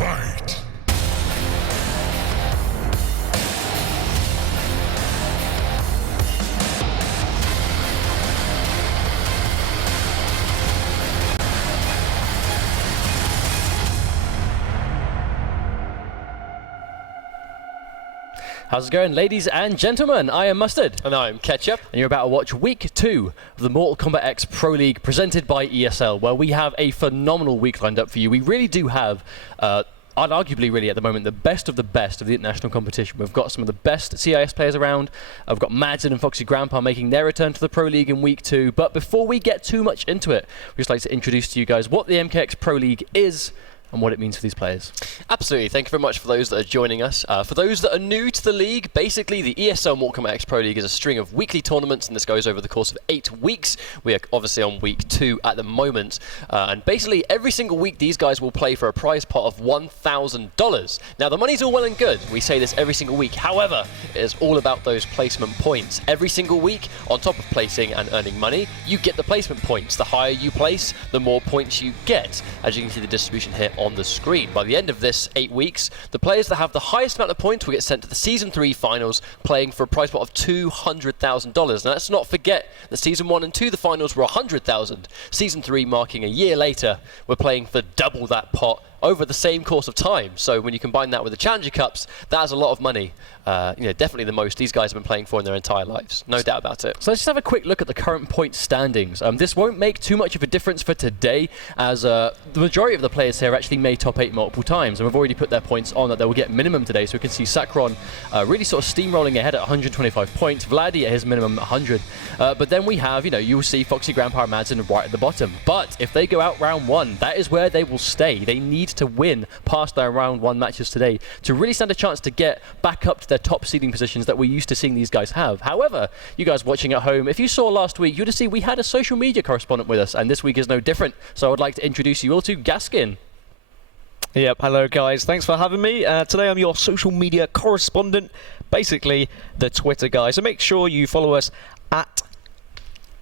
Fight! How's it going, ladies and gentlemen? I am Mustard. And I'm Ketchup. And you're about to watch Week 2 of the Mortal Kombat X Pro League presented by ESL, where we have a phenomenal week lined up for you. We really do have, unarguably really at the moment, the best of the international competition. We've got some of the best CIS players around. We've got Madsen and Foxy Grandpa making their return to the Pro League in Week 2. But before we get too much into it, we'd just like to introduce to you guys what the MKX Pro League is and what it means for these players. Absolutely. Thank you very much for those that are joining us. For those that are new to the league, basically the ESL Mortal Kombat X Pro League is a string of weekly tournaments, and this goes over the course of 8 weeks. We are obviously on week 2 at the moment. And basically every single week these guys will play for a prize pot of $1,000. Now the money's all well and good. We say this every single week. However, it is all about those placement points. Every single week, on top of placing and earning money, you get the placement points. The higher you place, the more points you get. As you can see the distribution here on the screen. By the end of this 8 weeks, the players that have the highest amount of points will get sent to the Season 3 finals, playing for a prize pot of $200,000. Now let's not forget that Season 1 and 2, the finals were $100,000. Season 3, marking a year later, we're playing for double that pot over the same course of time. So when you combine that with the Challenger Cups, that's a lot of money. Definitely the most these guys have been playing for in their entire lives. No doubt about it. So let's just have a quick look at the current point standings. This won't make too much of a difference for today, as the majority of the players here actually made top 8 multiple times, and we've already put their points on that they will get minimum today. So we can see Sakron really sort of steamrolling ahead at 125 points, Vladdy at his minimum 100. But then we have, you'll see Foxy Grandpa and Madsen right at the bottom. But if they go out round 1, that is where they will stay. They need to win past their round 1 matches today to really stand a chance to get back up to their top seeding positions that we're used to seeing these guys have. However, you guys watching at home, if you saw last week, you'd have seen we had a social media correspondent with us, and this week is no different. So I would like to introduce you all to Gaskin. Yep, hello guys, thanks for having me. Today I'm your social media correspondent, basically the Twitter guy. So make sure you follow us at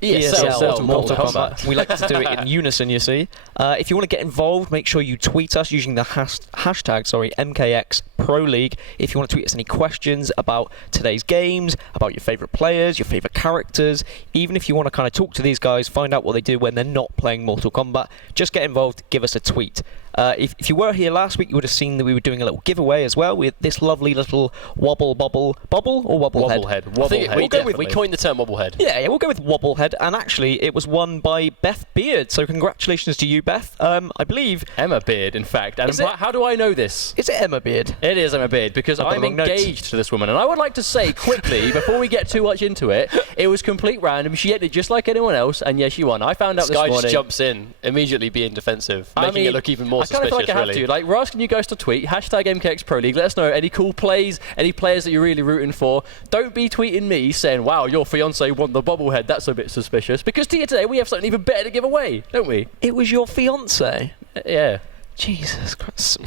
ESL Mortal Kombat. We like to do it in unison, you see. If you want to get involved, make sure you tweet us using the hashtag MKX Pro League. If you want to tweet us any questions about today's games, about your favourite players, your favourite characters, even if you want to kind of talk to these guys, find out what they do when they're not playing Mortal Kombat, just get involved, give us a tweet. If you were here last week, you would have seen that we were doing a little giveaway as well with this lovely little bobble or wobblehead. We coined the term wobblehead. Yeah, we'll go with wobblehead, and actually it was won by Beth Beard. So congratulations to you, Beth. I believe Emma Beard, in fact. And how do I know this? Is it Emma Beard? It is Emma Beard, because I'm engaged to this woman, and I would like to say quickly before we get too much into it, it was complete random. She ended just like anyone else, and yes, she won. I found out this morning. Sky just jumps in, immediately being defensive, making it look even more suspicious. I kind of feel like I have to. Like, we're asking you guys to tweet hashtag MKX Pro League. Let us know any cool plays, any players that you're really rooting for. Don't be tweeting me saying, "Wow, your fiance won the bobblehead." That's a bit suspicious. Because today we have something even better to give away, don't we? It was your fiance. Yeah. Jesus Christ.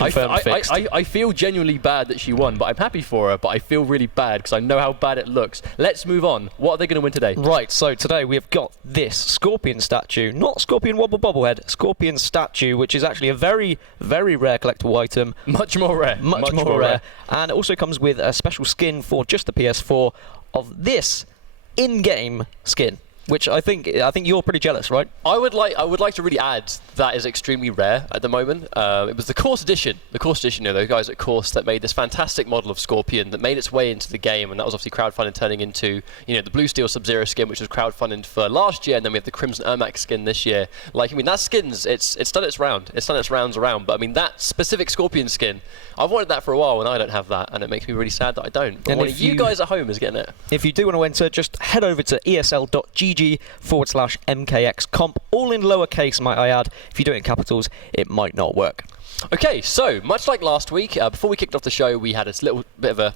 I feel genuinely bad that she won, but I'm happy for her, but I feel really bad because I know how bad it looks. Let's move on. What are they going to win today? Right, so today we have got this Scorpion statue. Not Scorpion Wobble Bobblehead, Scorpion statue, which is actually a very, very rare collectible item. Much more rare. Much more rare. And it also comes with a special skin for just the PS4 of this in-game skin, which I think you're pretty jealous, right? I would like to really add that is extremely rare at the moment. It was the Course Edition. The Course Edition, those guys at Course that made this fantastic model of Scorpion that made its way into the game, and that was obviously crowdfunded, turning into the Blue Steel Sub-Zero skin, which was crowdfunded for last year, and then we have the Crimson Ermac skin this year. That skin's it's done its round. It's done its rounds around. But I mean, that specific Scorpion skin, I've wanted that for a while, and I don't have that, and it makes me really sad that I don't. But one of you guys at home is getting it. If you do want to enter, just head over to esl.gg/MKX comp, all in lowercase, might I add. If you do it in capitals, it might not work. Okay, so much like last week, before we kicked off the show, we had a little bit of a,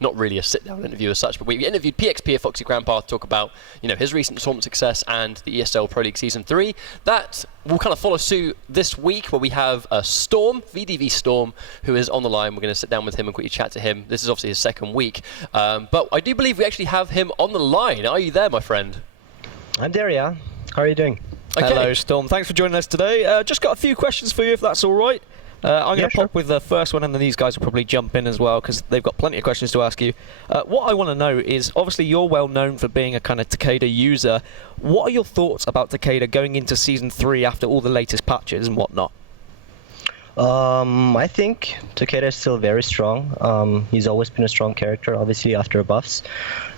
not really a sit-down interview as such, but we interviewed PXP of Foxy Grandpa to talk about his recent tournament success and the ESL Pro League Season 3. That will kind of follow suit this week, where we have Storm, VDV Storm, who is on the line. We're going to sit down with him and quickly chat to him. This is obviously his second week, but I do believe we actually have him on the line. Are you there, my friend? I'm there, yeah. How are you doing? Okay. Hello, Storm. Thanks for joining us today. Just got a few questions for you, if that's all right. I'm going to pop with the first one, and then these guys will probably jump in as well because they've got plenty of questions to ask you. What I want to know is, obviously, you're well known for being a kind of Takeda user. What are your thoughts about Takeda going into Season 3 after all the latest patches and whatnot? I think Takeda is still very strong. He's always been a strong character, obviously, after buffs.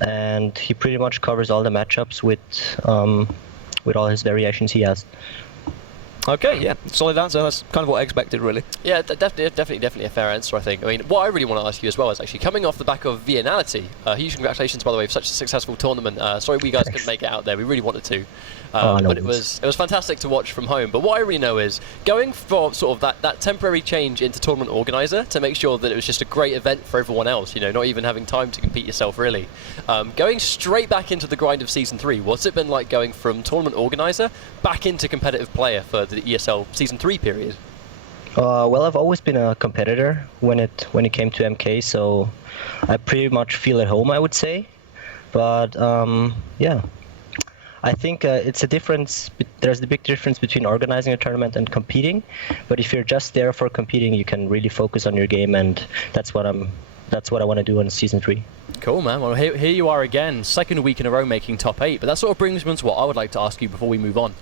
And he pretty much covers all the matchups with all his variations he has. Okay, yeah, solid answer. That's kind of what I expected, really. Yeah, definitely a fair answer, I think. I mean, what I really want to ask you as well is actually coming off the back of Viennality. Huge congratulations, by the way, for such a successful tournament. Sorry we guys couldn't make it out there. We really wanted to. But it was fantastic to watch from home. But what I really know is going for sort of that temporary change into tournament organizer to make sure that it was just a great event for everyone else, you know, not even having time to compete yourself, really. Going straight back into the grind of Season 3, what's it been like going from tournament organizer back into competitive player for the ESL Season 3 period? Well, I've always been a competitor when it came to MK, so I pretty much feel at home, I would say. But yeah, I think it's a difference. There's the big difference between organizing a tournament and competing. But if you're just there for competing, you can really focus on your game, and that's what I want to do in Season 3. Cool, man. Well, here you are again, second week in a row making top 8, but that sort of brings me to what I would like to ask you before we move on.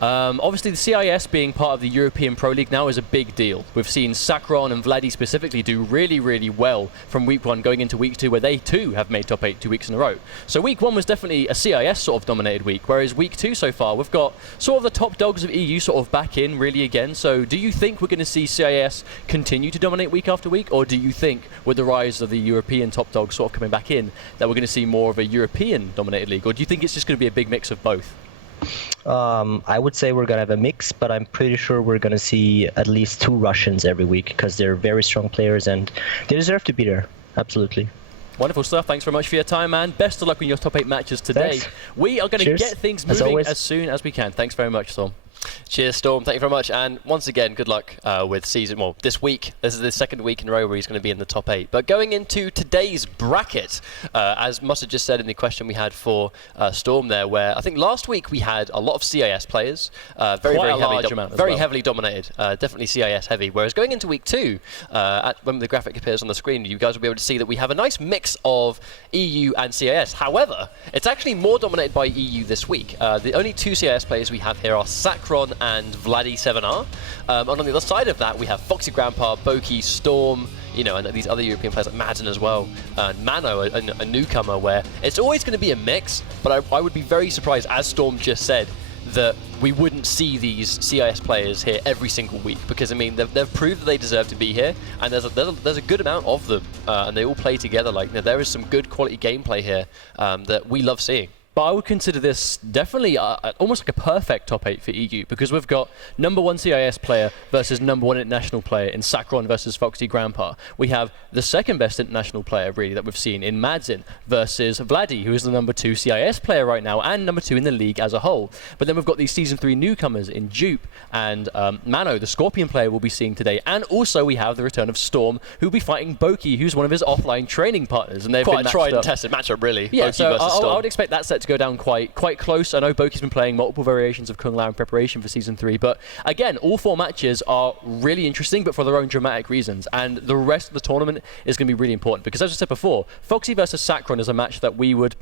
Obviously, the CIS being part of the European Pro League now is a big deal. We've seen Sakron and Vladdy specifically do really, really well from week 1 going into week 2, where they too have made top 8 2 weeks in a row. So week 1 was definitely a CIS sort of dominated week, whereas week 2 so far, we've got sort of the top dogs of EU sort of back in really again. So do you think we're going to see CIS continue to dominate week after week, or do you think with the rise of the European top dogs sort of coming back in, that we're going to see more of a European dominated league, or do you think it's just going to be a big mix of both? I would say we're going to have a mix, but I'm pretty sure we're going to see at least 2 Russians every week because they're very strong players and they deserve to be there. Absolutely. Wonderful stuff. Thanks very much for your time, man. Best of luck with your top 8 matches today. Thanks. We are going to get things moving as soon as we can. Thanks very much, Storm. Cheers, Storm. Thank you very much. And once again, good luck with season. Well, this week, this is the second week in a row where he's going to be in the top 8. But going into today's bracket, as Mustard just said in the question we had for Storm there, where I think last week we had a lot of CIS players, very heavily dominated, definitely CIS heavy. Whereas going into week 2, when the graphic appears on the screen, you guys will be able to see that we have a nice mix of EU and CIS. However, it's actually more dominated by EU this week. The only 2 CIS players we have here are Sakron and Vladdy 7R. And on the other side of that, we have Foxy Grandpa, Boki, Storm, you know, and these other European players like Madden as well, and Mano, a newcomer, where it's always going to be a mix, but I would be very surprised, as Storm just said, that we wouldn't see these CIS players here every single week, because I mean they've proved that they deserve to be here, and there's a good amount of them, and they all play together. Like, you know, there is some good quality gameplay here that we love seeing. But I would consider this definitely almost like a perfect top 8 for EU, because we've got #1 CIS player versus #1 international player in Sakron versus Foxy Grandpa. We have the second best international player really that we've seen in Madsen versus Vladdy, who is the #2 CIS player right now and #2 in the league as a whole. But then we've got these Season 3 newcomers in Dupe and Mano, the Scorpion player we'll be seeing today. And also we have the return of Storm, who'll be fighting Boki, who's one of his offline training partners. And they've quite been a tried and tested matchup, really. Yeah, Boki so versus Storm. I would expect that set to go down quite close. I know Boki's been playing multiple variations of Kung Lao in preparation for Season 3, but again, all 4 matches are really interesting, but for their own dramatic reasons, and the rest of the tournament is going to be really important, because as I said before, Foxy versus Sakron is a match that we would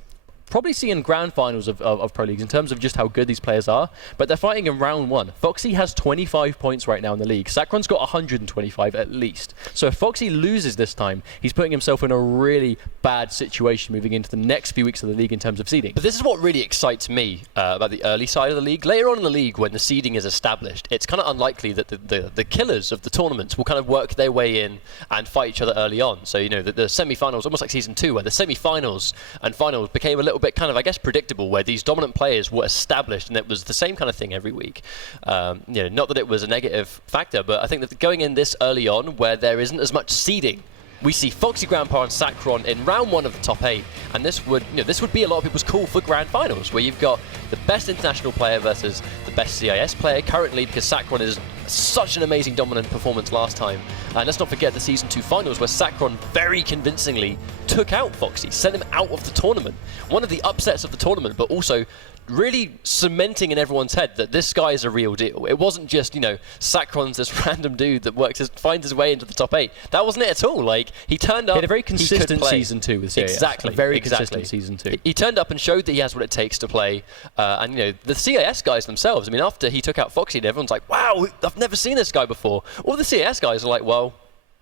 probably see in Grandfinals of Pro Leagues in terms of just how good these players are, but they're fighting in round 1. Foxy has 25 points right now in the league. Sakron's got 125 at least. So if Foxy loses this time, he's putting himself in a really bad situation moving into the next few weeks of the league in terms of seeding. But this is what really excites me about the early side of the league. Later on in the league, when the seeding is established, it's kind of unlikely that the killers of the tournaments will kind of work their way in and fight each other early on. So, you know, the semi-finals, almost like Season 2, where the semi-finals and finals became a little bit kind of, I guess, predictable, where these dominant players were established and it was the same kind of thing every week. You know, not that it was a negative factor, but I think that going in this early on, where there isn't as much seeding, we see Foxy Grandpa and Sakron in round 1 of the top 8, and this would be a lot of people's call for Grand Finals, where you've got the best international player versus the best CIS player currently, because Sakron is such an amazing dominant performance last time. And let's not forget the Season 2 finals, where Sakron very convincingly took out Foxy, sent him out of the tournament. One of the upsets of the tournament, but also really cementing in everyone's head that this guy is a real deal. It wasn't just, you know, Sakron's this random dude that finds his way into the top 8. That wasn't it at all. Like, he turned up. He had a very consistent season 2 with CIS. Exactly. A very consistent season 2. He turned up and showed that he has what it takes to play. And, you know, the CIS guys themselves, I mean, after he took out Foxy, everyone's like, wow, I've never seen this guy before. All the CIS guys are like, well,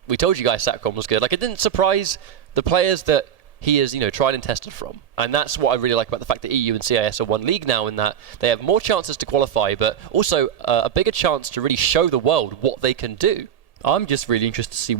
we told you guys Sakron was good. Like, it didn't surprise the players that he is, you know, tried and tested from. And that's what I really like about the fact that EU and CIS are one league now, in that they have more chances to qualify, but also a bigger chance to really show the world what they can do. I'm just really interested to see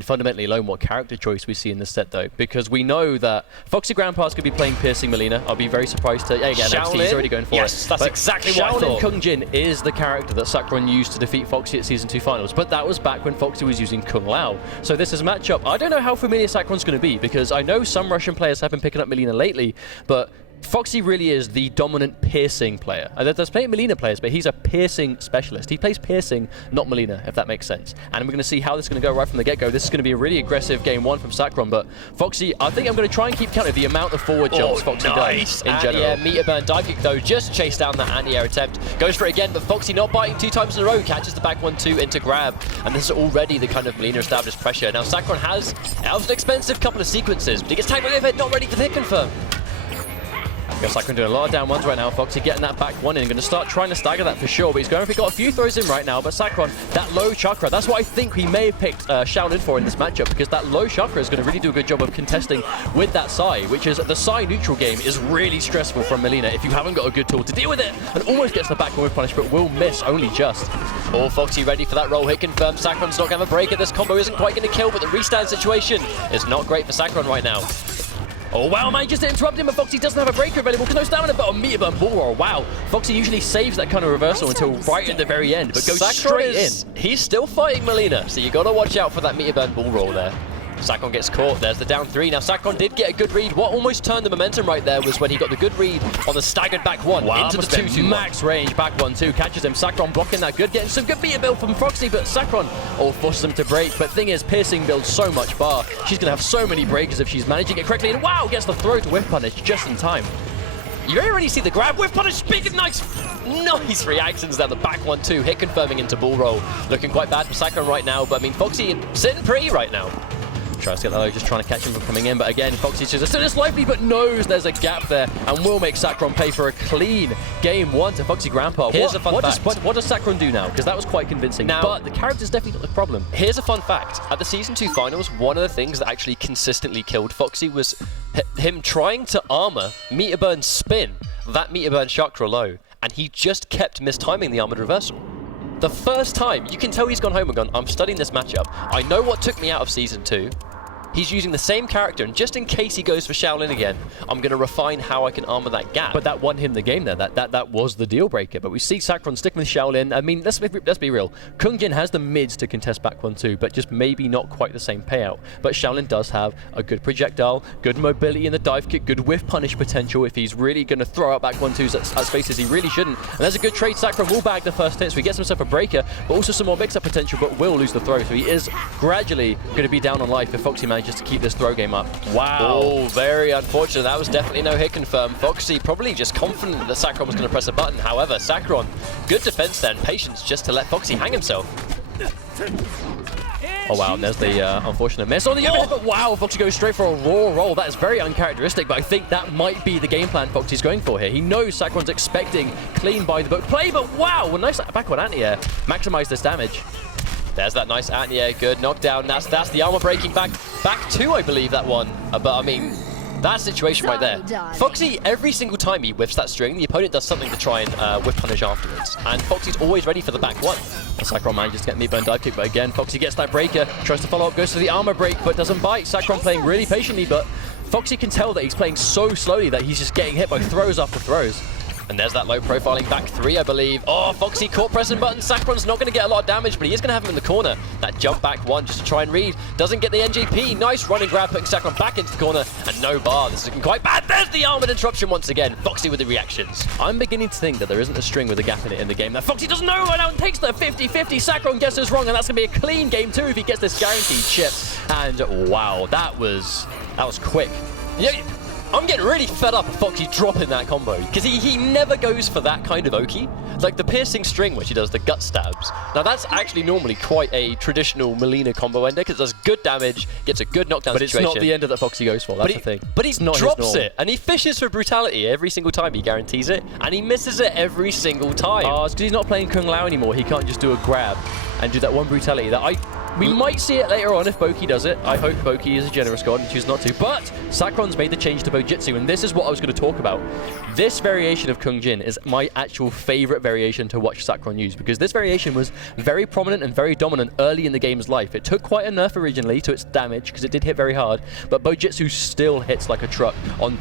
fundamentally alone, what character choice we see in this set, though, because we know that Foxy Grandpa's going to be playing Piercing Melina. I'll be very surprised to... Again, he's already going for it. Yes, that's exactly what I Shaolin thought. Kung Jin is the character that Sakron used to defeat Foxy at Season 2 Finals, but that was back when Foxy was using Kung Lao. So this is a matchup. I don't know how familiar Sakron's going to be, because I know some Russian players have been picking up Melina lately, but Foxy really is the dominant piercing player. There's plenty of Melina players, but he's a piercing specialist. He plays piercing, not Melina, if that makes sense. And we're going to see how this is going to go right from the get-go. This is going to be a really aggressive game 1 from Sakron, but Foxy, I think I'm going to try and keep count of the amount of forward jumps Foxy does in general. Yeah, meter burn dive kick though, just chased down that anti-air attempt. Goes for it again, but Foxy not biting 2 times in a row, catches the back 1-2 into grab. And this is already the kind of Melina established pressure. Now Sakron has an expensive couple of sequences, but he gets tagged by the overhead, not ready for the hit confirm. Sakron doing a lot of down ones right now. Foxy getting that back one in. Going to start trying to stagger that for sure. But he's going for got a few throws in right now. But Sakron, that low chakra, that's what I think he may have picked Shaolin for in this matchup. Because that low chakra is going to really do a good job of contesting with that Psy. Which is the Psy neutral game is really stressful from Melina if you haven't got a good tool to deal with it. And almost gets the back one with punish, but will miss only just. Oh, Foxy ready for that roll hit confirmed. Sakron's not going to have a breaker. This combo isn't quite going to kill, but the restand situation is not great for Sakron right now. Oh wow, man, just interrupt him, but Foxy doesn't have a breaker available because no stamina, but a meter burn ball roll. Wow, Foxy usually saves that kind of reversal until right at the very end, but goes straight in. He's still fighting Melina, so you got to watch out for that meter burn ball roll there. Sakron gets caught. There's the down 3. Now Sakron did get a good read. What almost turned the momentum right there was when he got the good read on the staggered back 1 into the 2-2 max range back 1-2 catches him. Sakron blocking that good, getting some good meter build from Foxy, but Sakron forces him to break. But thing is, Piercing builds so much bar. She's gonna have so many breakers if she's managing it correctly. And wow, gets the throw to whiff punish just in time. You already see the grab, whiff punish, big and nice reactions down the back 1-2, hit confirming into ball roll. Looking quite bad for Sakron right now, but I mean Foxy sitting pretty right now. Tries to get that low, just trying to catch him from coming in, but again, Foxy's just still lively, but knows there's a gap there, and will make Sakron pay for a clean game 1 to Foxy Grandpa. Here's a fun fact. What does Sakron do now? Because that was quite convincing, now, but the character's definitely not the problem. Here's a fun fact. At the Season 2 Finals, one of the things that actually consistently killed Foxy was him trying to armor meter burn spin, that meter burn chakra low, and he just kept mistiming the armored reversal. The first time, you can tell he's gone home and gone, I'm studying this matchup. I know what took me out of Season 2. He's using the same character, and just in case he goes for Shaolin again, I'm going to refine how I can armor that gap. But that won him the game there. That was the deal breaker. But we see Sakron sticking with Shaolin. I mean, let's be real. Kung Jin has the mids to contest back 1-2, but just maybe not quite the same payout. But Shaolin does have a good projectile, good mobility in the dive kick, good whiff punish potential if he's really going to throw out back 1-2s at spaces he really shouldn't. And there's a good trade. Sakron will bag the first hit, so he gets himself a breaker, but also some more mix-up potential, but will lose the throw. So he is gradually going to be down on life if Foxy manages to keep this throw game up. Wow. Oh, very unfortunate. That was definitely no hit confirm. Foxy probably just confident that Sakron was going to press a button. However, Sakron, good defense then. Patience just to let Foxy hang himself. Oh wow, and there's the unfortunate miss on the overhead, but wow, Foxy goes straight for a raw roll. That is very uncharacteristic, but I think that might be the game plan Foxy's going for here. He knows Sakron's expecting clean by the book play, but wow, a nice back on anti-air. Maximize this damage. There's that nice anti-air, good knockdown. That's the armor breaking back 2, I believe, that one. But I mean, that situation right there. Foxy, every single time he whiffs that string, the opponent does something to try and whiff punish afterwards. And Foxy's always ready for the back 1. Sakron manages to get meat burn dive kick, but again, Foxy gets that breaker, tries to follow up, goes for the armor break, but doesn't bite. Sakron playing really patiently, but Foxy can tell that he's playing so slowly that he's just getting hit by throws after throws. And there's that low profiling back 3, I believe. Oh, Foxy caught pressing button. Sakron's not going to get a lot of damage, but he is going to have him in the corner. That jump back 1 just to try and read. Doesn't get the NJP. Nice running grab, putting Sakron back into the corner. And no bar. This is looking quite bad. There's the armored interruption once again. Foxy with the reactions. I'm beginning to think that there isn't a string with a gap in it in the game. That Foxy doesn't know right now and takes the 50-50. Sakron guesses wrong, and that's going to be a clean game 2 if he gets this guaranteed chip. And wow, that was quick. Yeah. I'm getting really fed up of Foxy dropping that combo, because he never goes for that kind of Oki. Like the piercing string, which he does the gut stabs. Now that's actually normally quite a traditional Melina combo ender, because it does good damage, gets a good knockdown situation. But it's not the ender that Foxy goes for, that's the thing. But he drops it, and he fishes for brutality every single time, he guarantees it, and he misses it every single time. Oh, it's because he's not playing Kung Lao anymore. He can't just do a grab and do that one brutality that we might see it later on if Boki does it. I hope Boki is a generous god and chooses not to. But Sakron's made the change to Bojitsu, and this is what I was going to talk about. This variation of Kung Jin is my actual favorite variation to watch Sakron use, because this variation was very prominent and very dominant early in the game's life. It took quite a nerf originally to its damage, because it did hit very hard, but Bojitsu still hits like a truck on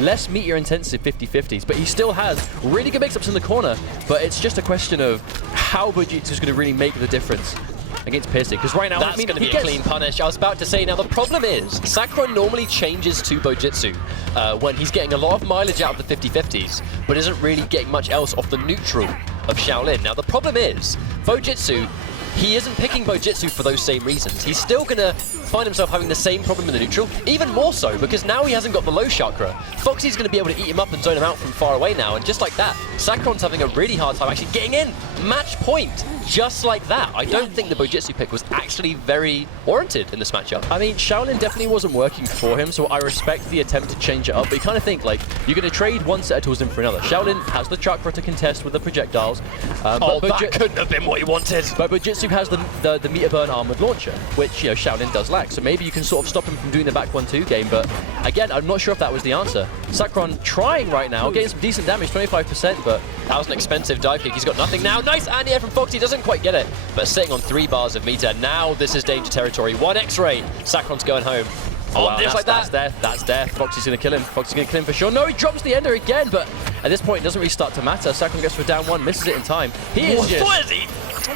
less meteor intensive 50-50s, but he still has really good mix-ups in the corner, but it's just a question of how Bojitsu is going to really make the difference against Piercing, because right now that's going to be a clean punish. I was about to say, now the problem is Sakron normally changes to Bojitsu when he's getting a lot of mileage out of the 50-50s, but isn't really getting much else off the neutral of Shaolin. Now the problem is Bojitsu, he isn't picking Bojitsu for those same reasons. He's still going to find himself having the same problem in the neutral, even more so, because now he hasn't got the low chakra. Foxy's going to be able to eat him up and zone him out from far away now, and just like that, Sakron's having a really hard time actually getting in. Match point, just like that. I don't think the Bojitsu pick was actually very warranted in this matchup. I mean, Shaolin definitely wasn't working for him, so I respect the attempt to change it up, but you kind of think, like, you're going to trade one set of tools in for another. Shaolin has the chakra to contest with the projectiles. But that couldn't have been what he wanted. But Bojitsu has the meter burn armored launcher, which, you know, Shaolin does lack, so maybe you can sort of stop him from doing the back 1-2 game, but again, I'm not sure if that was the answer. Sakron trying right now, getting some decent damage, 25%, but that was an expensive dive kick. He's got nothing now. Nice anti-air from Foxy, doesn't quite get it, but sitting on 3 bars of meter. Now this is danger territory. 1 X-ray. Sakron's going home. Oh, wow, that's death. That's death. Foxy's going to kill him. Foxy's going to kill him for sure. No, he drops the ender again, but at this point, it doesn't really start to matter. Sakron gets for down 1, misses it in time.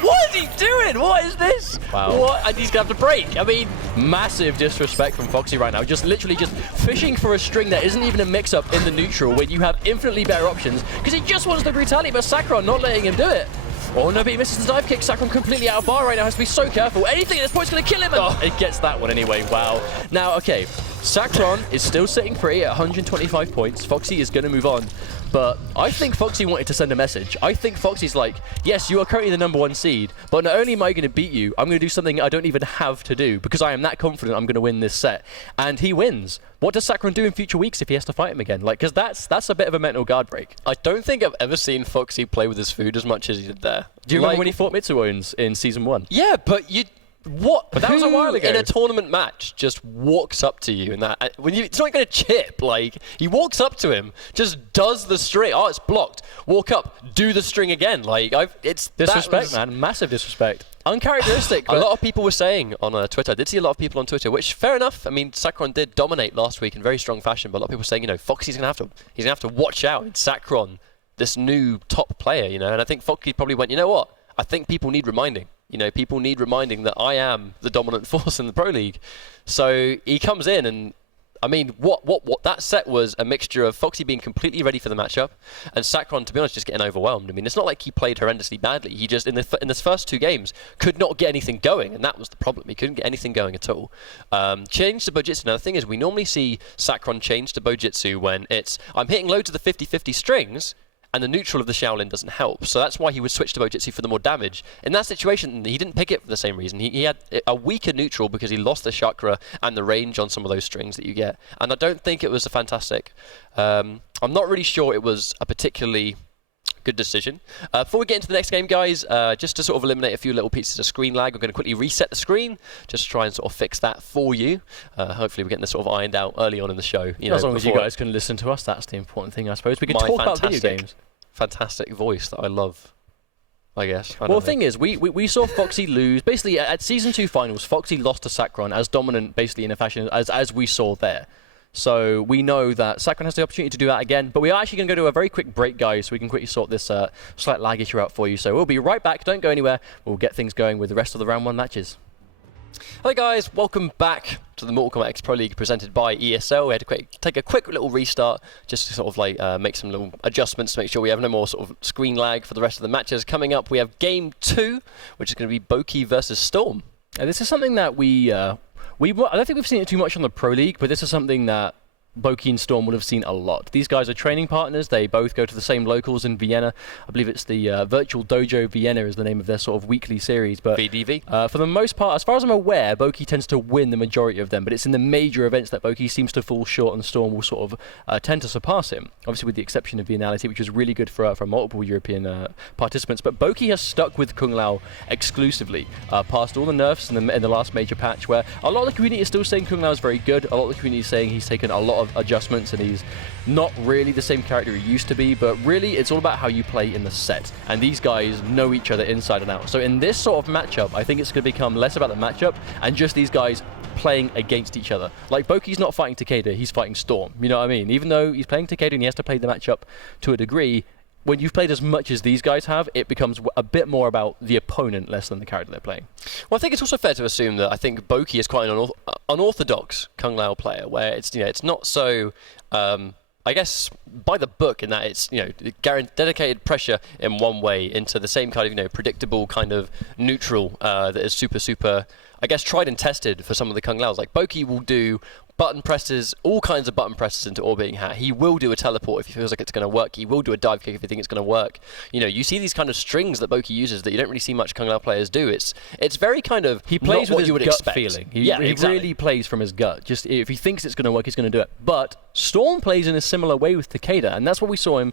What is he doing? What is this? Wow. What? And he's going to have to break. I mean, massive disrespect from Foxy right now. Just literally just fishing for a string that isn't even a mix-up in the neutral when you have infinitely better options, because he just wants the brutality, but Sakron not letting him do it. Oh no, but he misses the dive kick. Sakron completely out of bar right now. Has to be so careful. Anything at this point is going to kill him. And it gets that one anyway. Wow. Now, okay, Sakron is still sitting pretty at 125 points. Foxy is going to move on. But I think Foxy wanted to send a message. I think Foxy's like, yes, you are currently the #1 seed, but not only am I going to beat you, I'm going to do something I don't even have to do, because I am that confident I'm going to win this set. And he wins. What does Sakron do in future weeks if he has to fight him again? Like, because that's a bit of a mental guard break. I don't think I've ever seen Foxy play with his food as much as he did there. Do you remember when he fought Mitsuones in Season 1? Yeah, but what? But that was a while ago. In a tournament match, just walks up to you and that it's not going to chip. Like, he walks up to him, just does the string. Oh, it's blocked. Walk up, do the string again. Like, it's disrespect, man. Massive disrespect. Uncharacteristic. A lot of people were saying on Twitter. I did see a lot of people on Twitter, which fair enough. I mean, Sakron did dominate last week in very strong fashion, but a lot of people were saying, you know, Foxy's going to have to watch out. It's Sakron, this new top player, you know. And I think Foxy probably went, you know what? I think people need reminding. You know, people need reminding that I am the dominant force in the Pro League. So he comes in and, I mean, what that set was a mixture of Foxy being completely ready for the matchup and Sakron, to be honest, just getting overwhelmed. I mean, it's not like he played horrendously badly. He just, in this first 2 games, could not get anything going, and that was the problem. He couldn't get anything going at all. Change to Bojitsu. Now, the thing is, we normally see Sakron change to Bojitsu when it's, I'm hitting loads of the 50-50 strings, and the neutral of the Shaolin doesn't help. So that's why he would switch to Bojitsu for the more damage. In that situation, he didn't pick it for the same reason. He had a weaker neutral because he lost the chakra and the range on some of those strings that you get. And I don't think it was a fantastic... I'm not really sure it was a particularly good decision. Before we get into the next game, guys, just to sort of eliminate a few little pieces of screen lag, I'm going to quickly reset the screen, just to try and sort of fix that for you. Hopefully we're getting this sort of ironed out early on in the show. As long as you guys can listen to us, that's the important thing, I suppose. We can talk about video games. Fantastic voice that I love, I guess. Well, the thing is, we saw Foxy lose. Basically, at Season 2 finals, Foxy lost to Sakron as dominant, basically, in a fashion as we saw there. So we know that Sakron has the opportunity to do that again, but we are actually going to go to a very quick break, guys, so we can quickly sort this slight lag issue out for you. So we'll be right back. Don't go anywhere. We'll get things going with the rest of the Round 1 matches. Hi guys, welcome back to the Mortal Kombat X Pro League presented by ESL. We had to take a quick little restart just to sort of like make some little adjustments to make sure we have no more sort of screen lag for the rest of the matches. Coming up, we have Game 2, which is going to be Boki versus Storm. This is something that I don't think we've seen it too much on the Pro League, but this is something that Boki and Storm would have seen a lot. These guys are training partners. They both go to the same locals in Vienna. I believe it's the Virtual Dojo Vienna is the name of their sort of weekly series. But VDV. For the most part, as far as I'm aware, Boki tends to win the majority of them, but it's in the major events that Boki seems to fall short and Storm will sort of tend to surpass him. Obviously with the exception of Viennality, which was really good for multiple European participants. But Boki has stuck with Kung Lao exclusively, past all the nerfs in the last major patch, where a lot of the community is still saying Kung Lao is very good. A lot of the community is saying he's taken a lot of adjustments and he's not really the same character he used to be, but really it's all about how you play in the set, and these guys know each other inside and out. So in this sort of matchup, I think it's going to become less about the matchup and just these guys playing against each other. Like Boki's not fighting Takeda, he's fighting Storm, you know what I mean? Even though he's playing Takeda and he has to play the matchup to a degree, when you've played as much as these guys have, it becomes a bit more about the opponent less than the character they're playing. Well, I think it's also fair to assume that I think Boki is quite an unorthodox Kung Lao player, where it's it's not so I guess by the book in that it's dedicated pressure in one way into the same kind of predictable kind of neutral that is super I guess tried and tested for some of the Kung Laos. Like Boki will do button presses, all kinds of button presses into orbiting hat. He will do a teleport if he feels like it's going to work. He will do a dive kick if he thinks it's going to work. You see these kind of strings that Boki uses that you don't really see much Kung Lao players do. It's very kind of he plays with his gut expect. feeling. He really plays from his gut. Just if he thinks it's going to work, he's going to do it. But Storm plays in a similar way with Takeda, and that's what we saw him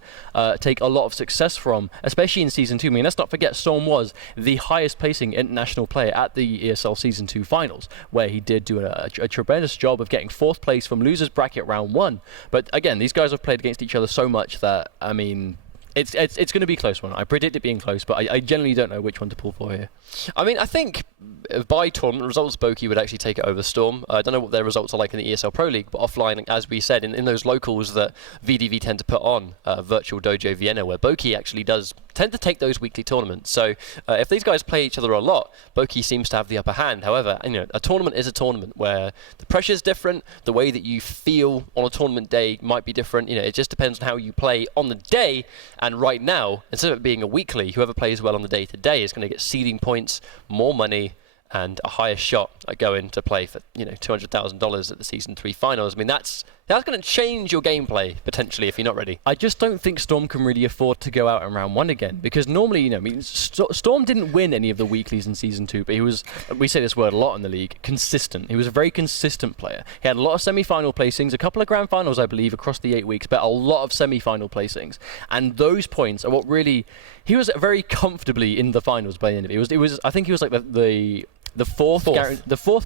take a lot of success from, especially in Season 2. I mean, let's not forget Storm was the highest placing international player at the ESL Season 2 finals, where he did do a tremendous job of getting 4th place from losers bracket round 1. But again, these guys have played against each other so much that, I mean, it's going to be a close one. I predict it being close, but I generally don't know which one to pull for here. I mean, I think by tournament results, Boki would actually take it over Storm. I don't know what their results are like in the ESL Pro League, but offline, as we said, in those locals that VDV tend to put on, Virtual Dojo Vienna, where Boki actually does tend to take those weekly tournaments. So if these guys play each other a lot, Boki seems to have the upper hand. However, a tournament is a tournament where the pressure's different, the way that you feel on a tournament day might be different. It just depends on how you play on the day. And right now, instead of it being a weekly, whoever plays well on the day-to-day is going to get seeding points, more money, and a higher shot at going to play for $200,000 at the Season 3 finals. I mean, that's going to change your gameplay potentially if you're not ready. I just don't think Storm can really afford to go out in round 1 again, because normally, Storm didn't win any of the weeklies in Season 2, but he was, we say this word a lot in the league, consistent. He was a very consistent player. He had a lot of semi-final placings, a couple of grand finals, I believe, across the 8 weeks, but a lot of semi-final placings. And those points are what really, he was very comfortably in the finals by the end of it. It was I think he was like the fourth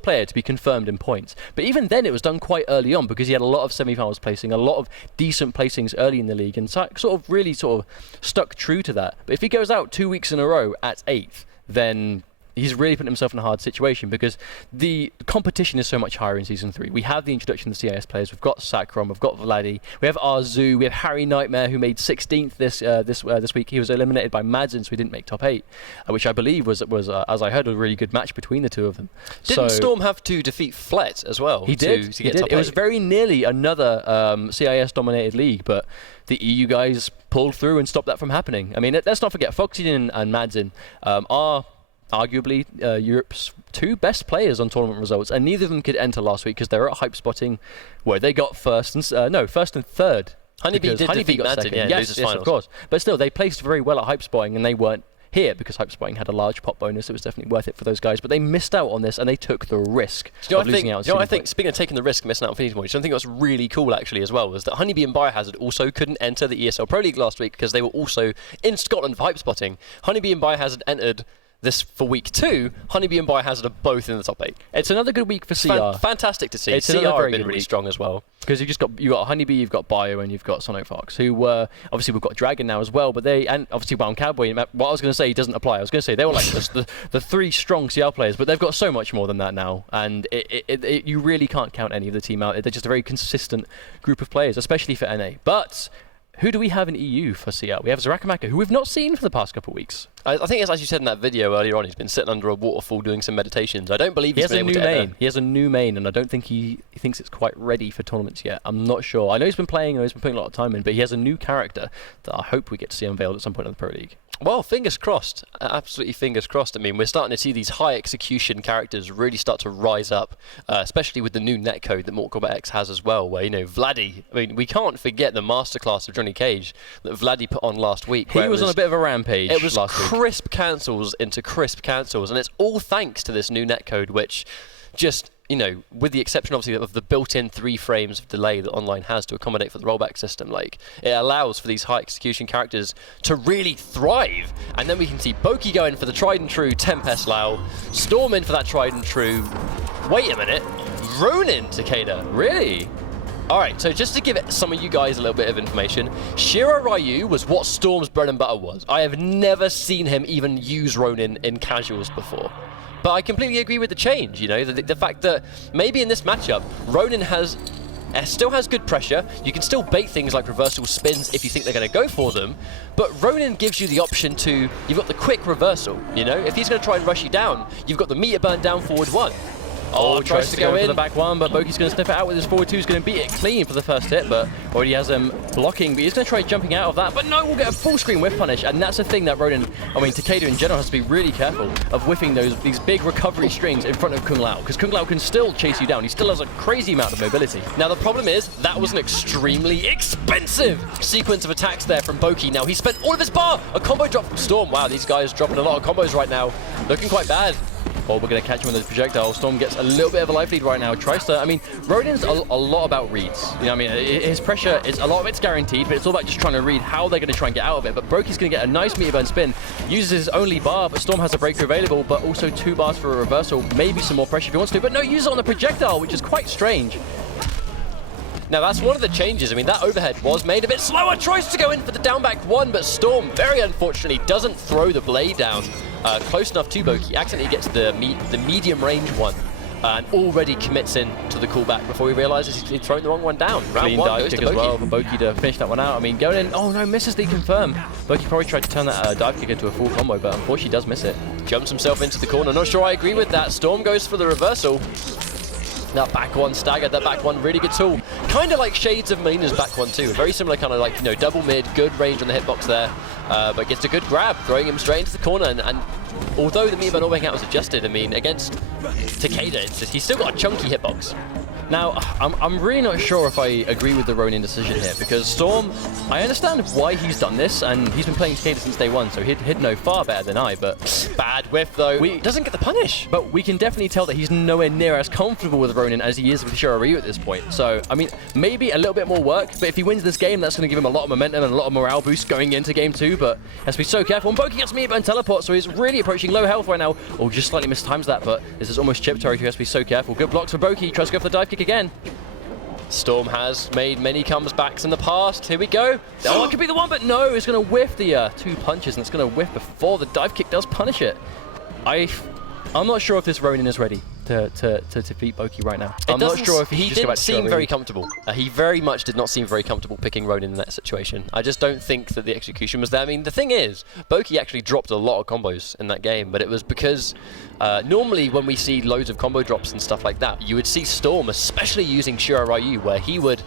player to be confirmed in points. But even then it was done quite early on, because he had a lot of semi-finals placing, a lot of decent placings early in the league, and sort of stuck true to that. But if he goes out 2 weeks in a row at 8th, then he's really putting himself in a hard situation, because the competition is so much higher in Season 3. We have the introduction of the CIS players. We've got Sakron, we've got Vladi, we have Arzu, we have Harry Nightmare, who made 16th this week. He was eliminated by Madsen, so he didn't make top 8, which I believe was as I heard, a really good match between the two of them. Didn't Storm have to defeat Flet as well? He did. To get top 8? It was very nearly another CIS-dominated league, but the EU guys pulled through and stopped that from happening. I mean, let's not forget, Foxy and Madsen are arguably Europe's 2 best players on tournament results, and neither of them could enter last week because they were at Hype Spotting, where they got first and third. Honeybee did defeat Madsen, yes, of course. But still, they placed very well at Hype Spotting, and they weren't here because Hype Spotting had a large pop bonus. It was definitely worth it for those guys, but they missed out on this, and they took the risk of losing out. I think, speaking of taking the risk and missing out on finishing points, I think what's really cool actually as well was that Honeybee and Biohazard also couldn't enter the ESL Pro League last week because they were also in Scotland for Hype Spotting. Honeybee and Biohazard entered this for week 2. Honeybee and Biohazard are both in the top 8. It's another good week for CR. Fantastic to see. It's CR have been really strong as well. Because you've got Honeybee, you've got Bio, and you've got Sonic Fox, who obviously we've got Dragon now as well, but and obviously Brown Cowboy. What I was going to say doesn't apply. I was going to say they were like the 3 strong CR players, but they've got so much more than that now, and you really can't count any of the team out. They're just a very consistent group of players, especially for NA. But who do we have in EU for CR? We have Zarakamaka, who we've not seen for the past couple of weeks. I think it's as you said in that video earlier on, he's been sitting under a waterfall doing some meditations. I don't believe he's been able to enter. He has a new main, and I don't think he thinks it's quite ready for tournaments yet. I'm not sure. I know he's been playing, and he's been putting a lot of time in, but he has a new character that I hope we get to see unveiled at some point in the Pro League. Well, fingers crossed. Absolutely fingers crossed. I mean, we're starting to see these high execution characters really start to rise up, especially with the new netcode that Mortal Kombat X has as well, where, you know, Vladdy, I mean, we can't forget the masterclass of Johnny Cage that Vladdy put on last week. He was on a bit of a rampage It was last week. crisp cancels into crisp cancels, and it's all thanks to this new netcode, which just, you know, with the exception obviously of the built-in 3 frames of delay that online has to accommodate for the rollback system, like, it allows for these high execution characters to really thrive. And then we can see Boki going for the tried and true Tempest Lao, Storm in for that tried and true. Wait a minute, Ronin Takeda, really? Alright, so just to give some of you guys a little bit of information, Shiro Ryu was what Storm's bread and butter was. I have never seen him even use Ronin in casuals before. But I completely agree with the change, you know, the fact that maybe in this matchup, Ronin still has good pressure. You can still bait things like reversal spins if you think they're going to go for them, but Ronin gives you the option to, you've got the quick reversal, you know, if he's going to try and rush you down, you've got the meter burn down forward 1. Oh, tries to go in for the back 1, but Boki's going to sniff it out with his forward 2. He's going to beat it clean for the first hit, but already has him blocking. But he's going to try jumping out of that. But no, we'll get a full screen whiff punish, and that's the thing that Ronin, I mean, Takeda in general has to be really careful of whiffing these big recovery strings in front of Kung Lao, because Kung Lao can still chase you down. He still has a crazy amount of mobility. Now the problem is that was an extremely expensive sequence of attacks there from Boki. Now he spent all of his bar. A combo drop from Storm. Wow, these guys dropping a lot of combos right now. Looking quite bad. Oh, we're going to catch him with the projectile. Storm gets a little bit of a life lead right now. Tries to, I mean, Ronin's a lot about reads. You know what I mean? His pressure, a lot of it's guaranteed, but it's all about just trying to read how they're going to try and get out of it. But Broki's going to get a nice meter burn spin. Uses his only bar, but Storm has a breakthrough available, but also 2 bars for a reversal. Maybe some more pressure if he wants to, but no, uses it on the projectile, which is quite strange. Now that's one of the changes. I mean, that overhead was made a bit slower. Tries to go in for the down back 1, but Storm, very unfortunately, doesn't throw the blade down close enough to Boki. Accidentally gets the medium range 1 and already commits in to the callback before he realizes he's thrown the wrong one down. Round Clean 1 dive goes kick to as well Boki. for Boki to finish that one out. I mean, going in, oh no, misses the confirm. Boki probably tried to turn that dive kick into a full combo, but unfortunately does miss it. Jumps himself into the corner. Not sure I agree with that. Storm goes for the reversal. That back 1 staggered, that back 1 really good tool. Kind of like shades of Melina's back 1 too. Very similar kind of like, you know, double mid, good range on the hitbox there. But gets a good grab, throwing him straight into the corner. And although the meter burn all-back out was adjusted, I mean, against Takeda, he's still got a chunky hitbox. Now, I'm really not sure if I agree with the Ronin decision here, because Storm, I understand why he's done this, and he's been playing Takeda since day 1, so he'd know far better than I, but Bad whiff though, he doesn't get the punish. But we can definitely tell that he's nowhere near as comfortable with Ronin as he is with Shiro Ryu at this point. So, I mean, maybe a little bit more work, but if he wins this game, that's going to give him a lot of momentum and a lot of morale boost going into game 2, but has to be so careful. And Boki gets meter burn teleport, so he's really approaching low health right now. Oh, just slightly mistimes that, but this is almost chip territory, he has to be so careful. Good blocks for Boki, tries to go for the dive kick again. Storm has made many comebacks in the past. Here we go. Oh, it could be the one, but no, it's going to whiff the 2 punches, and it's going to whiff before the dive kick does punish it. I'm not sure if this Ronin is ready to defeat Boki right now. I'm not sure if he didn't seem very comfortable. He very much did not seem very comfortable picking Ronin in that situation. I just don't think that the execution was there. I mean, the thing is, Boki actually dropped a lot of combos in that game, but it was because normally when we see loads of combo drops and stuff like that, you would see Storm, especially using Shiro Ryu, where he would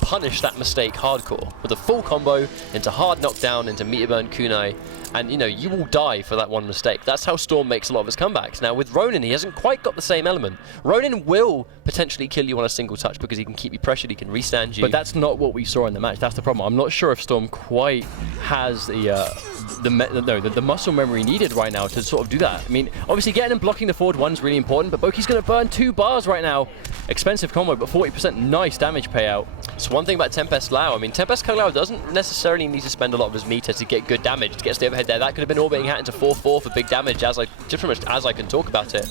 punish that mistake hardcore with a full combo into hard knockdown, into meter burn kunai, and you know, you will die for that one mistake. That's how Storm makes a lot of his comebacks. Now with Ronin, he hasn't quite got the same element. Ronin will potentially kill you on a single touch because he can keep you pressured, he can restand you. But that's not what we saw in the match. That's the problem. I'm not sure if Storm quite has the muscle memory needed right now to sort of do that. I mean, obviously getting and blocking the forward 1 is really important, but Boki's going to burn 2 bars right now. Expensive combo, but 40% nice damage payout. So one thing about Tempest Lao, I mean, Tempest Lao doesn't necessarily need to spend a lot of his meter to get good damage, to get to the overhead there. That could have been orbiting hat into 4-4 for big damage, just pretty much as I can talk about it.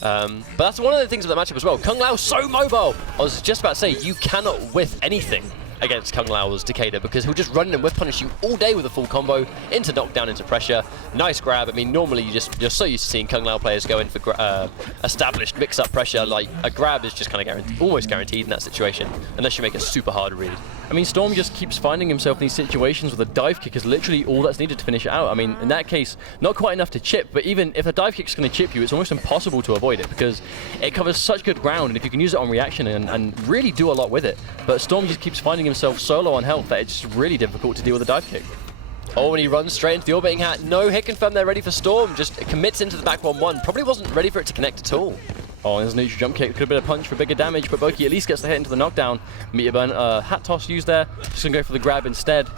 But that's one of the things of the matchup as well. Kung Lao so mobile. I was just about to say, you cannot whiff anything against Kung Lao's Takeda because he'll just run and whiff punish you all day with a full combo into knockdown, into pressure. Nice grab. I mean, normally you're so used to seeing Kung Lao players go in for established mix-up pressure. Like a grab is just kind of almost guaranteed in that situation, unless you make a super hard read. I mean, Storm just keeps finding himself in these situations where the dive kick is literally all that's needed to finish it out. I mean, in that case, not quite enough to chip, but even if a dive kick's going to chip you, it's almost impossible to avoid it because it covers such good ground, and if you can use it on reaction and really do a lot with it. But Storm just keeps finding himself so low on health that it's just really difficult to deal with a dive kick. Oh, and he runs straight into the orbiting hat. No hit confirm there, ready for Storm. Just commits into the back 1-1. Probably wasn't ready for it to connect at all. Oh, there's a neutral jump kick. Could have been a punch for bigger damage, but Boki at least gets the hit into the knockdown. Meteor burn, hat toss used there. Just gonna go for the grab instead.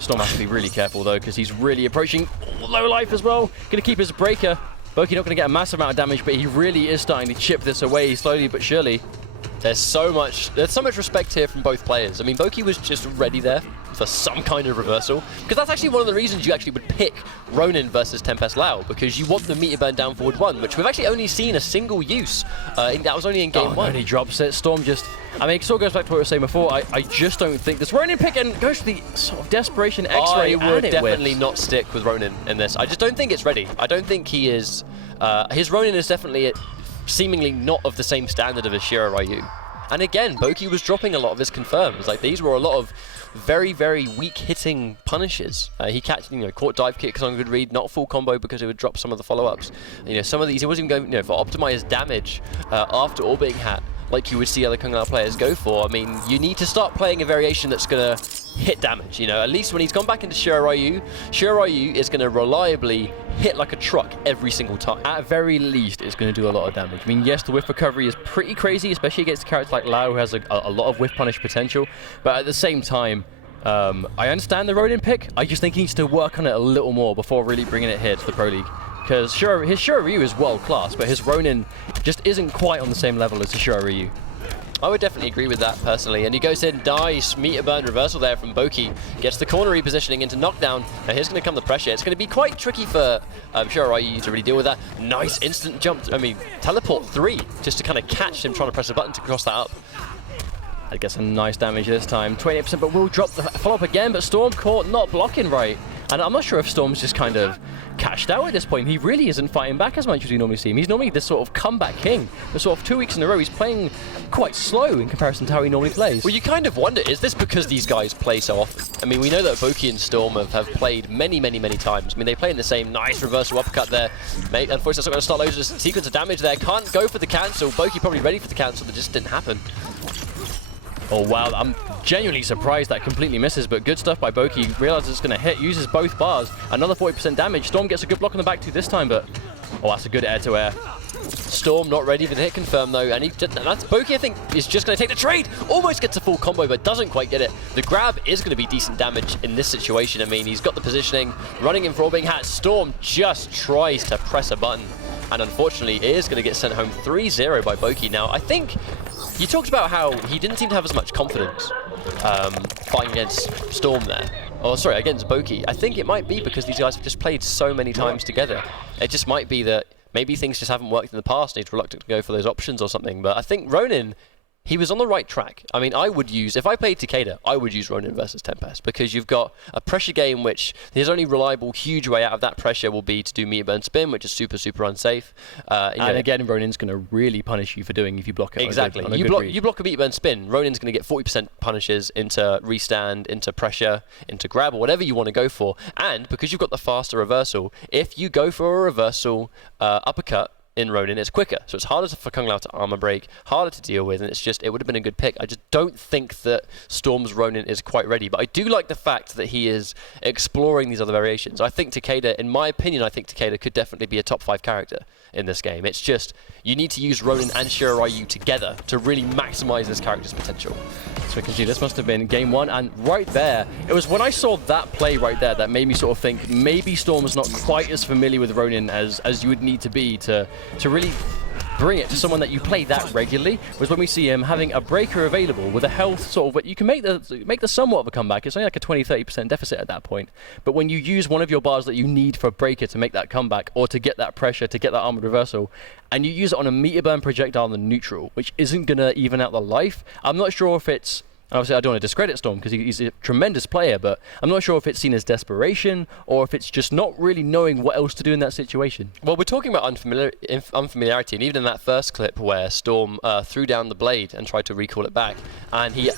Storm has to be really careful though, because he's really approaching low life as well. Gonna keep his breaker. Boki not gonna get a massive amount of damage, but he really is starting to chip this away slowly but surely. There's so much respect here from both players. I mean, Boki was just ready there for some kind of reversal, because that's actually one of the reasons you actually would pick Ronin versus Tempest Lao, because you want the meteor burn down forward 1, which we've actually only seen a single use. That was only in game 1. And he drops it. Storm just, I mean, it sort of goes back to what I was saying before. I just don't think this Ronin pick and goes for the sort of desperation X-ray. I would definitely not stick with Ronin in this. I just don't think it's ready. I don't think he is. His Ronin is definitely seemingly not of the same standard of a Shiro Ryu. And again, Boki was dropping a lot of his confirms. Like, these were a lot of very, very weak hitting punishes. He caught dive kicks on a good read, not full combo because it would drop some of the follow-ups. Some of these, he wasn't even going for optimized damage after orbiting hat, like you would see other Kung Lao players go for. I mean, you need to start playing a variation that's going to hit damage. At least when he's gone back into Shiro Ryu is going to reliably hit like a truck every single time. At very least, it's going to do a lot of damage. I mean, yes, the whiff recovery is pretty crazy, especially against a character like Lao, who has a lot of whiff punish potential. But at the same time, I understand the Ronin pick. I just think he needs to work on it a little more before really bringing it here to the Pro League. Because his Shiro Ryu is world class, but his Ronin just isn't quite on the same level as the Shiro Ryu. I would definitely agree with that personally. And he goes in, dies, meteor burn reversal there from Boki, gets the corner repositioning into knockdown. Now here's going to come the pressure. It's going to be quite tricky for Shiro Ryu to really deal with that. Nice instant jump, teleport 3, just to kind of catch him trying to press a button to cross that up. I get some nice damage this time, 28%, but will drop the follow-up again, but Storm caught not blocking right. And I'm not sure if Storm's just kind of cashed out at this point. He really isn't fighting back as much as we normally see him. He's normally this sort of comeback king. But sort of 2 weeks in a row, he's playing quite slow in comparison to how he normally plays. Well, you kind of wonder, is this because these guys play so often? I mean, we know that Boki and Storm have played many, many, many times. I mean, they play in the same nice reversal uppercut there. Unfortunately, that's not going to start loads of sequence of damage there. Can't go for the cancel. Boki probably ready for the cancel, that just didn't happen. Oh wow, I'm genuinely surprised that completely misses, but good stuff by Boki. Realizes it's going to hit, uses both bars. Another 40% damage. Storm gets a good block on the back too this time, but oh, that's a good air-to-air. Storm not ready for the hit confirm though, and that's Boki, I think, is just going to take the trade. Almost gets a full combo, but doesn't quite get it. The grab is going to be decent damage in this situation. I mean, he's got the positioning, running in for orbiting hat. Storm just tries to press a button, and unfortunately is going to get sent home 3-0 by Boki. Now, I think you talked about how he didn't seem to have as much confidence fighting against Storm there. Oh, sorry, against Boki. I think it might be because these guys have just played so many times together. It just might be that maybe things just haven't worked in the past and he's reluctant to go for those options or something. But I think Ronin, he was on the right track. I mean, I would use, if I played Takeda, I would use Ronin versus Tempest, because you've got a pressure game which his only reliable huge way out of that pressure will be to do meteor burn spin, which is super, super unsafe. And again, Ronin's going to really punish you for doing if you block it. Exactly. You block a meteor burn spin, Ronin's going to get 40% punishes into restand, into pressure, into grab, or whatever you want to go for. And because you've got the faster reversal, if you go for a reversal uppercut in Ronin, it's quicker, so it's harder for Kung Lao to armor break, harder to deal with, and it would have been a good pick. I just don't think that Storm's Ronin is quite ready, but I do like the fact that he is exploring these other variations. I think Takeda, in my opinion, Takeda could definitely be a top 5 character in this game. It's just, you need to use Ronin and Shiro Ryu together to really maximize this character's potential. So we can see this must have been game 1, and right there, it was when I saw that play right there that made me sort of think maybe Storm's not quite as familiar with Ronin as you would need to be to really bring it to someone that you play that regularly, was when we see him having a breaker available with a health sort of, but you can make the somewhat of a comeback. It's only like a 20-30% deficit at that point. But when you use one of your bars that you need for a breaker to make that comeback, or to get that pressure, to get that armored reversal, and you use it on a meteor burn projectile in the neutral, which isn't going to even out the life, I'm not sure if it's, obviously I don't want to discredit Storm because he's a tremendous player, but I'm not sure if it's seen as desperation or if it's just not really knowing what else to do in that situation. Well, we're talking about unfamiliarity, and even in that first clip where Storm threw down the blade and tried to recall it back, and he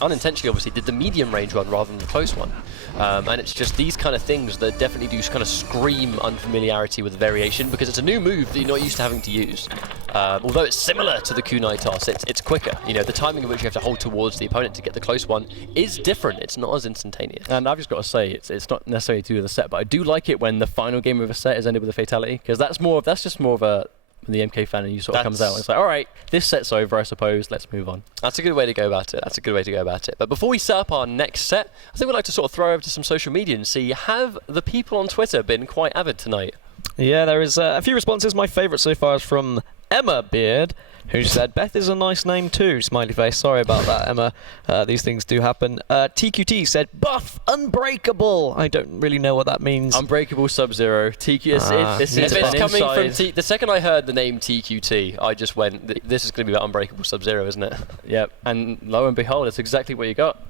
unintentionally obviously did the medium range one rather than the close one. And it's just these kind of things that definitely do kind of scream unfamiliarity with variation, because it's a new move that you're not used to having to use. Although it's similar to the kunai toss, it's quicker. You know, the timing of which you have to hold towards the opponent to get the close one is different. It's not as instantaneous. And I've just got to say, it's not necessarily to do with the set, but I do like it when the final game of a set is ended with a fatality, because that's just more of a the MK fan and you sort of comes out and it's like, all right, this set's over, I suppose, let's move on. That's a good way to go about it. But before we set up our next set, I think we'd like to sort of throw over to some social media and see, have the people on Twitter been quite avid tonight? Yeah, there is a few responses. My favourite so far is from Emma Beard, who said, Beth is a nice name too, smiley face. Sorry about that, Emma. These things do happen. TQT said, Buff Unbreakable. I don't really know what that means. Unbreakable Sub-Zero. TQ, if it's coming from the second I heard the name TQT, I just went, this is going to be about Unbreakable Sub-Zero, isn't it? Yep, and lo and behold, it's exactly what you got.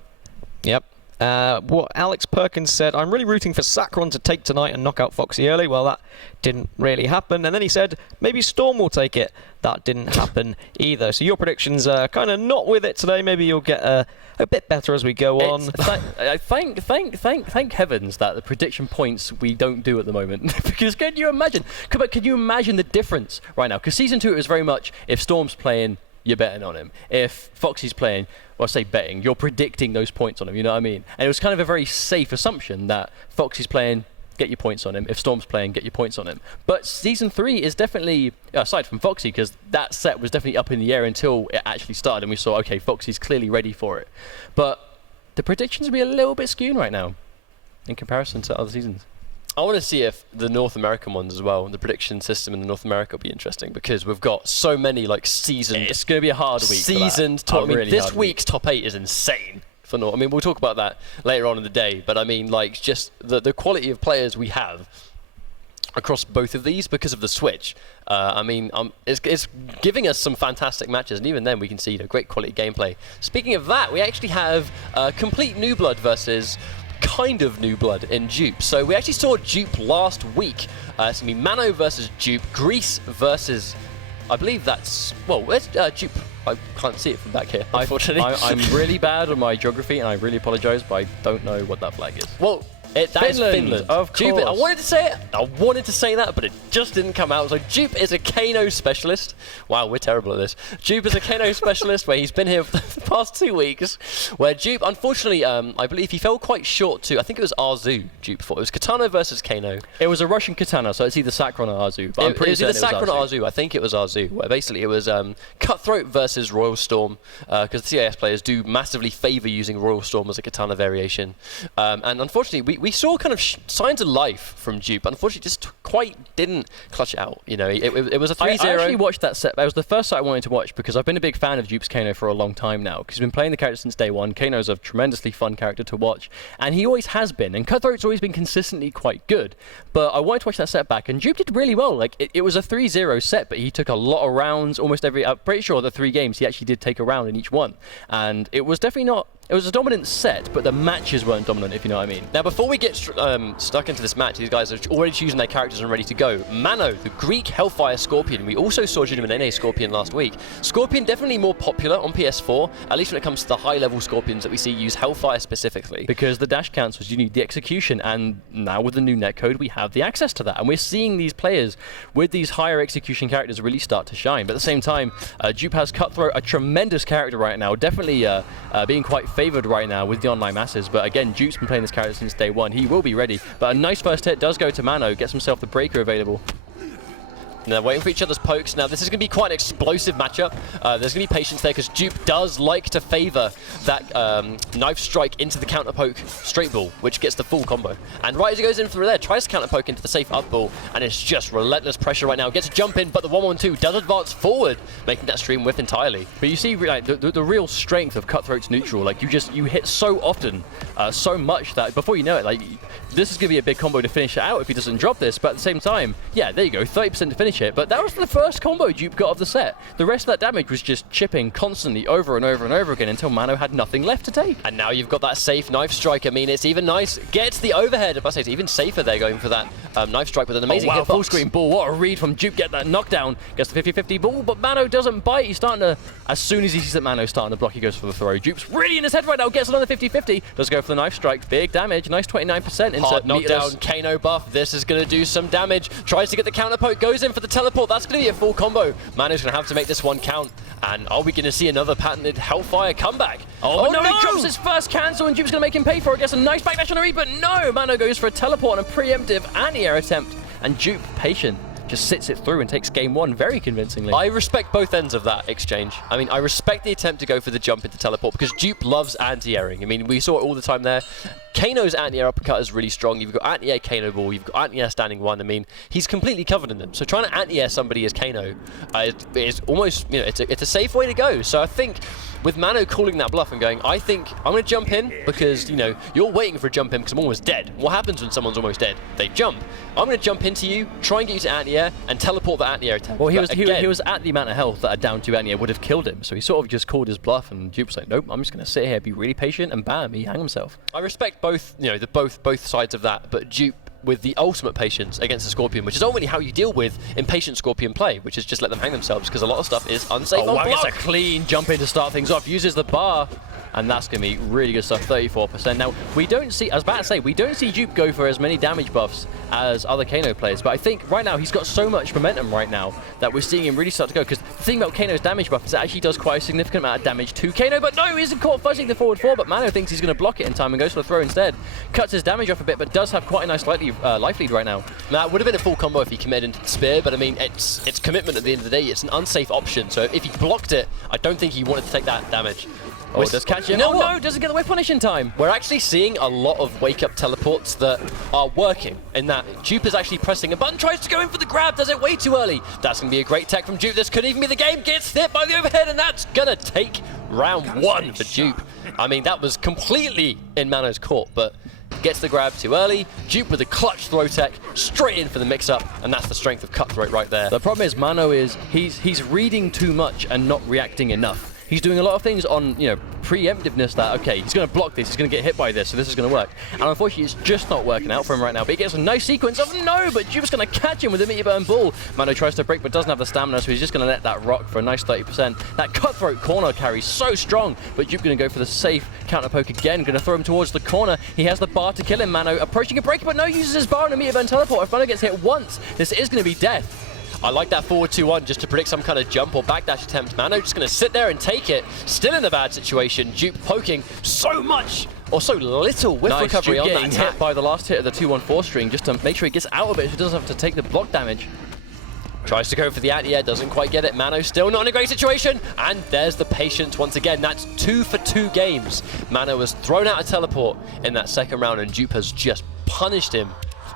Yep. What Alex Perkins said, I'm really rooting for Saccron to take tonight and knock out Foxy early. Well, that didn't really happen. And then he said, maybe Storm will take it. That didn't happen either. So your predictions are kind of not with it today. Maybe you'll get a bit better as we go on. Thank heavens that the prediction points we don't do at the moment. Because can you imagine the difference right now? Because Season 2 it was very much, if Storm's playing, you're betting on him. If Foxy's playing, well, I say betting, you're predicting those points on him, you know what I mean? And it was kind of a very safe assumption that Foxy's playing, get your points on him. If Storm's playing, get your points on him. But Season 3 is definitely, aside from Foxy, because that set was definitely up in the air until it actually started and we saw, okay, Foxy's clearly ready for it. But the predictions will be a little bit skewed right now in comparison to other seasons. I want to see if the North American ones as well, the prediction system in the North America will be interesting, because we've got so many like seasoned. It's going to be a hard week. Seasoned top. I mean, this week's top 8 is insane for North. I mean, we'll talk about that later on in the day, but I mean, like, just the quality of players we have across both of these because of the switch. I mean, it's giving us some fantastic matches, and even then we can see great quality gameplay. Speaking of that, we actually have complete New Blood versus kind of New Blood in Dupe. So we actually saw Dupe last week. It's going to be Mano versus Dupe, Greece versus, I believe that's, well, where's Dupe? I can't see it from back here, unfortunately. I'm really bad on my geography, and I really apologise, but I don't know what that flag is. Well, that is Finland. Of course. Dupe, I wanted to say it. I wanted to say that, but it just didn't come out. So Dupe is a Kano specialist. Wow, we're terrible at this. Dupe is a Kano specialist where he's been here for the past 2 weeks. Where Dupe, unfortunately, I believe he fell quite short to, I think it was Arzu Dupe fought. It was Katana versus Kano. It was a Russian Katana, so it's either Saccron or Arzu. But I'm pretty certain it was Saccron or Arzu. I think it was Arzu. Where basically it was Cutthroat versus Royal Storm, because the CIS players do massively favour using Royal Storm as a Katana variation. And unfortunately, we saw kind of signs of life from Dupe. Unfortunately, just quite didn't clutch it out. You know, it was a 3-0. I actually watched that set. That was the first set I wanted to watch because I've been a big fan of Dupe's Kano for a long time now. Because he's been playing the character since day one. Kano's a tremendously fun character to watch, and he always has been. And Cutthroat's always been consistently quite good. But I wanted to watch that set back, and Dupe did really well. Like it was a 3-0 set, but he took a lot of rounds. Almost every. I'm pretty sure the 3 games he actually did take a round in each one, and it was definitely not. It was a dominant set, but the matches weren't dominant, if you know what I mean. Now, before we get stuck into this match, these guys are already choosing their characters and ready to go. Mano, the Greek Hellfire Scorpion. We also saw Junamanene Scorpion last week. Scorpion definitely more popular on PS4, at least when it comes to the high-level Scorpions that we see use Hellfire specifically. Because the dash cancels, you need the execution, and now with the new netcode, we have the access to that. And we're seeing these players with these higher execution characters really start to shine. But at the same time, Dupe has Cutthroat, a tremendous character right now, definitely being quite favoured right now with the online masses. But again, Dupe's been playing this character since day one. He will be ready. But a nice first hit does go to Mano, gets himself the breaker available. And they're waiting for each other's pokes. Now, this is going to be quite an explosive matchup. There's going to be patience there because Dupe does like to favour that knife strike into the counter poke straight ball, which gets the full combo. And right as he goes in for there, tries to counter poke into the safe up ball, and it's just relentless pressure right now. Gets a jump in, but the 1-1-2 does advance forward, making that stream whiff entirely. But you see, like, the real strength of Cutthroat's neutral. Like, you hit so often, so much that before you know it, like, this is going to be a big combo to finish it out if he doesn't drop this. But at the same time, yeah, there you go, 30% to finish it. But that was the first combo Dupe got of the set. The rest of that damage was just chipping constantly over and over and over again until Mano had nothing left to take. And now you've got that safe knife strike. I mean, it's even nice. Gets the overhead. But I say it's even safer there going for that knife strike with an amazing hitbox. Full screen ball. What a read from Dupe. Get that knockdown. Gets the 50-50 ball, but Mano doesn't bite. He's starting to, as soon as he sees that Mano's starting to block, he goes for the throw. Dupe's really in his head right now. Gets another 50-50. Does go for the knife strike. Big damage. Nice 29% into hard knockdown. Kano buff. This is going to do some damage. Tries to get the counter poke. Goes in for for the teleport. That's going to be a full combo. Mano's going to have to make this one count. And are we going to see another patented Hellfire comeback? Oh no! He drops his first cancel, and Jupe's going to make him pay for it. Gets a nice backdash on the read, but no! Mano goes for a teleport and a preemptive anti-air attempt. And Jupe, patient, just sits it through and takes game 1 very convincingly. I respect both ends of that exchange. I mean, I respect the attempt to go for the jump into teleport because Jupe loves anti-airing. I mean, we saw it all the time there. Kano's anti-air uppercut is really strong. You've got anti-air Kano ball, you've got anti-air standing 1. I mean, he's completely covered in them. So trying to anti-air somebody as Kano is almost, you know, it's a safe way to go. So I think with Mano calling that bluff and going, I think I'm going to jump in because, you know, you're waiting for a jump in because I'm almost dead. What happens when someone's almost dead? They jump. I'm going to jump into you, try and get you to anti-air, and teleport the anti-air attempt. Well, he was at the amount of health that a down 2 anti-air would have killed him. So he sort of just called his bluff, and Jupe was like, nope, I'm just going to sit here, be really patient, and bam, he hung himself. I respect both, you know, both sides of that, but Jupe with the ultimate patience against the Scorpion, which is ultimately how you deal with impatient Scorpion play, which is just let them hang themselves because a lot of stuff is unsafe on block. It's a clean jump in to start things off, uses the bar, and that's going to be really good stuff, 34%. Now, we don't see, I was about to say, we don't see Jupe go for as many damage buffs as other Kano players, but I think right now he's got so much momentum right now that we're seeing him really start to go, because the thing about Kano's damage buff is it actually does quite a significant amount of damage to Kano, but no, he isn't caught fuzzing the forward 4, but Mano thinks he's going to block it in time and goes for the throw instead. Cuts his damage off a bit, but does have quite a nice life lead right now. Now, it would have been a full combo if he committed into the spear, but I mean, it's commitment at the end of the day. It's an unsafe option, so if he blocked it, I don't think he wanted to take that damage. Oh, does catch him. Oh no, doesn't get the whip punish in time. We're actually seeing a lot of wake-up teleports that are working, in that Jupe is actually pressing a button, tries to go in for the grab, does it way too early. That's going to be a great tech from Jupe. This could even be the game. Gets hit by the overhead, and that's going to take round 1 for Jupe. I mean, that was completely in Mano's court, but gets the grab too early. Jupe with a clutch throw tech, straight in for the mix-up, and that's the strength of Cutthroat right there. The problem is Mano is, he's reading too much and not reacting enough. He's doing a lot of things on, you know, preemptiveness that, okay, he's going to block this, he's going to get hit by this, so this is going to work. And unfortunately, it's just not working out for him right now. But he gets a nice sequence of no, but Jupe's going to catch him with a meteor burn ball. Mano tries to break, but doesn't have the stamina, so he's just going to let that rock for a nice 30%. That Cutthroat corner carry so strong, but Jupe going to go for the safe counter poke again, going to throw him towards the corner. He has the bar to kill him. Mano approaching a break, but no, uses his bar and a meteor burn teleport. If Mano gets hit once, this is going to be death. I like that forward 2-1 just to predict some kind of jump or backdash attempt. Mano just going to sit there and take it. Still in a bad situation. Jupe poking so much or so little with recovery on that attack. Hit by the last hit of the 2-1-4 string just to make sure he gets out of it so he doesn't have to take the block damage. Tries to go for the anti-air, doesn't quite get it. Mano still not in a great situation. And there's the patience once again. That's 2 for 2 games. Mano was thrown out a teleport in that second round and Jupe has just punished him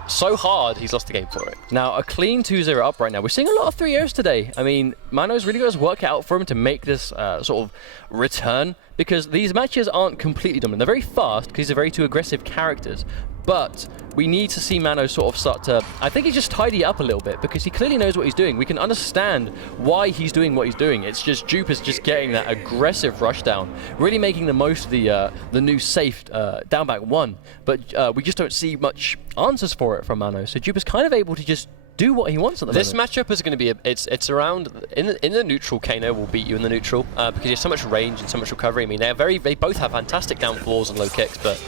so hard, he's lost the game for it. Now, a clean 2-0 up right now. We're seeing a lot of 3-0s today. I mean, Mano's really got his work out for him to make this sort of return, because these matches aren't completely dominant. They're very fast, because these are very two aggressive characters. But we need to see Mano sort of start to, I think he's just tidy up a little bit, because he clearly knows what he's doing. We can understand why he's doing what he's doing. It's just Jupe is just getting that aggressive rush down, really making the most of the new safe down back 1. But we just don't see much answers for it from Mano. So Jupe is kind of able to just do what he wants at the moment. This matchup is going to be it's around in the neutral. Kano will beat you in the neutral because he has so much range and so much recovery. I mean, they both have fantastic down floors and low kicks, but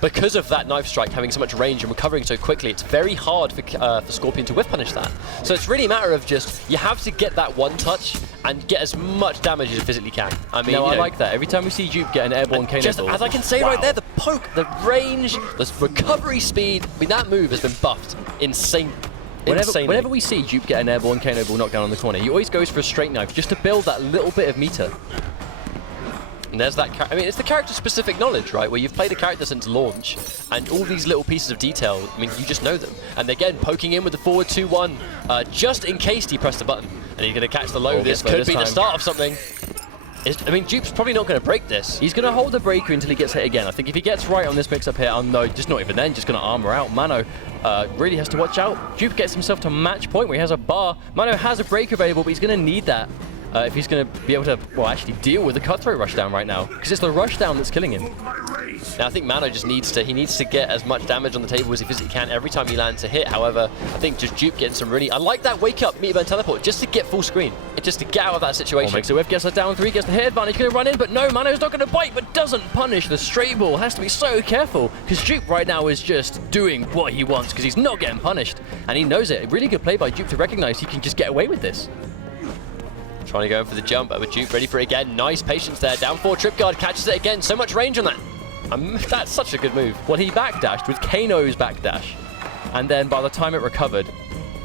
because of that knife strike having so much range and recovering so quickly, it's very hard for Scorpion to whiff punish that. So it's really a matter of just you have to get that one touch and get as much damage as you physically can. I mean, I like that. Every time we see Jupe get an airborne Kano just ball, as I can say right there, the poke, the range, the recovery speed. I mean, that move has been buffed insane. Whenever we see Jupe get an airborne Kano ball knocked down on the corner, he always goes for a straight knife just to build that little bit of meter. And there's that, I mean, it's the character-specific knowledge, right? Where you've played a character since launch, and all these little pieces of detail, I mean, you just know them. And again, poking in with the forward 2-1, just in case he pressed the button. And he's going to catch the low. This could be the start of something. I mean, Jupe's probably not going to break this. He's going to hold the breaker until he gets hit again. I think if he gets right on this mix-up here, no, just not even then, just going to armor out. Mano really has to watch out. Jupe gets himself to match point where he has a bar. Mano has a breaker available, but he's going to need that. if he's going to be able to, well, actually deal with the cutthroat rushdown right now, because it's the rushdown that's killing him. Now, I think Mano just needs to get as much damage on the table as he physically can every time he lands a hit. However, I think just Jupe getting some really... I like that wake-up meter burn teleport just to get full screen, just to get out of that situation. Makes it whiff, gets a down 3, gets the hit advantage, going to run in, but no, Mano's not going to bite, but doesn't punish the stray ball. Has to be so careful, because Jupe right now is just doing what he wants, because he's not getting punished, and he knows it. A really good play by Jupe to recognize he can just get away with this. Trying to go in for the jump, but Jupe ready for it again. Nice patience there. Down 4 trip guard, catches it again. So much range on that. That's such a good move. Well, he backdashed with Kano's backdash, and then by the time it recovered,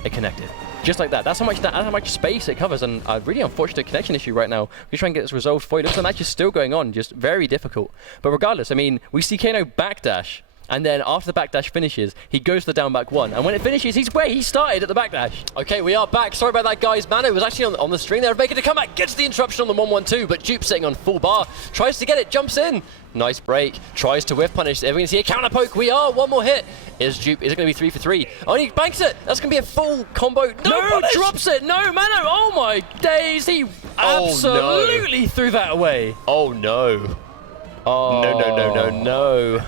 it connected. Just like that. That's how much space it covers, and a really unfortunate connection issue right now. We try and get this resolved for you. Looks like the match is still going on, just very difficult. But regardless, I mean, we see Kano backdash, and then after the backdash finishes, he goes to the down back 1. And when it finishes, he's where he started at the backdash. Okay, we are back. Sorry about that, guys. Mano was actually on the string there, making a comeback. Gets the interruption on the 1-1-2, but Jupe sitting on full bar. Tries to get it, jumps in. Nice break. Tries to whiff punish. We're going to see a counter poke. We are. One more hit. Is Jupe. Is it going to be 3 for 3? Oh, and he banks it. That's going to be a full combo. No, drops it. No, Mano. Oh, my days. He absolutely threw that away. Oh, no. Oh. No.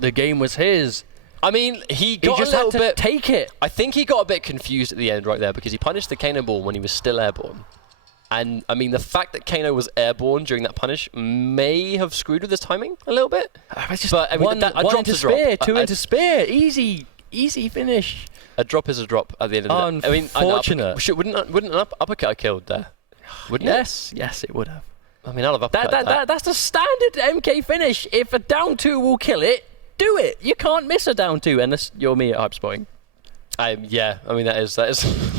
The game was his. I mean, he got just a little had to bit... take it. I think he got a bit confused at the end right there because he punished the Kano ball when he was still airborne. And, I mean, the fact that Kano was airborne during that punish may have screwed with his timing a little bit. But I mean, one into spear, 2 into spear. Easy finish. A drop is a drop at the end of the day. Unfortunate. Wouldn't an uppercut have killed there? Wouldn't it? Yes, it would have. I mean, I'll have uppercut that's the standard MK finish. If a down 2 will kill it, do it. You can't miss a down 2 unless you're me at hype spotting. Yeah, I mean, that is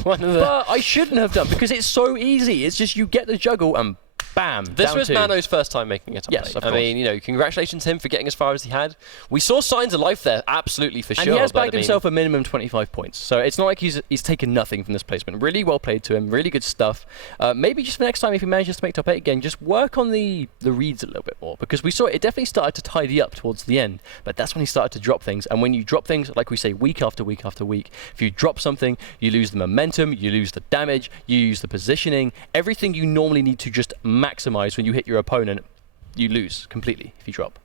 one of the... But I shouldn't have done, because it's so easy. It's just you get the juggle and bam, This down was 2. Mano's first time making a top 8. Yes, of course. I mean, you know, congratulations to him for getting as far as he had. We saw signs of life there, absolutely, for sure. And he has bagged himself a minimum 25 points. So it's not like he's taken nothing from this placement. Really well played to him, really good stuff. Maybe just for next time, if he manages to make top 8 again, just work on the reads a little bit more. Because we saw it definitely started to tidy up towards the end. But that's when he started to drop things. And when you drop things, like we say, week after week after week, if you drop something, you lose the momentum, you lose the damage, you lose the positioning. Everything you normally need to just maximize when you hit your opponent, you lose completely if you drop.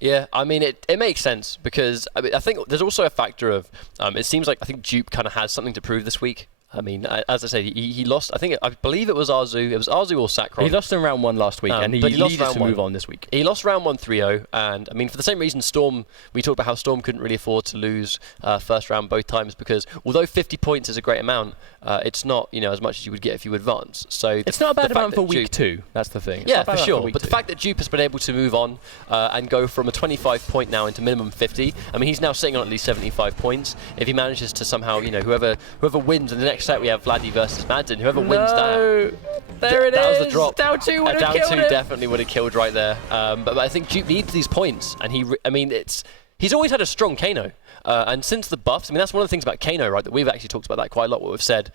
Yeah, I mean, it makes sense because I think there's also a factor of, it seems like I think Jupe kind of has something to prove this week. I mean, as I said, he lost, I believe it was Arzu. It was Arzu or Sacron. He lost in round 1 last week, and he needed to move on this week. He lost round 1 3-0, and I mean, for the same reason, Storm, we talked about how Storm couldn't really afford to lose first round both times because although 50 points is a great amount, it's not, you know, as much as you would get if you advance. So it's not a bad amount for week 2. That's the thing. Yeah, for sure. But the fact that Jupe has been able to move on and go from a 25 point now into minimum 50, I mean, he's now sitting on at least 75 points. If he manages to somehow, you know, whoever wins in the next set, we have Vladdy versus Madden. Whoever wins that, that was the drop. Down 2 would have killed him. Down 2 definitely would have killed right there. But I think Jupe needs these points, and he's always had a strong Kano. And since the buffs, I mean, that's one of the things about Kano, right? That we've actually talked about that quite a lot. What we've said.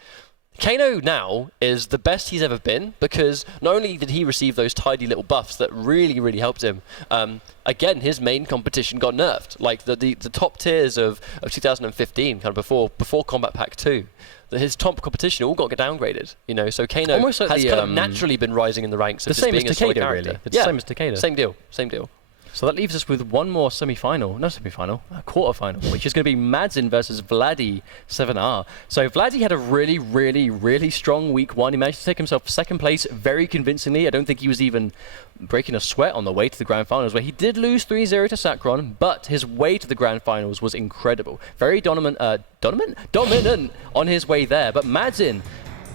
Kano now is the best he's ever been because not only did he receive those tidy little buffs that really, really helped him, again, his main competition got nerfed. Like the top tiers of 2015, kind of before Kombat Pack 2, his top competition all got downgraded. You know, so Kano almost like has kind of naturally been rising in the ranks of the same being as a solid Takeda, character. really. It's the same as Takeda. Same deal. So that leaves us with one more semi-final, a quarter-final, which is going to be Madzin versus Vladdy 7R. So Vladdy had a really, really, really strong week 1. He managed to take himself second place very convincingly. I don't think he was even breaking a sweat on the way to the Grand Finals, where he did lose 3-0 to Sacron, but his way to the Grand Finals was incredible. Very dominant on his way there. But Madzin,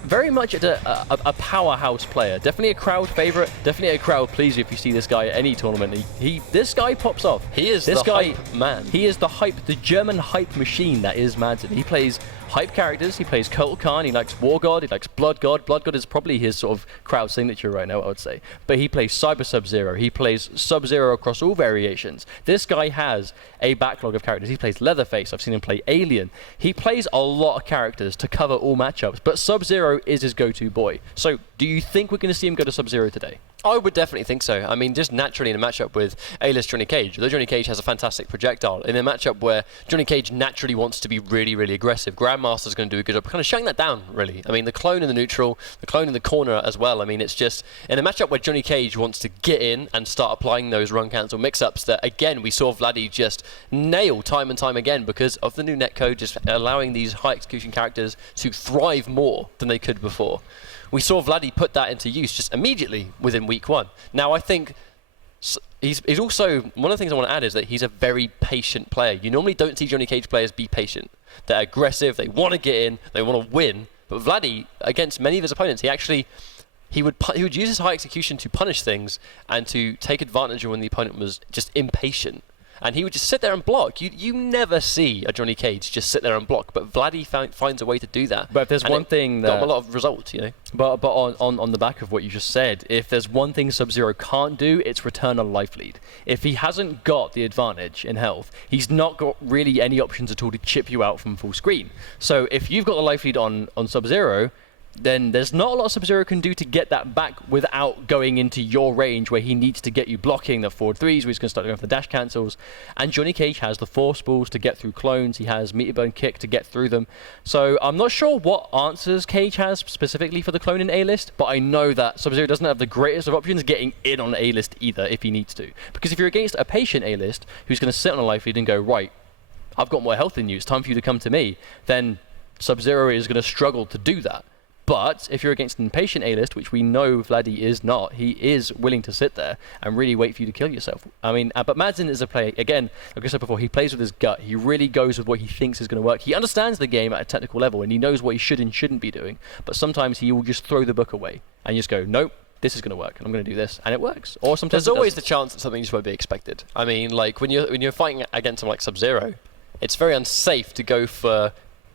very much a powerhouse player. Definitely a crowd favorite. Definitely a crowd pleaser if you see this guy at any tournament. This guy pops off. He is the hype man. He is the German hype machine that is Madzin. He plays hype characters. He plays Kotal Khan. He likes War God. He likes Blood God. Blood God is probably his sort of crowd signature right now, I would say. But he plays Cyber Sub-Zero. He plays Sub-Zero across all variations. This guy has a backlog of characters. He plays Leatherface. I've seen him play Alien. He plays a lot of characters to cover all matchups. But Sub-Zero is his go-to boy. So do you think we're going to see him go to Sub-Zero today? I would definitely think so. I mean, just naturally in a matchup with A-list Johnny Cage, though Johnny Cage has a fantastic projectile, in a matchup where Johnny Cage naturally wants to be really, really aggressive, Grandmaster's going to do a good job kind of shutting that down, really. I mean, the clone in the neutral, the clone in the corner as well. I mean, it's just, in a matchup where Johnny Cage wants to get in and start applying those run cancel mix-ups that, again, we saw Vladdy just nail time and time again because of the new netcode, just allowing these high execution characters to thrive more than they could before. We saw Vladdy put that into use just immediately within week 1. Now, I think he's also, one of the things I want to add is that he's a very patient player. You normally don't see Johnny Cage players be patient. They're aggressive, they want to get in, they want to win. But Vladdy, against many of his opponents, he would use his high execution to punish things and to take advantage of when the opponent was just impatient. And he would just sit there and block. You never see a Johnny Cage just sit there and block, but Vladdy finds a way to do that. But if there's one thing that got him a lot of results, you know. But on the back of what you just said, if there's one thing Sub-Zero can't do, it's return a life lead. If he hasn't got the advantage in health, he's not got really any options at all to chip you out from full screen. So if you've got the life lead on Sub-Zero, then there's not a lot Sub-Zero can do to get that back without going into your range where he needs to get you blocking the forward threes, where he's going to start going for the dash cancels. And Johnny Cage has the force balls to get through clones. He has meter burn kick to get through them. So I'm not sure what answers Cage has specifically for the clone in A-list, but I know that Sub-Zero doesn't have the greatest of options getting in on A-list either if he needs to. Because if you're against a patient A-list who's going to sit on a life lead and go, right, I've got more health than you, it's time for you to come to me, then Sub-Zero is going to struggle to do that. But if you're against an impatient A-list, which we know Vladdy is not, he is willing to sit there and really wait for you to kill yourself. I mean, but Madsen is a player, again, like I said before, he plays with his gut. He really goes with what he thinks is going to work. He understands the game at a technical level, and he knows what he should and shouldn't be doing. But sometimes he will just throw the book away and just go, nope, this is going to work, and I'm going to do this, and it works. Or sometimes there's always the chance that something just won't be expected. I mean, like, when you're fighting against someone like Sub-Zero, it's very unsafe to go for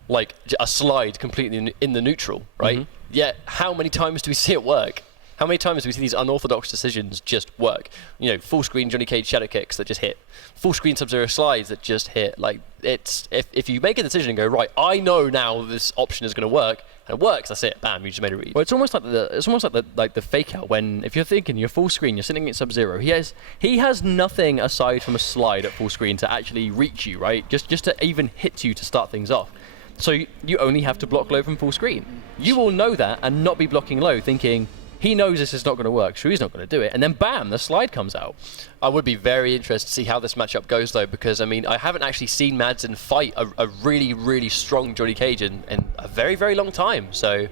like a slide completely in the neutral, right? Mm-hmm. Yet, how many times do we see it work? How many times do we see these unorthodox decisions just work? You know, full screen Johnny Cage shadow kicks that just hit. Full screen Sub-Zero slides that just hit. Like, it's if you make a decision and go, right, I know now this option is going to work, and it works, that's it, bam, you just made a read. Well, it's almost like the fake out when, if you're thinking you're full screen, you're sitting against Sub-Zero, he has nothing aside from a slide at full screen to actually reach you, right? Just to even hit you to start things off. So you only have to block low from full screen. You will know that and not be blocking low, thinking he knows this is not going to work, so he's not going to do it. And then bam, the slide comes out. I would be very interested to see how this matchup goes, though, because I mean, I haven't actually seen Madsen fight a really, really strong Johnny Cage in a very, very long time. So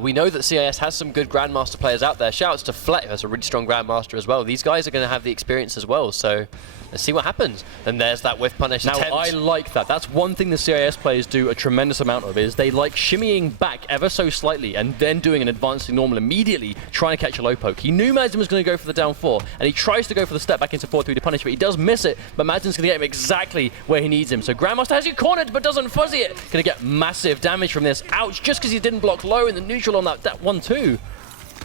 we know that CIS has some good Grandmaster players out there. Shouts to Flet, who has a really strong Grandmaster as well. These guys are going to have the experience as well, so let's see what happens. And there's that whiff punish attempt. Now, I like that. That's one thing the CIS players do a tremendous amount of, is they like shimmying back ever so slightly and then doing an advancing normal immediately, trying to catch a low poke. He knew Madsen was going to go for the down 4, and he tries to go for the step back into 4-3 to punish, but he does miss it, but Madsen's going to get him exactly where he needs him. So Grandmaster has you cornered, but doesn't fuzzy it. Going to get massive damage from this. Ouch, just because he didn't block low in the neutral on that 1-2.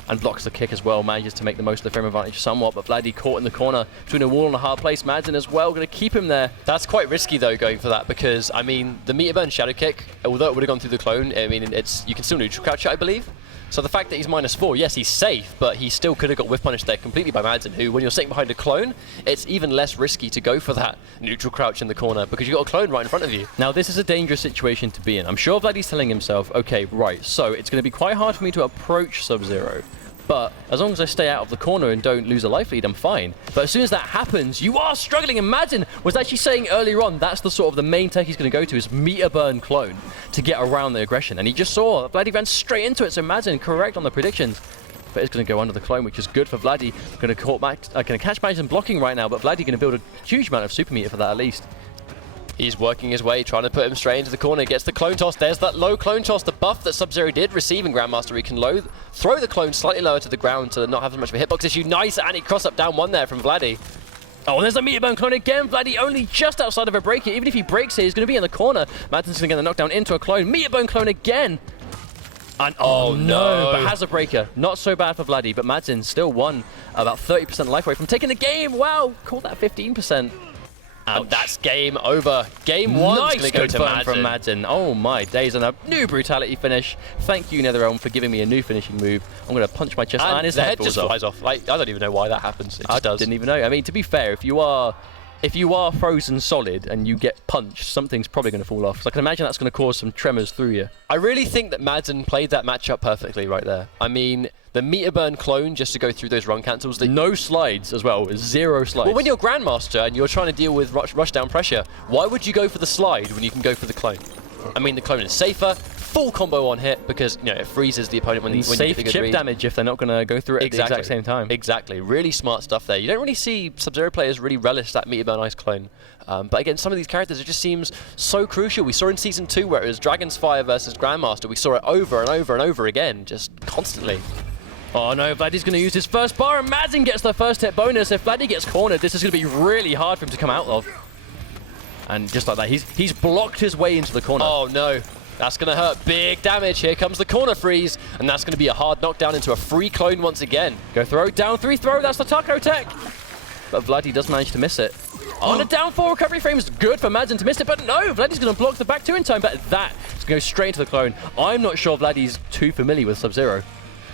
And blocks the kick as well, manages to make the most of the frame advantage somewhat, but Vladdy caught in the corner between a wall and a hard place. Madsen as well, going to keep him there. That's quite risky though, going for that, because I mean, the meter burn shadow kick, although it would have gone through the clone, I mean, you can still neutral crouch it, I believe. So the fact that he's -4, yes, he's safe, but he still could have got whiff punished there completely by Madsen, who, when you're sitting behind a clone, it's even less risky to go for that neutral crouch in the corner, because you've got a clone right in front of you. Now, this is a dangerous situation to be in. I'm sure Vladdy's telling himself, okay, right, so it's going to be quite hard for me to approach Sub-Zero, but as long as I stay out of the corner and don't lose a life lead, I'm fine. But as soon as that happens, you are struggling. And Madsen was actually saying earlier on, that's the sort of the main tech he's going to go to, is meter burn clone to get around the aggression. And he just saw Vladdy ran straight into it. So Madsen correct on the predictions, but it's going to go under the clone, which is good for Vladdy. Going to catch Madsen blocking right now, but Vladdy going to build a huge amount of super meter for that at least. He's working his way, trying to put him straight into the corner. Gets the clone toss. There's that low clone toss, the buff that Sub-Zero did receive in Grandmaster. He can throw the clone slightly lower to the ground to not have as much of a hitbox issue. Nice anti-cross up down 1 there from Vladdy. Oh, and there's the meter burn clone again. Vladdy only just outside of a break. Even if he breaks it, he's going to be in the corner. Madsen's going to get the knockdown into a clone. Meter burn clone again. And oh no, but has a breaker. Not so bad for Vladdy, but Madsen still won about 30% life away from taking the game. Wow, call that 15%. And that's game over. Game one nice is going to go to confirm from Madden. Oh my days, and a new brutality finish. Thank you, NetherRealm, for giving me a new finishing move. I'm going to punch my chest and his head just flies off. Like, I don't even know why that happens. It just does. Didn't even know. I mean, to be fair, if you are frozen solid and you get punched, something's probably going to fall off. So I can imagine that's going to cause some tremors through you. I really think that Madden played that matchup perfectly right there. I mean, the meter burn clone just to go through those run cancels. No slides as well. 0 slides. Well, when you're Grandmaster and you're trying to deal with rush down pressure, why would you go for the slide when you can go for the clone? I mean, the clone is safer. Full combo on hit because, you know, it freezes the opponent when you get safe the good chip read. damage if they're not going to go through it at the exact same time. Exactly. Really smart stuff there. You don't really see Sub-Zero players really relish that meter burn ice clone. But again, some of these characters, it just seems so crucial. We saw in Season 2 where it was Dragon's Fire versus Grandmaster. We saw it over and over and over again, just constantly. Oh no, Vladdy's going to use his first bar, and Madden gets the first hit bonus. If Vladdy gets cornered, this is going to be really hard for him to come out of. And just like that, he's blocked his way into the corner. Oh no. That's going to hurt. Big damage. Here comes the corner freeze. And that's going to be a hard knockdown into a free clone once again. Go throw, down 3 throw. That's the taco tech. But Vladdy does manage to miss it. On a down 4 recovery frame is good for Madden to miss it, but no, Vladdy's going to block the back 2 in time, but that is going to go straight into the clone. I'm not sure Vladdy's too familiar with Sub-Zero.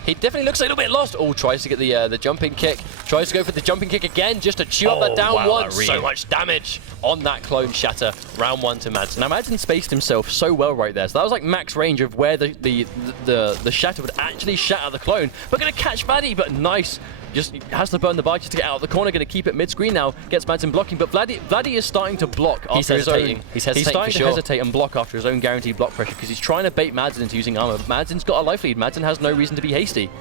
He definitely looks a little bit lost. Oh, tries to get the jumping kick. Tries to go for the jumping kick again just to chew up that down one. So much damage on that clone shatter. Round 1 to Madden. Now Madden spaced himself so well right there. So that was like max range of where the shatter would actually shatter the clone. But going to catch Vladdy, but nice. Just has to burn the bar just to get out of the corner. Going to keep it mid-screen now. Gets Madden blocking, but Vladdy is starting to block after his own. He's starting to hesitate and block after his own guaranteed block pressure because he's trying to bait Madden into using armor. But Madden's got a life lead. Madden has no reason to be hasty.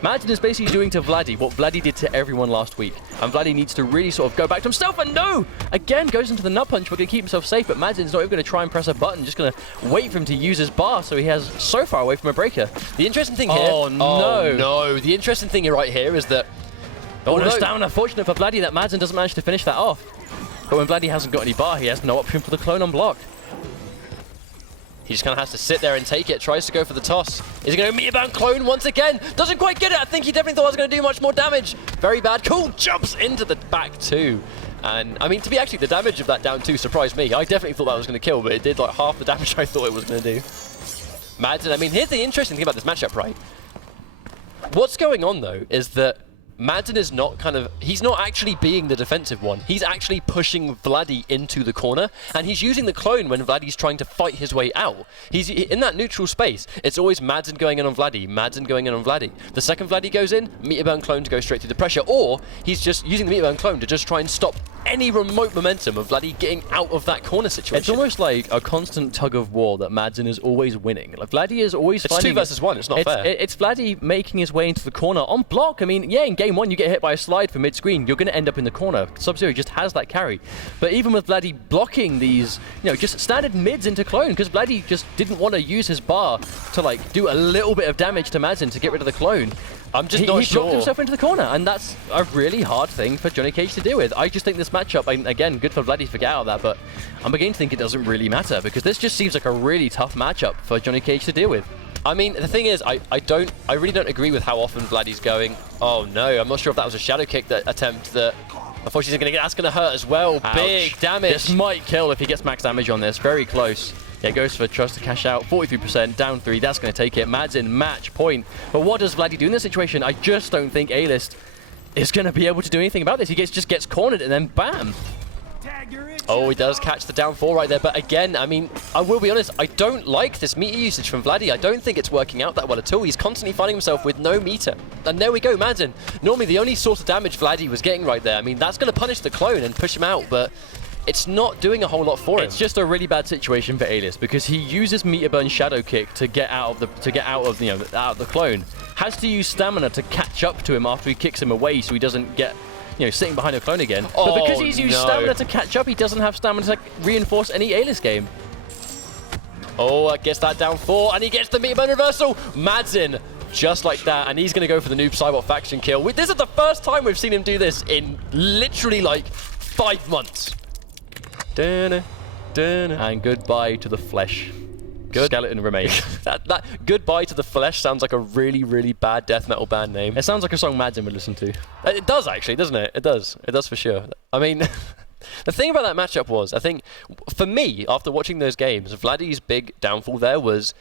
Madden is basically doing to Vladdy what Vladdy did to everyone last week. And Vladdy needs to really sort of go back to himself. And no! Again, goes into the nut punch. We're going to keep himself safe. But Madden's not even going to try and press a button. Just going to wait for him to use his bar. So he has so far away from a breaker. The interesting thing here... Oh, no. No. The interesting thing right here is that... Oh, no stamina. Fortunate for Vladdy that Madden doesn't manage to finish that off. But when Vladdy hasn't got any bar, he has no option for the clone unblocked. He just kind of has to sit there and take it. Tries to go for the toss. Is he going to meter burn clone once again? Doesn't quite get it. I think he definitely thought it was going to do much more damage. Very bad. Cool. Jumps into the back 2. And, I mean, to be actually, the damage of that down 2 surprised me. I definitely thought that was going to kill, but it did like half the damage I thought it was going to do. Madden, I mean, here's the interesting thing about this matchup, right? What's going on, though, is that Madden is not he's not actually being the defensive one. He's actually pushing Vladdy into the corner, and he's using the clone when Vladdy's trying to fight his way out. He's in that neutral space. It's always Madden going in on Vladdy, Madden going in on Vladdy. The second Vladdy goes in, meter burn clone to go straight through the pressure, or he's just using the meter burn clone to just try and stop any remote momentum of Vladdy getting out of that corner situation. It's almost like a constant tug of war that Madden is always winning. Like Vladdy is always finding... It's 2 versus 1, it's not fair. It's Vladdy making his way into the corner on block. I mean, yeah, in game 1 you get hit by a slide for mid-screen, you're going to end up in the corner. Sub-Zero just has that carry. But even with Vladdy blocking these, you know, just standard mids into clone, because Vladdy just didn't want to use his bar to like do a little bit of damage to Madden to get rid of the clone. I'm just not He sure. blocked himself into the corner, and that's a really hard thing for Johnny Cage to deal with. I just think this matchup, again, good for Vladdy to get out of that, but I'm beginning to think it doesn't really matter, because this just seems like a really tough matchup for Johnny Cage to deal with. I mean, the thing is, I really don't agree with how often Vladdy's going. Oh no, I'm not sure if that was a shadow kick attempt that unfortunately that's going to hurt as well. Ouch. Big damage. This might kill if he gets max damage on this. Very close. Yeah, goes for tries to cash out. 43%, down 3. That's going to take it. Madden match point. But what does Vladdy do in this situation? I just don't think A-List is going to be able to do anything about this. He just gets cornered and then bam. Oh, he does catch the down 4 right there. But again, I mean, I will be honest, I don't like this meter usage from Vladdy. I don't think it's working out that well at all. He's constantly finding himself with no meter. And there we go, Madden. Normally, the only sort of damage Vladdy was getting right there. I mean, that's going to punish the clone and push him out, but it's not doing a whole lot for him. It's just a really bad situation for A-List because he uses meter burn shadow kick to get out of the clone. Has to use stamina to catch up to him after he kicks him away so he doesn't get sitting behind a clone again. Oh, but because he's used stamina to catch up, he doesn't have stamina to reinforce any A-List game. Oh, gets that down 4, and he gets the meter burn reversal. Madden, just like that, and he's going to go for the noob Cybot faction kill. This is the first time we've seen him do this in literally like 5 months. And goodbye to the flesh. Skeleton remains. that goodbye to the flesh sounds like a really, really bad death metal band name. It sounds like a song Madden would listen to. It does actually, doesn't it? It does for sure. I mean, The thing about that matchup was, I think, for me, after watching those games, Vladdy's big downfall there was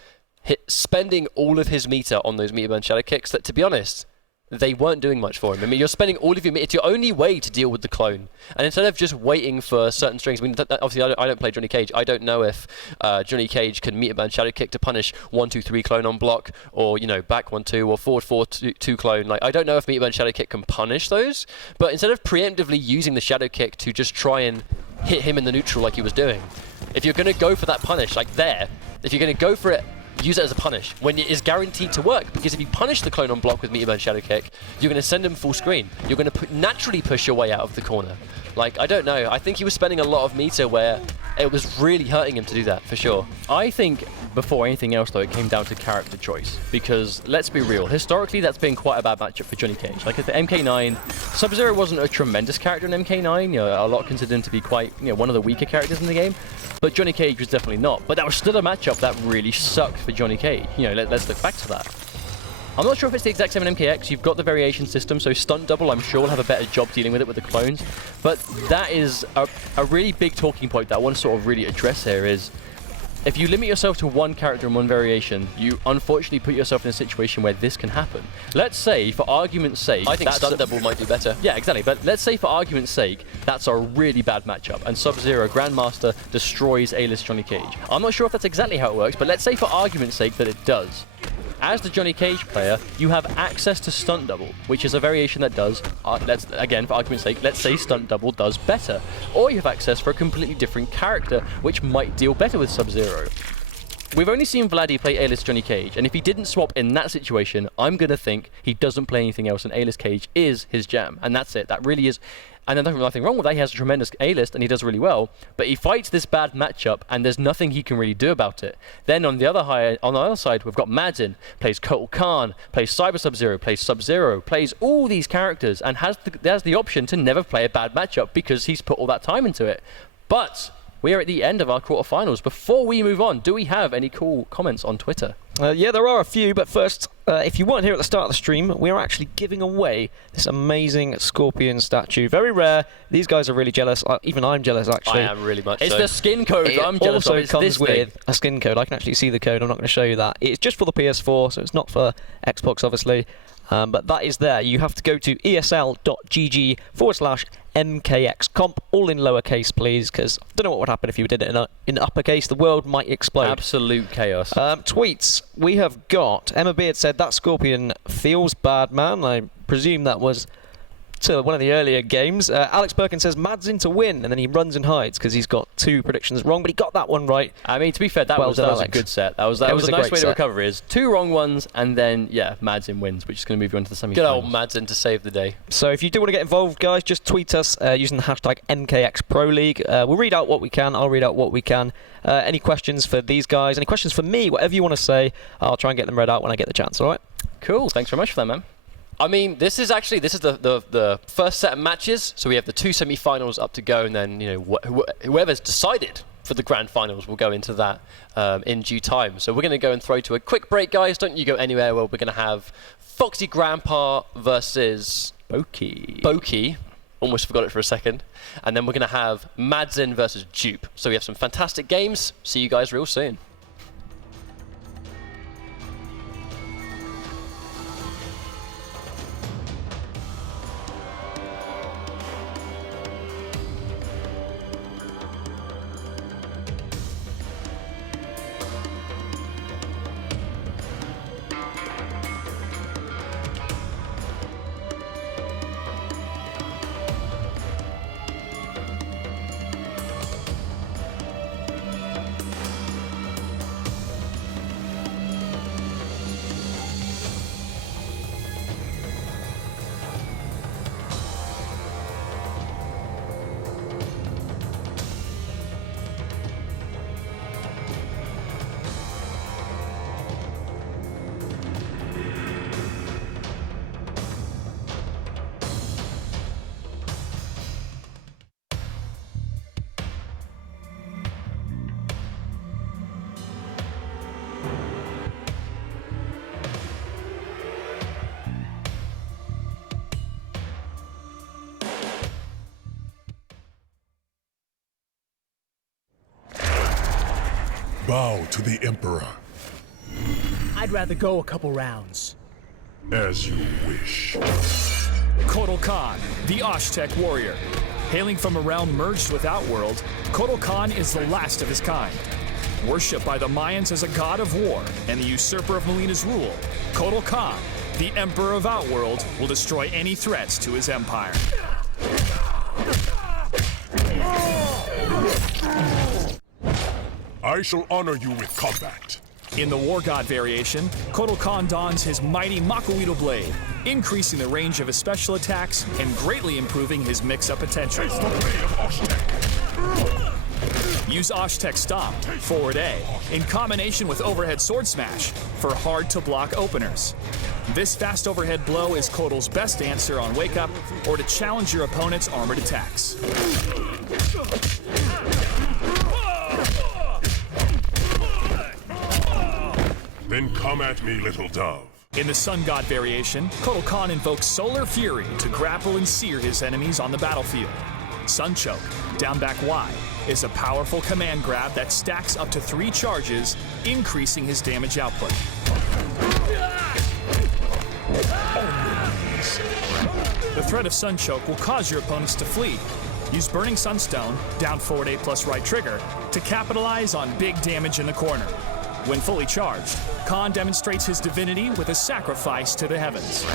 spending all of his meter on those meter burn shadow kicks that, to be honest, they weren't doing much for him. I mean, you're spending all of your meter. It's your only way to deal with the clone. And instead of just waiting for certain strings, I mean, obviously I don't play Johnny Cage. I don't know if Johnny Cage can meter burn shadow kick to punish 1-2-3 clone on block, or, you know, back 1-2 or forward 4-2 clone. Like, I don't know if meter burn shadow kick can punish those. But instead of preemptively using the shadow kick to just try and hit him in the neutral like he was doing, if you're going to go for that punish, like there, if you're going to go for it, use it as a punish when it is guaranteed to work, because if you punish the clone on block with meter burn shadow kick, you're going to send him full screen. You're going to naturally push your way out of the corner. Like, I don't know. I think he was spending a lot of meter where it was really hurting him to do that, for sure. I think, before anything else, though, it came down to character choice. Because, let's be real, historically, that's been quite a bad matchup for Johnny Cage. Like, at the MK9, Sub-Zero wasn't a tremendous character in MK9. You know, a lot considered him to be quite, you know, one of the weaker characters in the game. But Johnny Cage was definitely not. But that was still a matchup that really sucked for Johnny Cage. You know, let's look back to that. I'm not sure if it's the exact same in MKX. You've got the variation system, so stunt double, I'm sure, will have a better job dealing with it with the clones. But that is a really big talking point that I want to sort of really address here is, if you limit yourself to one character and one variation, you unfortunately put yourself in a situation where this can happen. Let's say, for argument's sake... I think stunt double might do better. Yeah, exactly. But let's say, for argument's sake, that's a really bad matchup, and Sub-Zero Grandmaster destroys A-list Johnny Cage. I'm not sure if that's exactly how it works, but let's say, for argument's sake, that it does. As the Johnny Cage player, you have access to stunt double, which is a variation that does, again, for argument's sake, let's say stunt double does better. Or you have access for a completely different character, which might deal better with Sub-Zero. We've only seen Vladdy play A-list Johnny Cage, and if he didn't swap in that situation, I'm going to think he doesn't play anything else, and A-list Cage is his jam. And that's it. That really is... And there's nothing wrong with that. He has a tremendous A-list and he does really well. But he fights this bad matchup and there's nothing he can really do about it. Then on the other side, we've got Madden, plays Kotal Khan, plays Cyber Sub-Zero, plays Sub-Zero, plays all these characters and has the option to never play a bad matchup because he's put all that time into it. But we are at the end of our quarterfinals. Before we move on, do we have any cool comments on Twitter? Yeah, there are a few, but first, if you weren't here at the start of the stream, we are actually giving away this amazing Scorpion statue. Very rare. These guys are really jealous. Even I'm jealous, actually. I am really much It's so. the skin code I'm jealous of. It also comes with a skin code. I can actually see the code. I'm not going to show you that. It's just for the PS4, so it's not for Xbox, obviously. But that is there. You have to go to esl.gg/MKX comp, all in lowercase, please, because I don't know what would happen if you did it in uppercase. The world might explode. Absolute chaos. Tweets. We have got Emma Beard said that Scorpion feels bad, man. I presume that was to one of the earlier games. Alex Birkin says Madsen to win, and then he runs and hides because he's got 2 predictions wrong, but he got that one right. I mean, to be fair, that was a good set. That was a nice way to recover. Is 2 wrong ones, and then Madsen wins, which is going to move you on to the semi-finals. Good old Madsen to save the day. So if you do want to get involved, guys, just tweet us using the hashtag MKX Pro League. We'll read out what we can. I'll read out what we can. Any questions for these guys? Any questions for me? Whatever you want to say, I'll try and get them read out when I get the chance. All right? Cool. Thanks very much for that, man. I mean, this is the first set of matches. So we have the 2 semi-finals up to go, and then whoever's decided for the grand finals will go into that in due time. So we're going to go and throw to a quick break, guys. Don't you go anywhere. Where we're going to have Foxy Grandpa versus Boki. Almost forgot it for a second. And then we're going to have Madsen versus Dupe. So we have some fantastic games. See you guys real soon. bow to the Emperor. I'd rather go a couple rounds. As you wish. Kotal Khan, the Aztec warrior. Hailing from a realm merged with Outworld, Kotal Khan is the last of his kind. Worshipped by the Mayans as a god of war and the usurper of Melina's rule, Kotal Khan, the Emperor of Outworld, will destroy any threats to his empire. I shall honor you with combat. In the War God variation, Kotal Khan dons his mighty Makuito blade, increasing the range of his special attacks and greatly improving his mix-up potential. Face the blade of Aztec. Use Aztec Stomp, forward A, in combination with overhead sword smash for hard-to-block openers. This fast overhead blow is Kotal's best answer on wake up or to challenge your opponent's armored attacks. Then come at me, little dove. In the Sun God variation, Kotal Khan invokes Solar Fury to grapple and sear his enemies on the battlefield. Sun Choke, down back Y, is a powerful command grab that stacks up to 3 charges, increasing his damage output. The threat of Sun Choke will cause your opponents to flee. Use Burning Sunstone, down forward A plus right trigger, to capitalize on big damage in the corner. When fully charged, Khan demonstrates his divinity with a sacrifice to the heavens.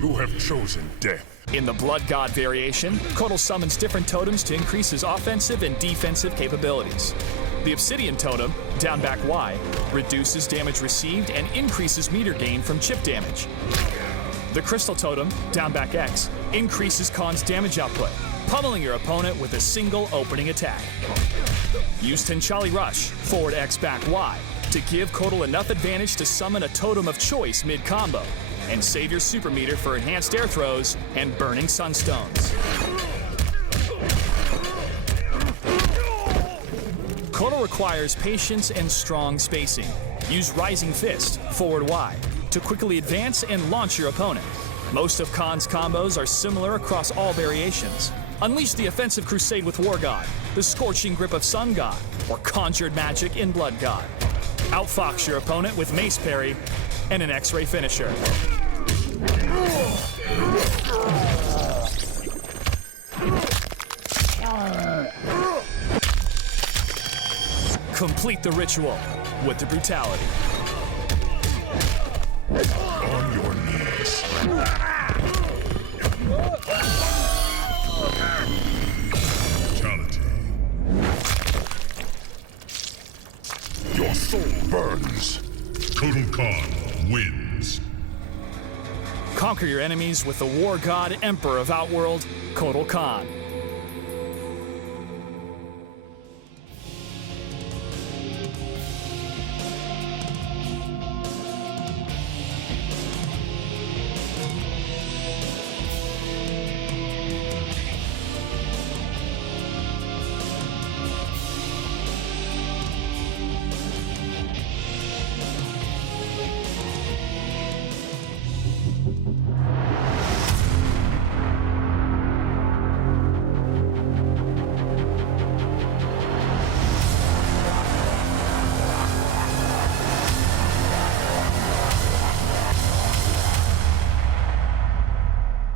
You have chosen death. In the Blood God variation, Kotal summons different totems to increase his offensive and defensive capabilities. The Obsidian Totem, down back Y, reduces damage received and increases meter gain from chip damage. The Crystal Totem, down back X, increases Khan's damage output, pummeling your opponent with a single opening attack. Use Tenchali Rush, forward X back Y, to give Kotal enough advantage to summon a totem of choice mid-combo, and save your super meter for enhanced air throws and burning sunstones. Kotal requires patience and strong spacing. Use Rising Fist, forward Y, to quickly advance and launch your opponent. Most of Khan's combos are similar across all variations. Unleash the Offensive Crusade with War God, the Scorching Grip of Sun God, or Conjured Magic in Blood God. Outfox your opponent with Mace Parry and an X-Ray finisher. Complete the ritual with the brutality. On your knees. Brutality. Your soul burns. Kotal Khan wins. Conquer your enemies with the War God Emperor of Outworld, Kotal Khan.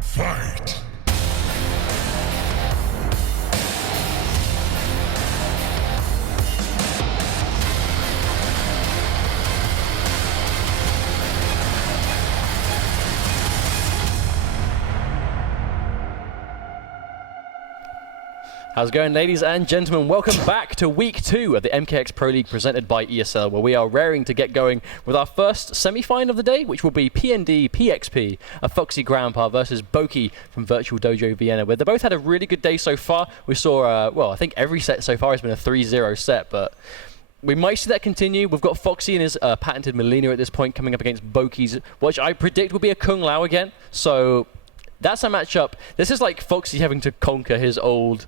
Fight! How's it going, ladies and gentlemen? Welcome back to week 2 of the MKX Pro League presented by ESL, where we are raring to get going with our first semi-final of the day, which will be PND PXP, a Foxy Grandpa versus Boki from Virtual Dojo Vienna, where they both had a really good day so far. We saw, well, I think every set so far has been a 3-0 set, but we might see that continue. We've got Foxy and his patented Melina at this point coming up against Boki's, which I predict will be a Kung Lao again. So that's a matchup. This is like Foxy having to conquer his old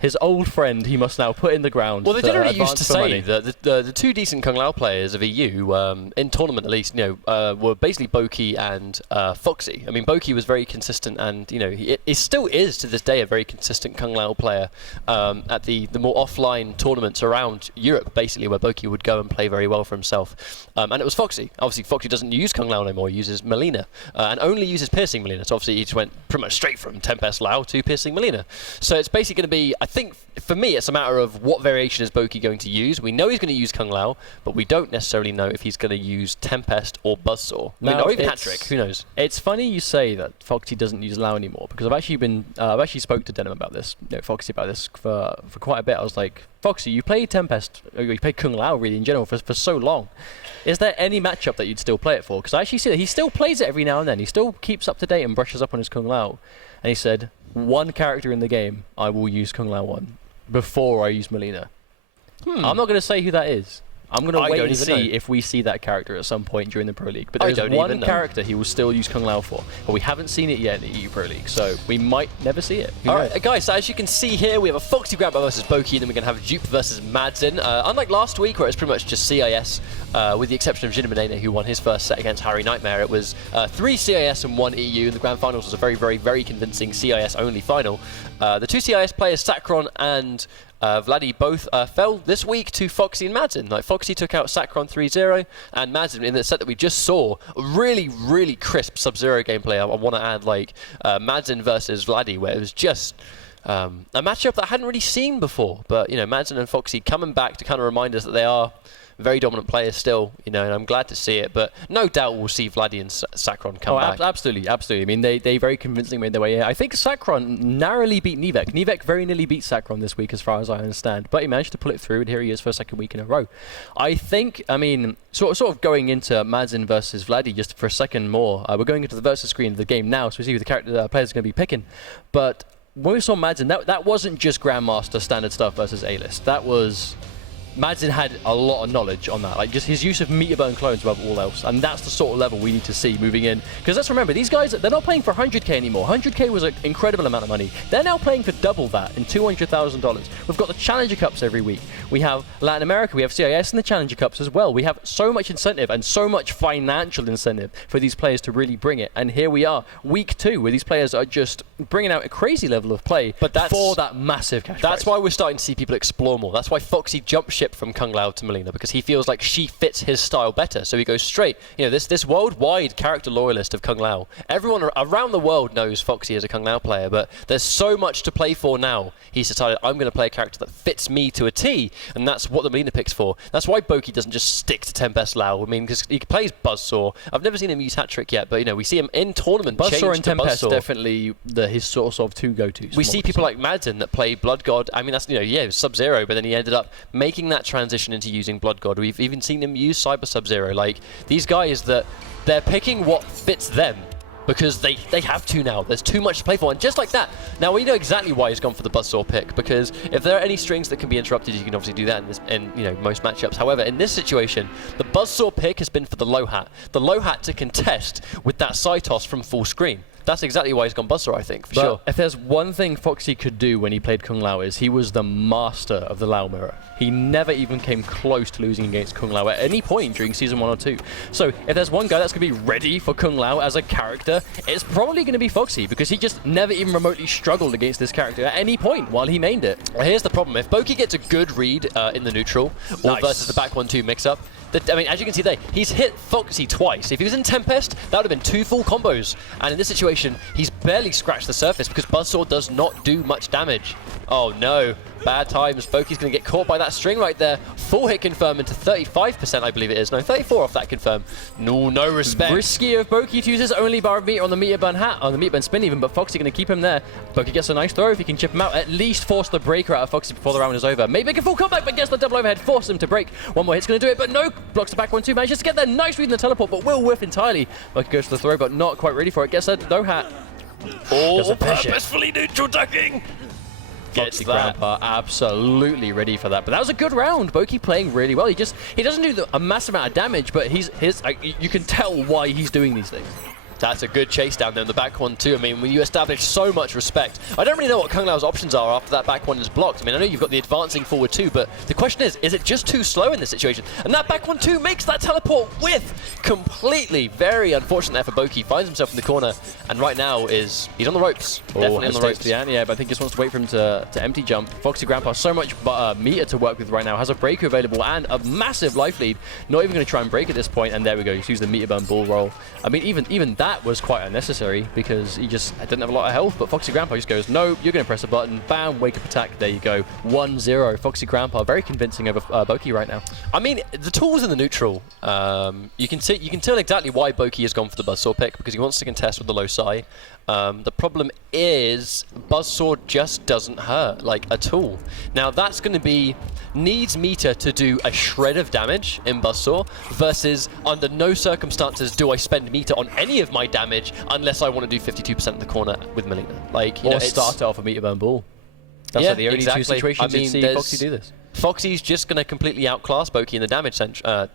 His old friend he must now put in the ground. Well, they did already used advance to for say money. that the two decent Kung Lao players of EU, in tournament at least, were basically Boki and Foxy. I mean, Boki was very consistent, and he still is to this day a very consistent Kung Lao player at the more offline tournaments around Europe, basically, where Boki would go and play very well for himself. And it was Foxy. Obviously, Foxy doesn't use Kung Lao anymore; he uses Melina, and only uses Piercing Melina. So obviously, he just went pretty much straight from Tempest Lao to Piercing Melina. So it's basically going to be, I think, for me, it's a matter of what variation is Boki going to use. We know he's going to use Kung Lao, but we don't necessarily know if he's going to use Tempest or Buzzsaw. Or even Hat-Trick, who knows? It's funny you say that Foxy doesn't use Lao anymore, because I've actually spoke to Denim about this, Foxy about this for quite a bit. I was like, Foxy, you played Tempest, or you played Kung Lao really in general for so long. Is there any matchup that you'd still play it for? Because I actually see that he still plays it every now and then. He still keeps up to date and brushes up on his Kung Lao. And he said, one character in the game I will use Kung Lao on before I use Melina. I'm not going to say who that is. I'm going to wait and see if we see that character at some point during the Pro League. But there's one character he will still use Kung Lao for. But we haven't seen it yet in the EU Pro League, so we might never see it. Alright, guys, so as you can see here, we have a Foxy Grandpa versus Boki, then we're going to have Dupe versus Madzin. Unlike last week, where it's pretty much just CIS, with the exception of Jin Manene, who won his first set against Harry Nightmare, it was 3 CIS and 1 EU, and the Grand Finals was a very, very, very convincing CIS-only final. The 2 CIS players, Sakron and Vladdy, both fell this week to Foxy and Madzin. Like, Foxy took out Sakron 3-0, and Madzin, in the set that we just saw, a really, really crisp Sub-Zero gameplay. I want to add, like, Madzin versus Vladdy, where it was just a matchup that I hadn't really seen before. But, Madzin and Foxy coming back to kind of remind us that they are very dominant players still, and I'm glad to see it. But no doubt we'll see Vladdy and Sakron come back. Absolutely. I mean, they very convincingly made their way in. I think Sakron narrowly beat Nivek. Nivek very nearly beat Sakron this week, as far as I understand. But he managed to pull it through, and here he is for a second week in a row. I think, sort of going into Madzin versus Vladdy just for a second more. We're going into the versus screen of the game now, so we see who the players are going to be picking. But when we saw Madzin, that wasn't just Grandmaster standard stuff versus A-list. That was... Madzin had a lot of knowledge on that, like just his use of meter burn clones above all else, and that's the sort of level we need to see moving in. Because let's remember, these guys, they're not playing for 100k anymore. 100k was an incredible amount of money. They're now playing for double that in $200,000. We've got the Challenger Cups every week. We have Latin America, we have CIS and the Challenger Cups as well. We have so much incentive and so much financial incentive for these players to really bring it. And here we are, week 2, where these players are just bringing out a crazy level of play for that massive cash prize. That's why we're starting to see people explore more. That's why Foxy jumped ship from Kung Lao to Melina, because he feels like she fits his style better. So he goes straight. This worldwide character loyalist of Kung Lao. Everyone around the world knows Foxy as a Kung Lao player, but there's so much to play for now. He's decided, I'm going to play a character that fits me to a T, and that's what the Melina picks for. That's why Boki doesn't just stick to Tempest Lao. I mean, because he plays Buzzsaw. I've never seen him use Hat-Trick yet, but we see him in tournament Buzzsaw and Tempest Buzzsaw. Definitely his sort of two go-tos. We see people like Madzin that play Blood God. I mean, that's it was Sub-Zero, but then he ended up making that transition into using Blood God. We've even seen him use Cyber Sub-Zero. Like, these guys, that they're picking what fits them, because they have to now. There's too much to play for, and just like that, now we know exactly why he's gone for the Buzzsaw pick, because if there are any strings that can be interrupted, you can obviously do that in most matchups. However, in this situation, the Buzzsaw pick has been for the low hat. The low hat to contest with that side toss from full screen. That's exactly why he's gone Buzzsaw, I think, for sure. If there's one thing Foxy could do when he played Kung Lao, is he was the master of the Lao mirror. He never even came close to losing against Kung Lao at any point during Season 1 or 2. So if there's one guy that's going to be ready for Kung Lao as a character, it's probably going to be Foxy, because he just never even remotely struggled against this character at any point while he mained it. Well, here's the problem. If Boki gets a good read in the neutral, or versus the back 1-2 mix-up, as you can see there, he's hit Foxy twice. If he was in Tempest, that would have been 2 full combos. And in this situation, he's barely scratched the surface, because Buzzsaw does not do much damage. Oh no, bad times. Boki's going to get caught by that string right there. Full hit confirm into 35%, I believe it is. No, 34 off that confirm. No respect. Risky of Boki to use his only bar of meter on the meter burn hat, on the meter burn spin even, but Foxy going to keep him there. Boki gets a nice throw if he can chip him out. At least force the breaker out of Foxy before the round is over. Maybe make a full comeback, but gets the double overhead, force him to break. One more hit's going to do it, but no. Blocks the back 1-2, manages to get there. Nice read in the teleport, but will whiff entirely. Boki goes for the throw, but not quite ready for it. Gets a no hat. Oh, purposefully neutral ducking. Foxy Grandpa absolutely ready for that. But that was a good round. Boki playing really well. He doesn't do a massive amount of damage, but you can tell why he's doing these things. That's a good chase down there in the back one too. I mean, when you establish so much respect, I don't really know what Kung Lao's options are after that back one is blocked. I mean, I know you've got the advancing forward too, but the question is it just too slow in this situation? And that back one too makes that teleport whiff completely. Very unfortunate there for Boki. Finds himself in the corner, and right now he's on the ropes. Definitely on the ropes. The anti-air, but I think just wants to wait for him to empty jump. Foxy Grandpa, so much meter to work with right now. Has a breaker available and a massive life lead. Not even going to try and break at this point, and there we go. He's used the meter burn ball roll. I mean, even that was quite unnecessary because he just didn't have a lot of health, but Foxy Grandpa just goes, no, you're going to press a button, bam, wake up attack, there you go. 1-0. Foxy Grandpa, very convincing over Boki right now. I mean, the tools in the neutral, you can tell exactly why Boki has gone for the Buzzsaw pick, because he wants to contest with the low psi. The problem is Buzzsaw just doesn't hurt, like, at all. Now, that's going to be needs meter to do a shred of damage in Buzzsaw versus under no circumstances do I spend meter on any of my damage unless I want to do 52% in the corner with Melina. Like, you know, start off a meter burn ball. That's like the only two situations you see Foxy do this. Foxy's just going to completely outclass Boki in the damage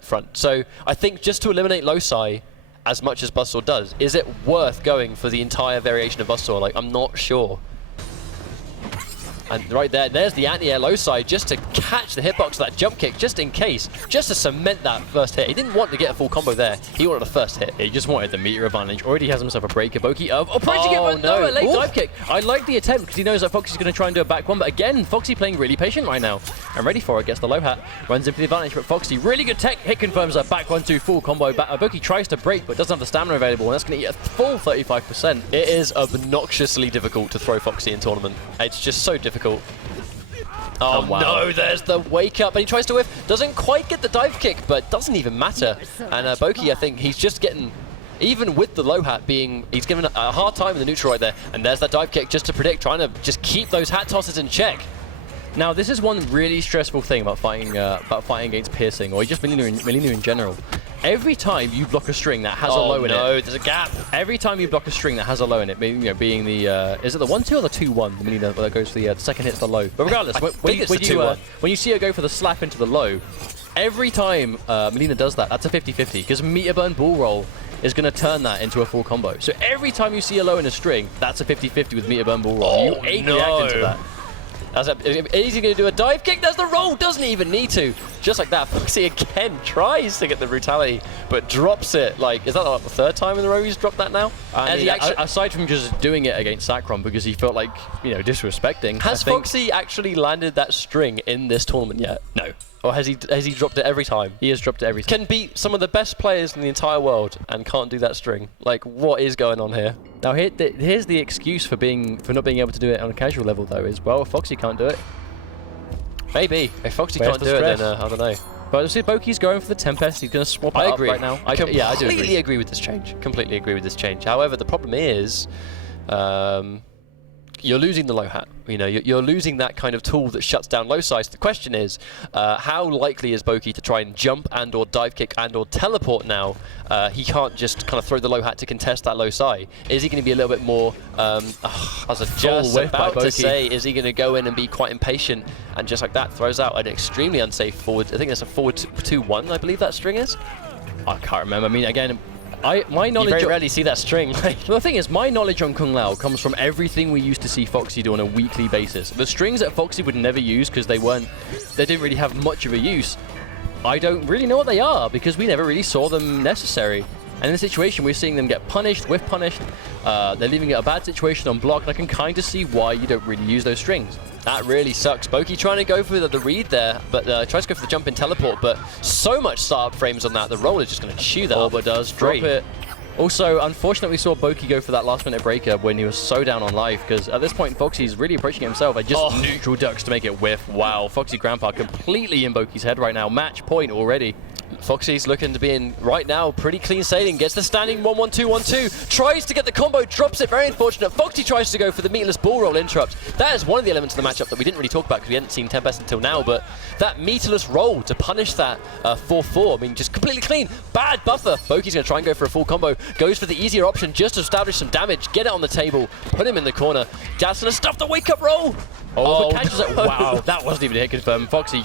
front. So I think just to eliminate low psi as much as Buzzsaw does, is it worth going for the entire variation of Buzzsaw? Like, I'm not sure. And right there's the anti-air low side just to catch the hitbox of that jump kick, just in case, just to cement that first hit. He didn't want to get a full combo there. He wanted a first hit. He just wanted the meter advantage. Already has himself a breaker. Boki approaching it, but no, a late dive kick. I like the attempt because he knows that Foxy's going to try and do a back one, but again, Foxy playing really patient right now. And ready for it, gets the low hat, runs in for the advantage, but Foxy, really good tech, hit confirms a back 1-2 full combo. Boki tries to break, but doesn't have the stamina available, and that's going to eat a full 35%. It is obnoxiously difficult to throw Foxy in tournament. It's just so difficult. Oh, wow. No, there's the wake up, and he tries to whiff. Doesn't quite get the dive kick, but doesn't even matter. And Boki, I think he's just getting, even with the low hat being, he's given a hard time in the neutral right there. And there's that dive kick just to predict, trying to just keep those hat tosses in check. Now, this is one really stressful thing about fighting against Piercing, or just Melina in general. Every time you block a string that has a low in it. No, there's a gap. Every time you block a string that has a low in it, being the is it the 1-2 or the 2-1? The Melina that goes for the second hit's the low. But regardless, when you see her go for the slap into the low, every time Melina does that, that's a 50-50 because meter burn ball roll is going to turn that into a full combo. So every time you see a low in a string, that's a 50-50 with meter burn ball roll. You ain't reacting to that. Is he going to do a dive kick? There's the roll. Doesn't even need to. Just like that, Foxy again tries to get the brutality, but drops it. Like, is that like the third time in a row he's dropped that now? Aside from just doing it against Sacron because he felt like, disrespecting. Has Foxy actually landed that string in this tournament yet? No. Or has he dropped it every time? He has dropped it every time. Can beat some of the best players in the entire world and can't do that string. Like, what is going on here? Now here's the excuse for not being able to do it on a casual level though is, well, if Foxy can't do it. Maybe. If Foxy can't do it, then I don't know. But see, Boki's going for the Tempest. He's going to swap it up right now. I do agree with this change. Completely agree with this change. However, the problem is, you're losing the low hat. You're losing that kind of tool that shuts down low size. The question is, how likely is Boki to try and jump and or dive kick and or teleport now? He can't just kind of throw the low hat to contest that low side. Is he going to be a little bit more, I was just about to say, is he going to go in and be quite impatient and just like that throws out an extremely unsafe forward, I think that's a forward 2-1, I believe that string is? I can't remember. I mean, again, my knowledge. You very rarely see that string. Well, the thing is, my knowledge on Kung Lao comes from everything we used to see Foxy do on a weekly basis. The strings that Foxy would never use because they didn't really have much of a use. I don't really know what they are because we never really saw them necessary. And in this situation, we're seeing them get punished, whiff punished. They're leaving it a bad situation on block, and I can kind of see why you don't really use those strings. That really sucks. Boki trying to go for the read there, but tries to go for the jump in teleport, but so much startup frames on that, the roll is just going to chew that up. But does drop it. Also, unfortunately, we saw Boki go for that last-minute breaker when he was so down on life, because at this point, Foxy's really approaching himself and just neutral ducks to make it whiff. Wow, Foxy Grandpa completely in Boki's head right now. Match point already. Foxy's looking to be in right now pretty clean sailing, gets the standing 1-1-2-1-2, tries to get the combo, drops it, very unfortunate. Foxy tries to go for the meterless ball roll interrupt. That is one of the elements of the matchup that we didn't really talk about because we hadn't seen Tempest until now, but that meterless roll to punish that 4-4, I mean, just completely clean. Bad buffer. Boki's going to try and go for a full combo, goes for the easier option just to establish some damage, get it on the table, put him in the corner. Dad's going to stuff the wake up roll. Catches it. Wow, that wasn't even a hit confirm. Foxy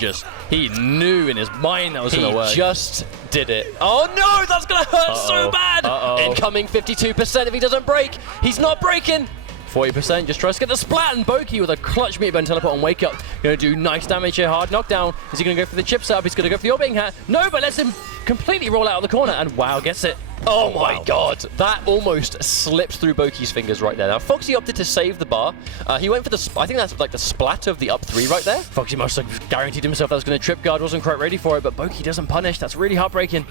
he knew in his mind that was going to work. He just did it. Oh no, that's gonna hurt so bad. Incoming 52% if he doesn't break. He's not breaking. 40%, just tries to get the splat, and Boki with a clutch meat button teleport on Wake Up. Going to do nice damage here, hard knockdown. Is he going to go for the chip setup? He's going to go for the orbiting hat. No, but lets him completely roll out of the corner, and wow, gets it. Oh my god, that almost slipped through Boki's fingers right there. Now, Foxy opted to save the bar. He went for the, I think that's like the splat of the up 3 right there. Foxy must have guaranteed himself that was going to trip guard, wasn't quite ready for it, but Boki doesn't punish. That's really heartbreaking.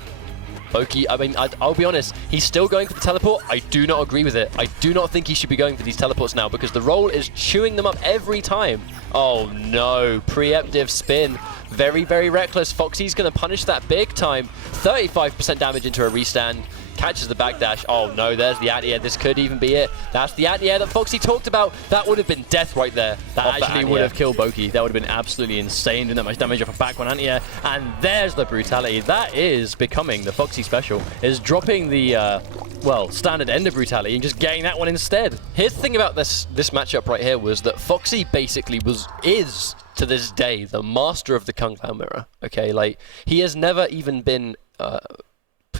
Boki, I mean, I'll be honest, he's still going for the teleport. I do not agree with it. I do not think he should be going for these teleports now because the roll is chewing them up every time. Oh no, preemptive spin. Very, very reckless. Foxy's going to punish that big time. 35% damage into a restand. Catches the backdash. Oh no, there's the anti-air. This could even be it. That's the anti-air that Foxy talked about. That would have been death right there. That actually would have killed Boki. That would have been absolutely insane, doing that much damage off a back one anti-air. And there's the brutality. That is becoming the Foxy special. Is dropping the, well, standard end of brutality and just getting that one instead. Here's the thing about this matchup right here was that Foxy basically is to this day the master of the Kung Lao mirror. Okay, like he has never even been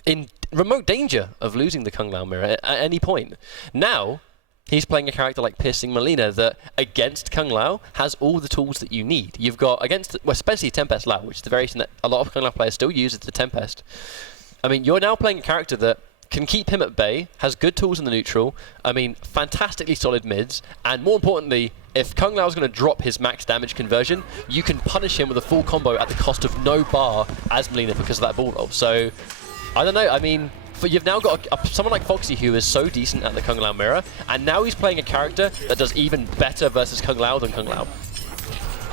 in remote danger of losing the Kung Lao mirror at any point. Now, he's playing a character like Piercing Molina that, against Kung Lao, has all the tools that you need. You've got, against, well, especially Tempest Lao, which is the variation that a lot of Kung Lao players still use, it's the Tempest. I mean, you're now playing a character that can keep him at bay, has good tools in the neutral, I mean, fantastically solid mids, and more importantly, if Kung Lao is going to drop his max damage conversion, you can punish him with a full combo at the cost of no bar as Molina because of that ball roll. So, I don't know, I mean, you've now got someone like Foxy who is so decent at the Kung Lao mirror, and now he's playing a character that does even better versus Kung Lao than Kung Lao.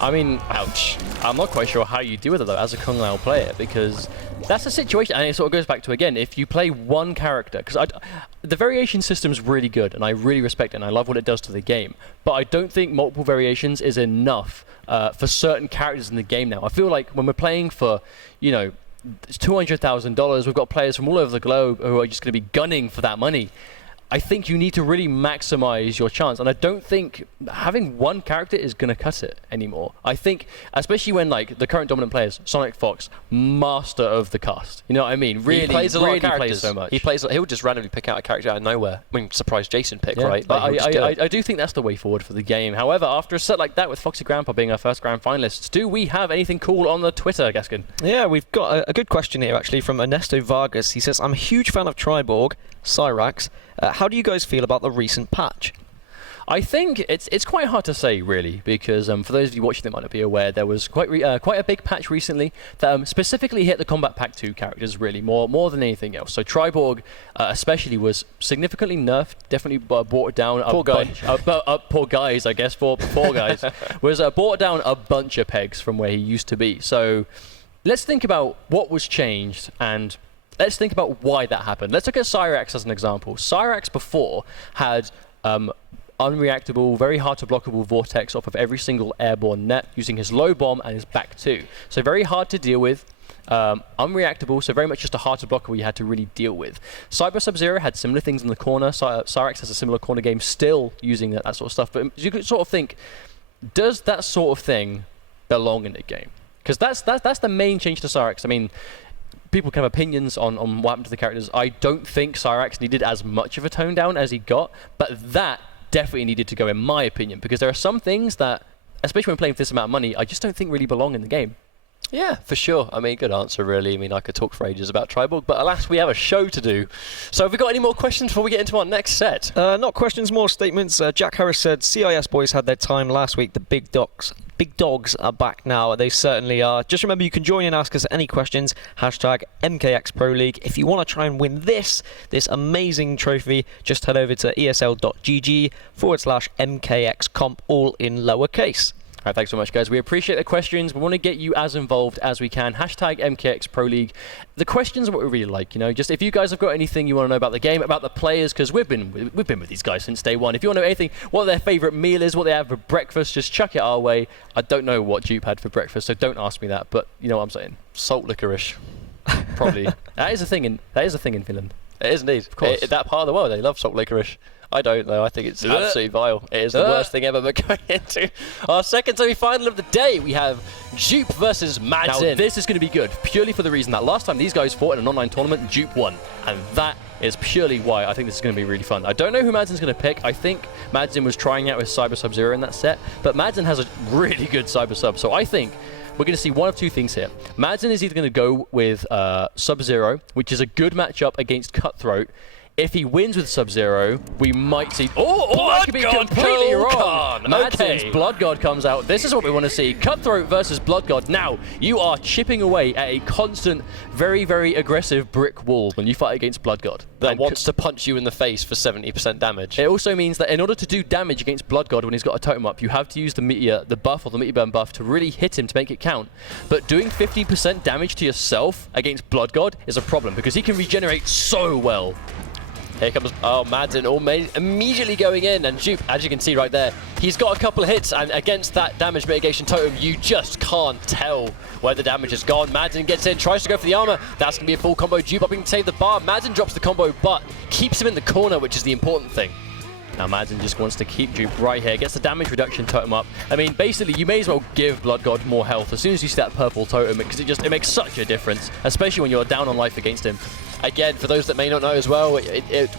I mean, ouch. I'm not quite sure how you deal with it though as a Kung Lao player, because that's the situation, and it sort of goes back to, again, if you play one character, because the variation system's really good, and I really respect it, and I love what it does to the game, but I don't think multiple variations is enough for certain characters in the game now. I feel like when we're playing for, you know, it's $200,000. We've got players from all over the globe who are just going to be gunning for that money. I think you need to really maximize your chance, and I don't think having one character is going to cut it anymore. I think, especially when like the current dominant players, Sonic Fox, master of the cast. You know what I mean? Really, he plays a lot of characters. Plays so much. He'll just randomly pick out a character out of nowhere. I mean, surprise Jason pick, yeah, right? But like, I do think that's the way forward for the game. However, after a set like that with Foxy Grandpa being our first grand finalists, do we have anything cool on the Twitter, Gaskin? Yeah, we've got a good question here actually from Ernesto Vargas. He says, I'm a huge fan of Triborg, Cyrax. How do you guys feel about the recent patch? I think it's quite hard to say, really, because for those of you watching that might not be aware, there was quite a big patch recently that specifically hit the Kombat Pack 2 characters, really, more than anything else. So Triborg, especially, was significantly nerfed, definitely brought it down poor guy. poor guys, I guess, poor guys, was brought down a bunch of pegs from where he used to be. So let's think about what was changed, and let's think about why that happened. Let's look at Cyrax as an example. Cyrax before had unreactable, very hard to blockable vortex off of every single airborne net using his low bomb and his back 2. So very hard to deal with. Unreactable, so very much just a hard to blocker you had to really deal with. Cyber Sub-Zero had similar things in the corner. Cyrax has a similar corner game still using that sort of stuff. But you could sort of think, does that sort of thing belong in the game? Because that's the main change to Cyrax. I mean, people can have opinions on what happened to the characters. I don't think Cyrax needed as much of a tone down as he got, but that definitely needed to go, in my opinion, because there are some things that, especially when playing for this amount of money, I just don't think really belong in the game. Yeah, for sure. I mean, good answer, really. I mean, I could talk for ages about Triborg, but alas, we have a show to do. So have we got any more questions before we get into our next set? Not questions, more statements. Jack Harris said, CIS boys had their time last week. The big dogs are back now. They certainly are. Just remember, you can join and ask us any questions. Hashtag MKX Pro League. If you want to try and win this amazing trophy, just head over to esl.gg/MKX comp, all in lowercase. All right, thanks so much, guys. We appreciate the questions. We want to get you as involved as we can. Hashtag MKX Pro League. The questions are what we really like, you know. Just if you guys have got anything you want to know about the game, about the players, because we've been with these guys since day one. If you want to know anything, what their favourite meal is, what they have for breakfast, just chuck it our way. I don't know what Dupe had for breakfast, so don't ask me that. But you know what I'm saying. Salt licorice. Probably. That is a thing in Finland. It is indeed. Of course. That part of the world, they love salt licorice. I don't, though. I think it's absolutely vile. It is the worst thing ever. But going into our second semi-final of the day, we have Jupe versus Madsen. Now, this is going to be good, purely for the reason that last time these guys fought in an online tournament, Jupe won. And that is purely why I think this is going to be really fun. I don't know who Madsen's going to pick. I think Madsen was trying out with Cyber Sub-Zero in that set, but Madsen has a really good Cyber Sub. So I think we're going to see one of two things here. Madsen is either going to go with Sub-Zero, which is a good matchup against Cutthroat. If he wins with Sub-Zero, we might see... that could be completely wrong. Madsen's Blood God comes out. This is what we want to see. Cutthroat versus Blood God. Now, you are chipping away at a constant, very, very aggressive brick wall when you fight against Blood God. That wants to punch you in the face for 70% damage. It also means that in order to do damage against Blood God when he's got a totem up, you have to use the Meteor, the buff or the Meteor Burn buff to really hit him to make it count. But doing 50% damage to yourself against Blood God is a problem because he can regenerate so well. Here comes, Madsen immediately going in, and Jupe, as you can see right there, he's got a couple of hits, and against that damage mitigation totem, you just can't tell where the damage has gone. Madsen gets in, tries to go for the armor. That's going to be a full combo. Jupe upping to save the bar. Madsen drops the combo, but keeps him in the corner, which is the important thing. Now Madsen just wants to keep Jupe right here, gets the damage reduction totem up. I mean, basically, you may as well give Blood God more health as soon as you see that purple totem, because it makes such a difference, especially when you're down on life against him. Again, for those that may not know as well,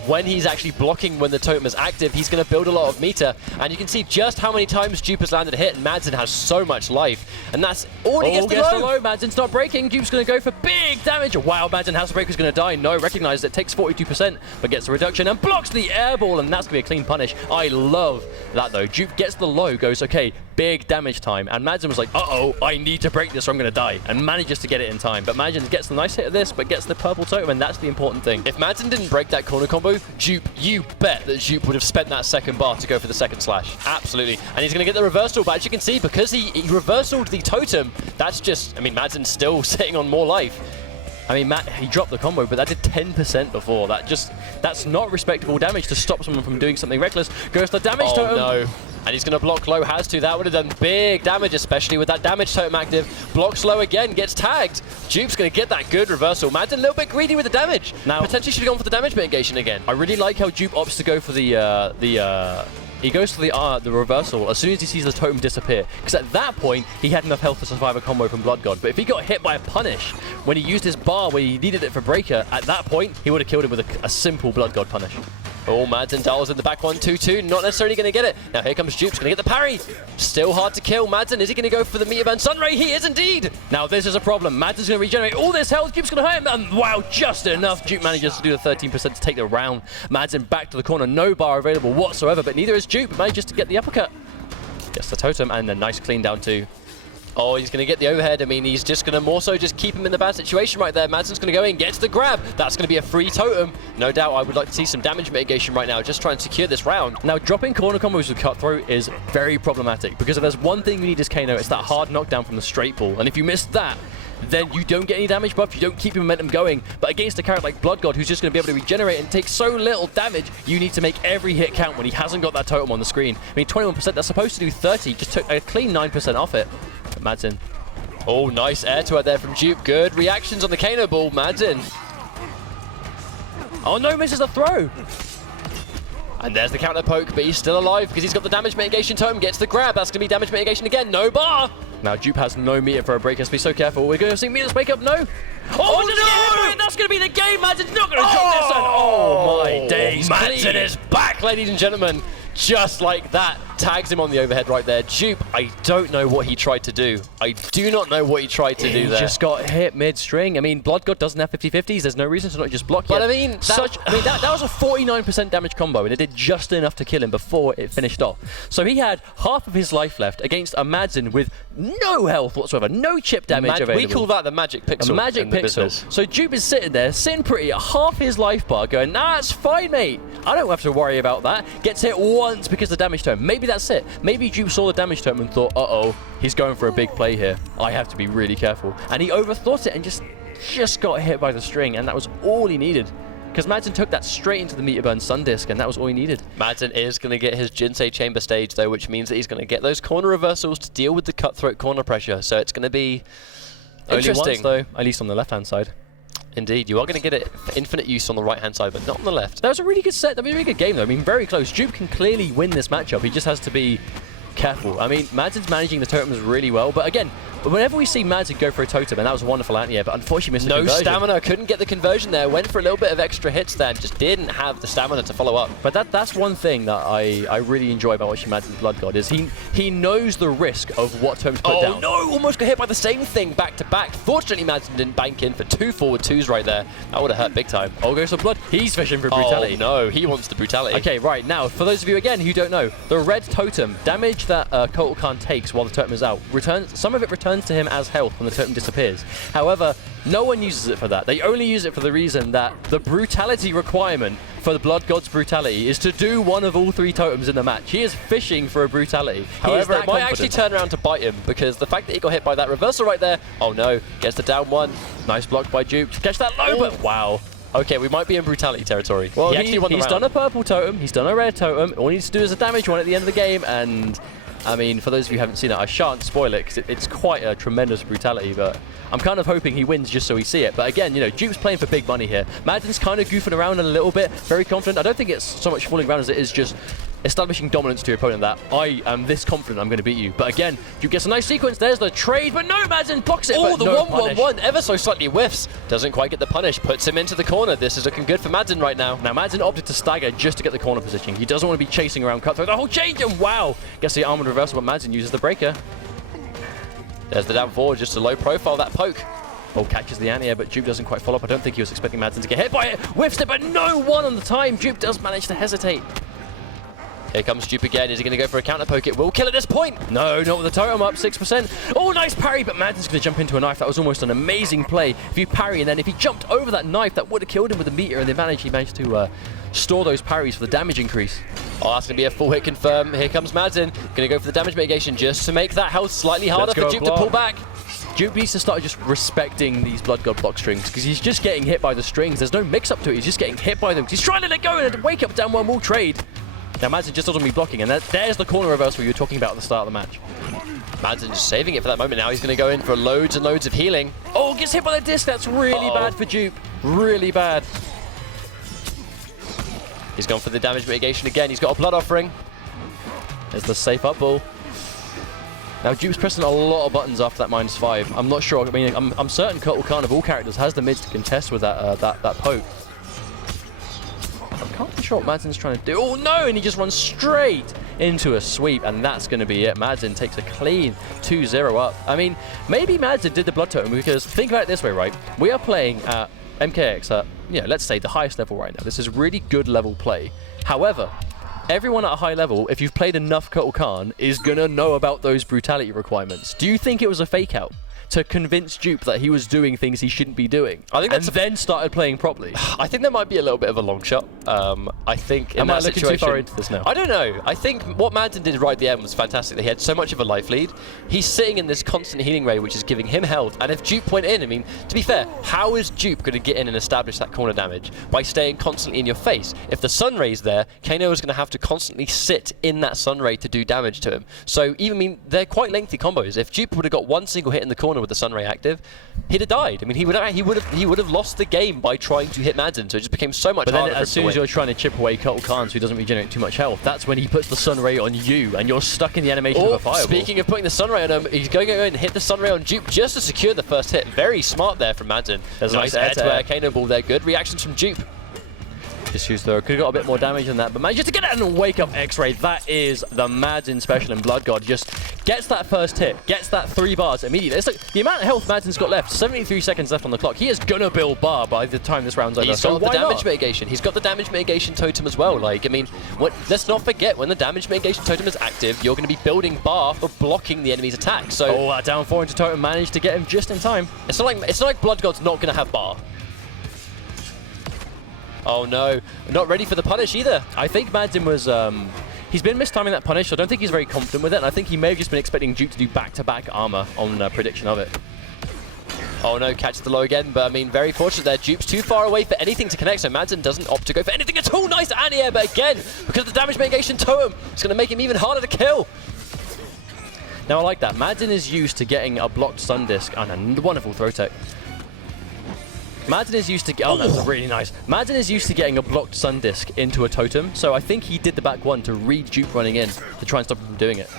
when he's actually blocking when the totem is active, he's going to build a lot of meter, and you can see just how many times Jupe has landed a hit, and Madsen has so much life, and that's already gets the low. Madsen's not breaking. Jupe's going to go for big damage. Wow, Madsen has to break. He's going to die. No, recognize it takes 42%, but gets the reduction and blocks the airball, and that's going to be a clean punish. I love that though. Jupe gets the low, goes okay, big damage time, and Madsen was like, uh-oh, I need to break this or I'm going to die, and manages to get it in time. But Madsen gets the nice hit of this, but gets the purple totem, and that's the important thing. If Madsen didn't break that corner combo, Jupe, you bet that Jupe would have spent that second bar to go for the second slash. Absolutely. And he's going to get the reversal, but as you can see, because he reversaled the totem, that's just, I mean, Madsen's still sitting on more life. I mean, he dropped the combo, but that did 10% before. That's not respectable damage to stop someone from doing something reckless. Goes to the damage totem. Oh, no. And he's going to block low, has to. That would have done big damage, especially with that damage totem active. Blocks low again, gets tagged. Jupe's going to get that good reversal. Madsen a little bit greedy with the damage. Now, potentially should have gone for the damage mitigation again. I really like how Jupe opts to go for he goes for the reversal as soon as he sees the totem disappear, because at that point he had enough health to survive a combo from Blood God. But if he got hit by a punish when he used his bar where he needed it for breaker, at that point he would have killed him with a simple Blood God punish. Oh, Madsen dials in the back 1-2-2, not necessarily going to get it. Now here comes Jupe's going to get the parry. Still hard to kill. Madsen, is he going to go for the Meteor Burn Sunray? He is indeed. Now this is a problem. Madsen's going to regenerate all this health. Jupe's going to hurt him, and wow, just enough. Jupe manages to do the 13% to take the round. Madsen back to the corner, no bar available whatsoever, but neither is Jupe. Manages to get the uppercut. Gets the totem, and a nice clean down too. Oh, he's going to get the overhead. I mean, he's just going to more so just keep him in the bad situation right there. Madsen's going to go in, gets the grab. That's going to be a free totem. No doubt I would like to see some damage mitigation right now, just try and secure this round. Now, dropping corner combos with Cutthroat is very problematic, because if there's one thing you need as Kano, it's that hard knockdown from the straight ball. And if you miss that, then you don't get any damage buff, you don't keep your momentum going. But against a character like Blood God, who's just going to be able to regenerate and take so little damage, you need to make every hit count when he hasn't got that totem on the screen. I mean, 21%, that's supposed to do 30, just took a clean 9% off it. But Madsen. Oh, nice air to it there from Jupe. Good reactions on the Kano ball, Madsen. Oh no, misses the throw. And there's the counter poke, but he's still alive because he's got the damage mitigation totem, gets the grab. That's going to be damage mitigation again. No bar. Now Jupe has no meter for a break. Has to be so careful. We're going to see meters wake up. No. Oh no! That's going to be the game. Madsen's not going to drop this one. Oh my days. Madsen is back, ladies and gentlemen. Just like that, tags him on the overhead right there. Jupe, I don't know what he tried to do. I do not know what he tried to do there. He just got hit mid-string. I mean, Blood God doesn't have 50-50s. There's no reason to not just block but yet. I mean, that was a 49% damage combo, and it did just enough to kill him before it finished off. So he had half of his life left against a Madsen with no health whatsoever, no chip damage available. We call that the magic pixel. A magic pixel. So Jupe is sitting there, sitting pretty at half his life bar, going, nah, it's fine, mate. I don't have to worry about that. Gets hit once because of the damage totem. Maybe that's it. Maybe Jupe saw the damage totem and thought, uh-oh, he's going for a big play here. I have to be really careful. And he overthought it and just got hit by the string, and that was all he needed. Because Madsen took that straight into the Meteor Burn Sun Disc, and that was all he needed. Madsen is going to get his Jinsei Chamber stage, though, which means that he's going to get those corner reversals to deal with the Cutthroat corner pressure. So it's going to be interesting. Only once, though, at least on the left-hand side. Indeed, you are going to get it for infinite use on the right-hand side, but not on the left. That was a really good set. That was a really good game, though. I mean, very close. Jupe can clearly win this matchup. He just has to be careful. I mean, Madsen's managing the totems really well, but again, whenever we see Madsen go for a totem, and that was a wonderful anti-air, but unfortunately missed the conversion. No stamina, couldn't get the conversion there, went for a little bit of extra hits there, and just didn't have the stamina to follow up. But that's one thing that I really enjoy about watching Madsen's Blood God, is he knows the risk of what totems put down. Oh no, almost got hit by the same thing back to back. Fortunately, Madsen didn't bank in for 2 forward 2s right there. That would have hurt big time. Oh, goes for Blood. He's fishing for brutality. Oh no, he wants the brutality. Okay, right, now, for those of you, again, who don't know, the red totem, damage that Kotal Khan takes while the totem is out, some of it returns to him as health when the totem disappears. However, no one uses it for that. They only use it for the reason that the brutality requirement for the Blood God's brutality is to do one of all 3 totems in the match. He is fishing for a brutality. However, it might actually turn around to bite him, because the fact that he got hit by that reversal right there, oh no, gets the down 1. Nice block by Duke to catch that low, but wow. Okay, we might be in brutality territory. Well, he actually won the he's round. done a purple totem, he's done a red totem, all he needs to do is a damage one at the end of the game, and I mean, for those of you who haven't seen it, I shan't spoil it because it's quite a tremendous brutality, but I'm kind of hoping he wins just so we see it. But again, you know, Duke's playing for big money here. Madsen's kind of goofing around a little bit, very confident. I don't think it's so much fooling around as it is just establishing dominance to your opponent, that I am this confident I'm going to beat you. But again, Duke gets a nice sequence. There's the trade, but no, Madsen blocks it. Oh, but the no 1-1-1 ever so slightly whiffs. Doesn't quite get the punish. Puts him into the corner. This is looking good for Madsen right now. Now, Madsen opted to stagger just to get the corner positioning. He doesn't want to be chasing around Cutthroat the whole change, and wow, gets the armored reversal, but Madsen uses the breaker. There's the down forward, just a low profile, that poke. Oh, catches the anti-air, but Duke doesn't quite follow up. I don't think he was expecting Madsen to get hit by it. Whiffs it, but no one on the time. Duke does manage to hesitate. Here comes Dupe again. Is he going to go for a counter poke? It will kill at this point. No, not with the totem up, 6%. Oh, nice parry, but Madsen's going to jump into a knife. That was almost an amazing play. If you parry, and then if he jumped over that knife, that would have killed him with the meteor, and he managed to store those parries for the damage increase. Oh, that's going to be a full hit confirm. Here comes Madsen. Going to go for the damage mitigation just to make that health slightly harder for Dupe to pull back. Dupe needs to start just respecting these Blood God block strings, because he's just getting hit by the strings. There's no mix-up to it. He's just getting hit by them. He's trying to let go and wake up down one will trade. Now Madsen just doesn't be blocking, and there's the corner reversal you were talking about at the start of the match. Madsen just saving it for that moment. Now he's going to go in for loads and loads of healing. Oh, gets hit by the disc. That's really bad for Dupe. Really bad. He's gone for the damage mitigation again. He's got a blood offering. There's the safe up ball. Now Dupe's pressing a lot of buttons after that -5. I'm not sure. I mean, I'm certain Kotal Khan of all characters has the mids to contest with that poke. I can't be sure what Madsen's trying to do. Oh no, and he just runs straight into a sweep, and that's going to be it. Madsen takes a clean 2-0 up. I mean, maybe Madsen did the blood totem, because think about it this way, right? We are playing at MKX at, let's say the highest level right now. This is really good level play. However, everyone at a high level, if you've played enough Kotal Khan, is going to know about those brutality requirements. Do you think it was a fake out to convince Dupe that he was doing things he shouldn't be doing, I think that's and then started playing properly? I think that might be a little bit of a long shot. I think in that situation, looking too far into this now? I don't know. I think what Madsen did right at the end was fantastic. He had so much of a life lead. He's sitting in this constant healing ray, which is giving him health. And if Dupe went in, I mean, to be fair, how is Dupe going to get in and establish that corner damage? By staying constantly in your face. If the sun ray's there, Kano is going to have to constantly sit in that sun ray to do damage to him. So even, I mean, they're quite lengthy combos. If Dupe would have got one single hit in the corner with the sun ray active, he'd have died. I mean, he would have lost the game by trying to hit Madsen. So it just became so much harder. But then as soon as you're trying to chip away Kotal Khan so he doesn't regenerate too much health, that's when he puts the sun ray on you, and you're stuck in the animation of a fireball. Speaking of putting the sun ray on him, he's going to go and hit the sun ray on Dupe just to secure the first hit. Very smart there from Madsen. There's a nice air-to-air Kano ball there. Good reactions from Dupe. Just used though. Could have got a bit more damage than that, but manages to get it and wake up X-Ray. That is the Madsen special, and Blood God just gets that first hit, gets that 3 bars immediately. It's like the amount of health Madsen's got left, 73 seconds left on the clock. He is gonna build bar by the time this round's over. He's got the damage mitigation. He's got the damage mitigation totem as well. Like, I mean, let's not forget, when the damage mitigation totem is active, you're going to be building bar for blocking the enemy's attack. So, that down 4 into totem managed to get him just in time. It's not like Blood God's not going to have bar. Oh no, not ready for the punish either. I think Madsen was, he's been mistiming that punish, so I don't think he's very confident with it, and I think he may have just been expecting Duke to do back-to-back armor on prediction of it. Oh no, catches the low again, but I mean, very fortunate there. Dupe's too far away for anything to connect, so Madsen doesn't opt to go for anything at all. Nice anti-air, but again, because of the damage mitigation totem, it's going to make him even harder to kill. Now I like that. Madsen is used to getting a blocked stun disc and a wonderful throw tech. Madden is used to oh, that was really nice. Madden is used to getting a blocked Sun Disc into a totem, so I think he did the back one to read Dupe running in to try and stop him from doing it.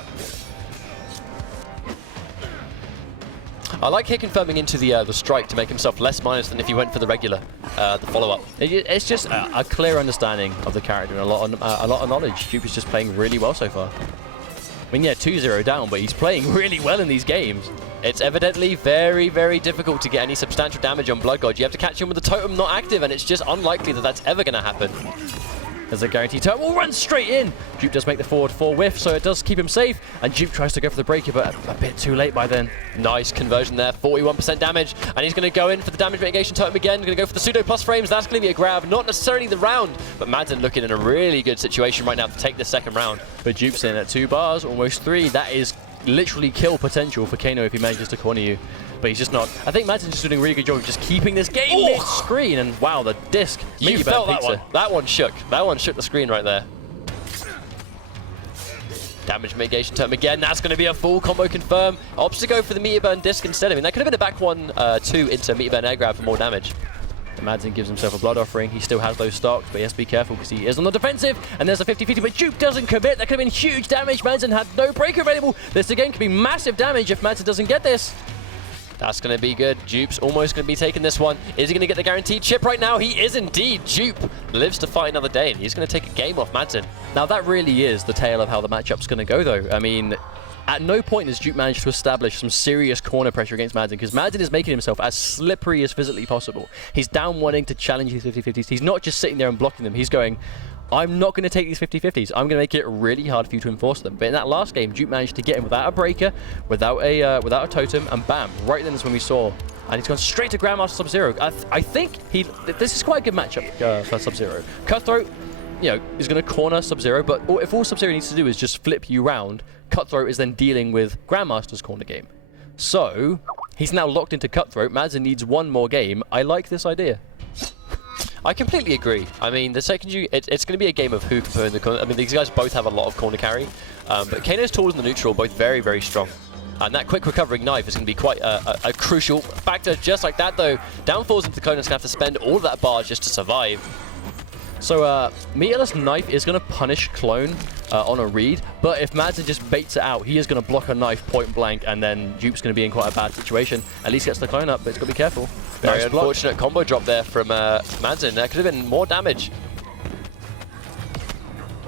I like here confirming into the strike to make himself less minus than if he went for the regular, the follow-up. It's just a clear understanding of the character and a lot of knowledge. Dupe is just playing really well so far. I mean, yeah, 2-0 down, but he's playing really well in these games. It's evidently very, very difficult to get any substantial damage on Blood God. You have to catch him with the totem not active, and it's just unlikely that that's ever going to happen. There's a guaranteed totem. Will run straight in. Dupe does make the forward 4 whiff, so it does keep him safe. And Dupe tries to go for the breaker, but a bit too late by then. Nice conversion there, 41% damage. And he's going to go in for the damage mitigation totem again. Going to go for the pseudo plus frames. That's going to be a grab, not necessarily the round. But Madden looking in a really good situation right now to take the second round. But Dupe's in at 2 bars, almost 3. That is literally kill potential for Kano if he manages to corner you. But he's just not. I think Madden's just doing a really good job of just keeping this game mid-screen. And wow, the disc. You felt that one. That one shook. That one shook the screen right there. Damage mitigation totem again. That's going to be a full combo confirm. Opts to go for the meteor burn disc instead. I mean, that could have been a back 1-2 into meteor burn air grab for more damage. Madden gives himself a blood offering. He still has those stocks, but he has to be careful because he is on the defensive. And there's a 50-50, but Dupe doesn't commit. That could have been huge damage. Madden had no breaker available. This again could be massive damage if Madden doesn't get this. That's going to be good. Dupe's almost going to be taking this one. Is he going to get the guaranteed chip right now? He is indeed. Dupe lives to fight another day, and he's going to take a game off Madden. Now, that really is the tale of how the matchup's going to go, though. I mean, at no point has Dupe managed to establish some serious corner pressure against Madden, because Madden is making himself as slippery as physically possible. He's down wanting to challenge these 50-50s. He's not just sitting there and blocking them. He's going, I'm not going to take these 50-50s. I'm going to make it really hard for you to enforce them. But in that last game, Dupe managed to get him without a breaker, without a totem, and bam, right then is when we saw. And he's gone straight to Grandmaster Sub-Zero. I think this is quite a good matchup for Sub-Zero. Cutthroat, you know, is going to corner Sub-Zero, but if all Sub-Zero needs to do is just flip you round, Cutthroat is then dealing with Grandmaster's corner game. So, he's now locked into Cutthroat. Madsen needs one more game. I like this idea. I completely agree. I mean, the second it's going to be a game of who can put in the corner. I mean, these guys both have a lot of corner carry, but Kano's tools and the neutral are both very, very strong. And that quick recovering knife is going to be quite a crucial factor. Just like that, though, downfalls into the clone is going to have to spend all of that bar just to survive. So, Meterless Knife is going to punish Clone on a read, but if Madsen just baits it out, he is going to block a knife point blank, and then Dupe's going to be in quite a bad situation. At least gets the Clone up, but it's got to be careful. Very unfortunate combo drop there from Madsen. That could have been more damage.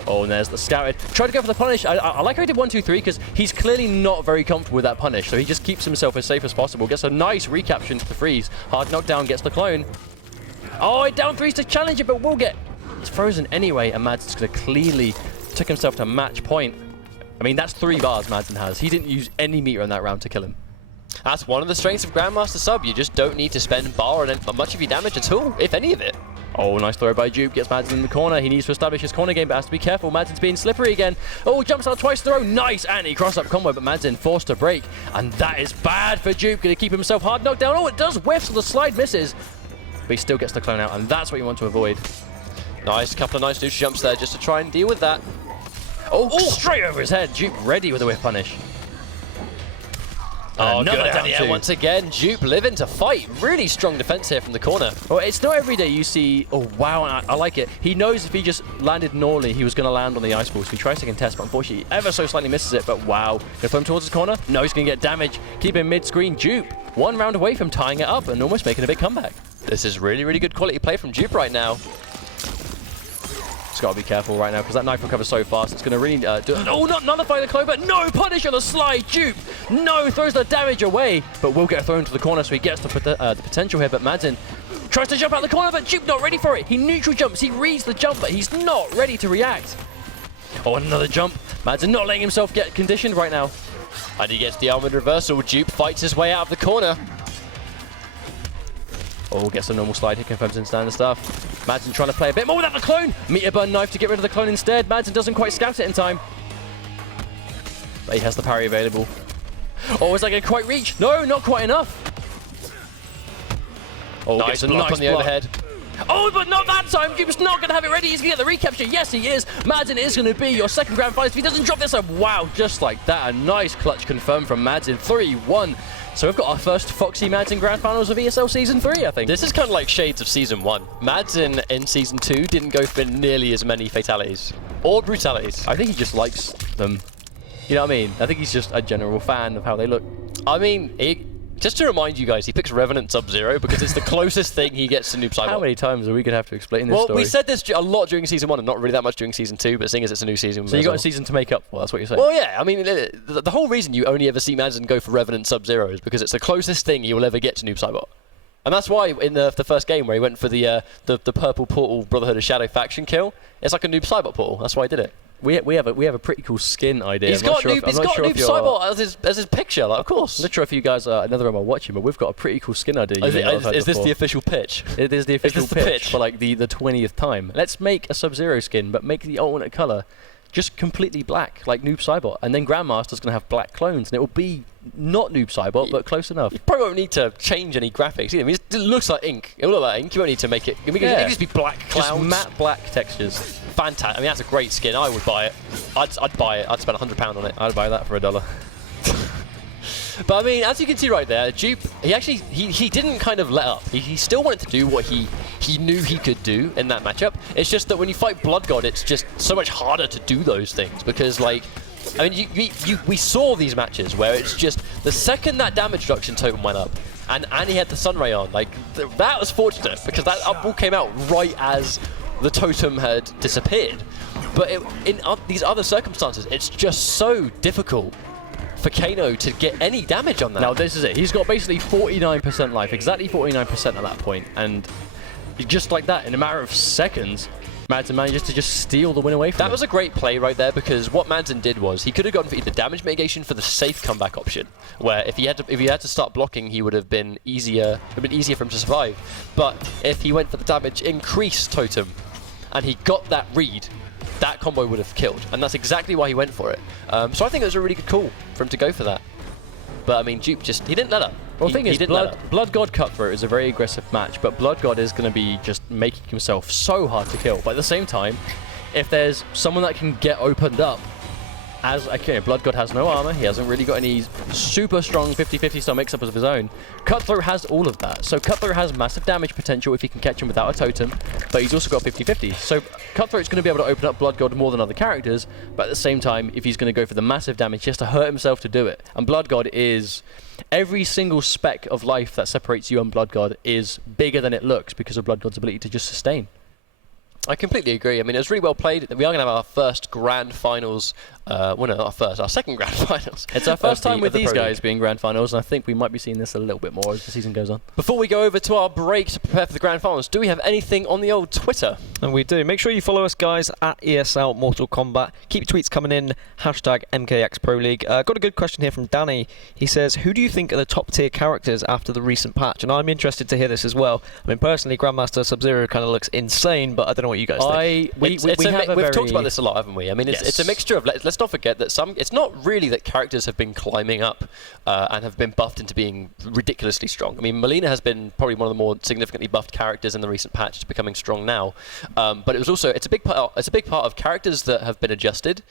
Oh, and there's the scouted. Try to go for the punish. I like how he did 1, 2, 3 because he's clearly not very comfortable with that punish, so he just keeps himself as safe as possible. Gets a nice recapture into the freeze. Hard knockdown, gets the Clone. Oh, it down 3s to challenge it, but will get... It's frozen anyway, and Madsen's going to cleanly took himself to match point. I mean, that's 3 bars Madsen has. He didn't use any meter in that round to kill him. That's one of the strengths of Grandmaster Sub. You just don't need to spend bar on much of your damage at all, if any of it. Oh, nice throw by Dupe. Gets Madsen in the corner. He needs to establish his corner game, but has to be careful. Madsen's being slippery again. Oh, jumps out twice in a row. Nice anti-cross-up combo, but Madsen forced to break. And that is bad for Dupe. Going to keep himself hard knocked down. Oh, it does whiff, so the slide misses. But he still gets the Clone out, and that's what you want to avoid. Nice, couple of nice neutral jumps there just to try and deal with that. Oh, straight over his head. Dupe ready with a whiff punish. Oh, another down once again. Dupe living to fight. Really strong defense here from the corner. Well, it's not every day you see... Oh, wow, I like it. He knows if he just landed normally, he was going to land on the ice ball, so he tries to contest, but unfortunately, ever so slightly misses it. But wow. Go throw him towards his corner. No, he's going to get damage. Keep him mid-screen. Dupe, 1 round away from tying it up and almost making a big comeback. This is really, really good quality play from Dupe right now. Just got to be careful right now because that knife recovers so fast. It's going to really oh, not nullify the Clone, but no, punish on the slide. Dupe, no, throws the damage away, but will get thrown to the corner, so he gets the potential here. But Madsen tries to jump out the corner, but Dupe not ready for it. He neutral jumps, he reads the jump, but he's not ready to react. Oh, another jump. Madsen not letting himself get conditioned right now. And he gets the armored reversal. Dupe fights his way out of the corner. Oh, gets a normal slide. He confirms in standard stuff. Madsen trying to play a bit more without the Clone. Meteor burn knife to get rid of the Clone instead. Madsen doesn't quite scout it in time. But he has the parry available. Oh, is that going to quite reach? No, not quite enough. Oh, nice gets a block nice on the overhead. Oh, but not that time. Dupe's not going to have it ready. He's going to get the recapture. Yes, he is. Madsen is going to be your second grand finalist if he doesn't drop this up. Wow, just like that. A nice clutch confirmed from Madsen. 3-1. So we've got our first Foxy Mads in Grand Finals of ESL Season 3, I think. This is kind of like shades of Season 1. Mads in Season 2 didn't go for nearly as many fatalities. Or brutalities. I think he just likes them. You know what I mean? I think he's just a general fan of how they look. I mean, just to remind you guys, he picks Revenant Sub-Zero because it's the closest thing he gets to Noob Saibot. How many times are we going to have to explain this story? Well, we said this a lot during Season 1 and not really that much during Season 2, but seeing as it's a new season... So you got a season to make up for, that's what you're saying? Well, yeah, I mean, the whole reason you only ever see Madsen go for Revenant Sub-Zero is because it's the closest thing he will ever get to Noob Saibot. And that's why in the first game where he went for the purple portal Brotherhood of Shadow faction kill, it's like a Noob Saibot portal. That's why I did it. We have a pretty cool skin idea. He's got Noob Saibot as his picture, like, of course. I'm not sure if you guys another room are watching, but we've got a pretty cool skin idea. Is this the official pitch? It is the official pitch for like the 20th time. Let's make a Sub-Zero skin, but make the alternate color just completely black, like Noob Saibot, and then Grandmaster's gonna have black clones, and it will be not Noob Saibot, but close enough. You probably won't need to change any graphics either. I mean, it looks like ink. It will look like ink. You won't need to make it. It can just be black clouds. Just matte black textures. Fantastic. I mean, that's a great skin. I would buy it. I'd buy it. I'd spend £100 on it. I'd buy that for $1. But I mean, as you can see right there, Dupe, he didn't kind of let up. He still wanted to do what he knew he could do in that matchup. It's just that when you fight Blood God, it's just so much harder to do those things because, like, I mean, we saw these matches where it's just the second that damage reduction totem went up and he had the Sunray on, like, that was fortunate because that up ball came out right as the totem had disappeared. But in these other circumstances, it's just so difficult for Kano to get any damage on that. Now this is it. He's got basically 49% life, exactly 49% at that point, and just like that, in a matter of seconds, Madsen manages to just steal the win away from him. That was a great play right there because what Madsen did was he could have gone for either damage mitigation for the safe comeback option, where if he had to start blocking, he would have been easier. It would have been easier for him to survive. But if he went for the damage increase totem, and he got that read, that combo would have killed, and that's exactly why he went for it. So I think it was a really good call for him to go for that. But I mean, Dupe he didn't let up. Well, the thing is, Blood God Cutthroat is a very aggressive match, but Blood God is going to be just making himself so hard to kill. But at the same time, if there's someone that can get opened up, as okay, Blood God has no armor, he hasn't really got any super strong 50-50 style mix-ups of his own. Cutthroat has all of that, so Cutthroat has massive damage potential if he can catch him without a totem, but he's also got 50-50. So Cutthroat's going to be able to open up Blood God more than other characters, but at the same time, if he's going to go for the massive damage, he has to hurt himself to do it. And Blood God is... every single speck of life that separates you and Blood God is bigger than it looks because of Blood God's ability to just sustain. I completely agree. I mean, it was really well played. We are going to have our first Grand Finals. Well, no, not our first, our second Grand Finals. It's our first time with these guys being Grand Finals, and I think we might be seeing this a little bit more as the season goes on. Before we go over to our break to prepare for the Grand Finals, do we have anything on the old Twitter? And we do. Make sure you follow us, guys, at ESL Mortal Kombat. Keep your tweets coming in. Hashtag MKX Pro League. Got a good question here from Danny. He says, who do you think are the top tier characters after the recent patch? And I'm interested to hear this as well. I mean, personally, Grandmaster Sub-Zero kind of looks insane, but I don't know what you guys think. We've talked about this a lot, haven't we? I mean, it's a mixture of... Let's not forget that it's not really that characters have been climbing up and have been buffed into being ridiculously strong. I mean, Melina has been probably one of the more significantly buffed characters in the recent patch. It's becoming strong now. But it's a big part of characters that have been adjusted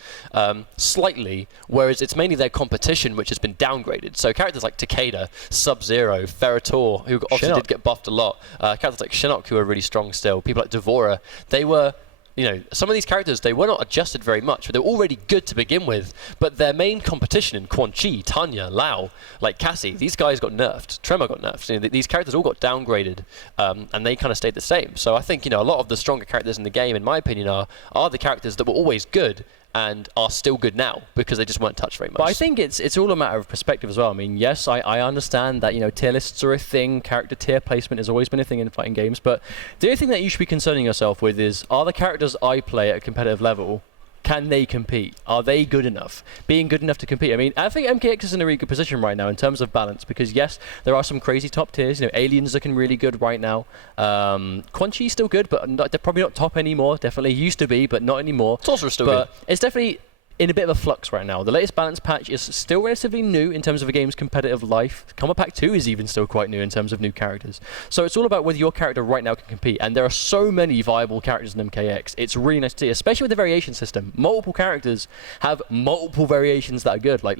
slightly, whereas it's mainly their competition which has been downgraded. So characters like Takeda, Sub-Zero, Ferrator, who obviously did get buffed a lot, characters like Shinnok, who are really strong still, people like Devora, they were... You know, some of these characters, they were not adjusted very much, but they were already good to begin with. But their main competition in Quan Chi, Tanya, Lao, like Cassie, these guys got nerfed. Tremor got nerfed. You know, these characters all got downgraded, and they kind of stayed the same. So I think, you know, a lot of the stronger characters in the game, in my opinion, are the characters that were always good and are still good now because they just weren't touched very much. But I think it's all a matter of perspective as well. I mean, yes, I understand that, you know, tier lists are a thing, character tier placement has always been a thing in fighting games, but the only thing that you should be concerning yourself with is, are the characters I play at a competitive level, can they compete? Are they good enough? Being good enough to compete. I mean, I think MKX is in a really good position right now in terms of balance because, yes, there are some crazy top tiers. You know, Alien's looking really good right now. Quan Chi's still good, but they're probably not top anymore. Definitely used to be, but not anymore. It's also still good. But it's definitely... in a bit of a flux right now. The latest balance patch is still relatively new in terms of a game's competitive life. Kombat Pack 2 is even still quite new in terms of new characters. So it's all about whether your character right now can compete, and there are so many viable characters in MKX. It's really nice to see, especially with the variation system. Multiple characters have multiple variations that are good. Like,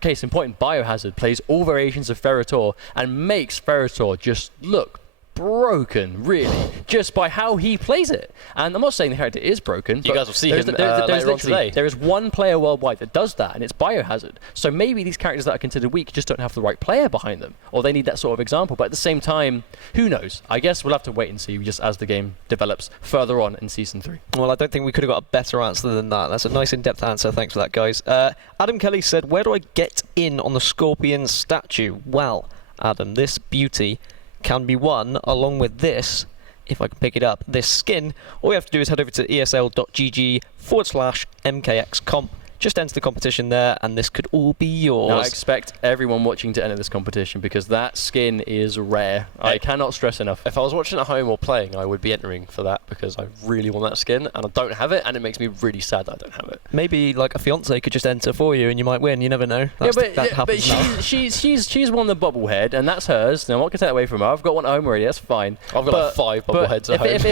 case in point, Biohazard plays all variations of Ferritor and makes Ferritor just look broken, really, just by how he plays it. And I'm not saying the character is broken. You guys will see him later on today. There is one player worldwide that does that, and it's Biohazard. So maybe these characters that are considered weak just don't have the right player behind them, or they need that sort of example. But at the same time, who knows? I guess we'll have to wait and see just as the game develops further on in Season 3. Well, I don't think we could have got a better answer than that. That's a nice in-depth answer. Thanks for that, guys. Adam Kelly said, where do I get in on the Scorpion statue? Well, Adam, this beauty can be won along with this, if I can pick it up, this skin. All you have to do is head over to esl.gg/MKXComp. Just enter the competition there, and this could all be yours. Now, I expect everyone watching to enter this competition because that skin is rare. I cannot stress enough. If I was watching at home or playing, I would be entering for that because I really want that skin, and I don't have it, and it makes me really sad that I don't have it. Maybe like a fiance could just enter for you, and you might win. You never know. That happens now. she's won the bobblehead, and that's hers. Now, I'm not gonna take that away from her. I've got one at home already. That's fine. I've got like 5 bobbleheads at home. If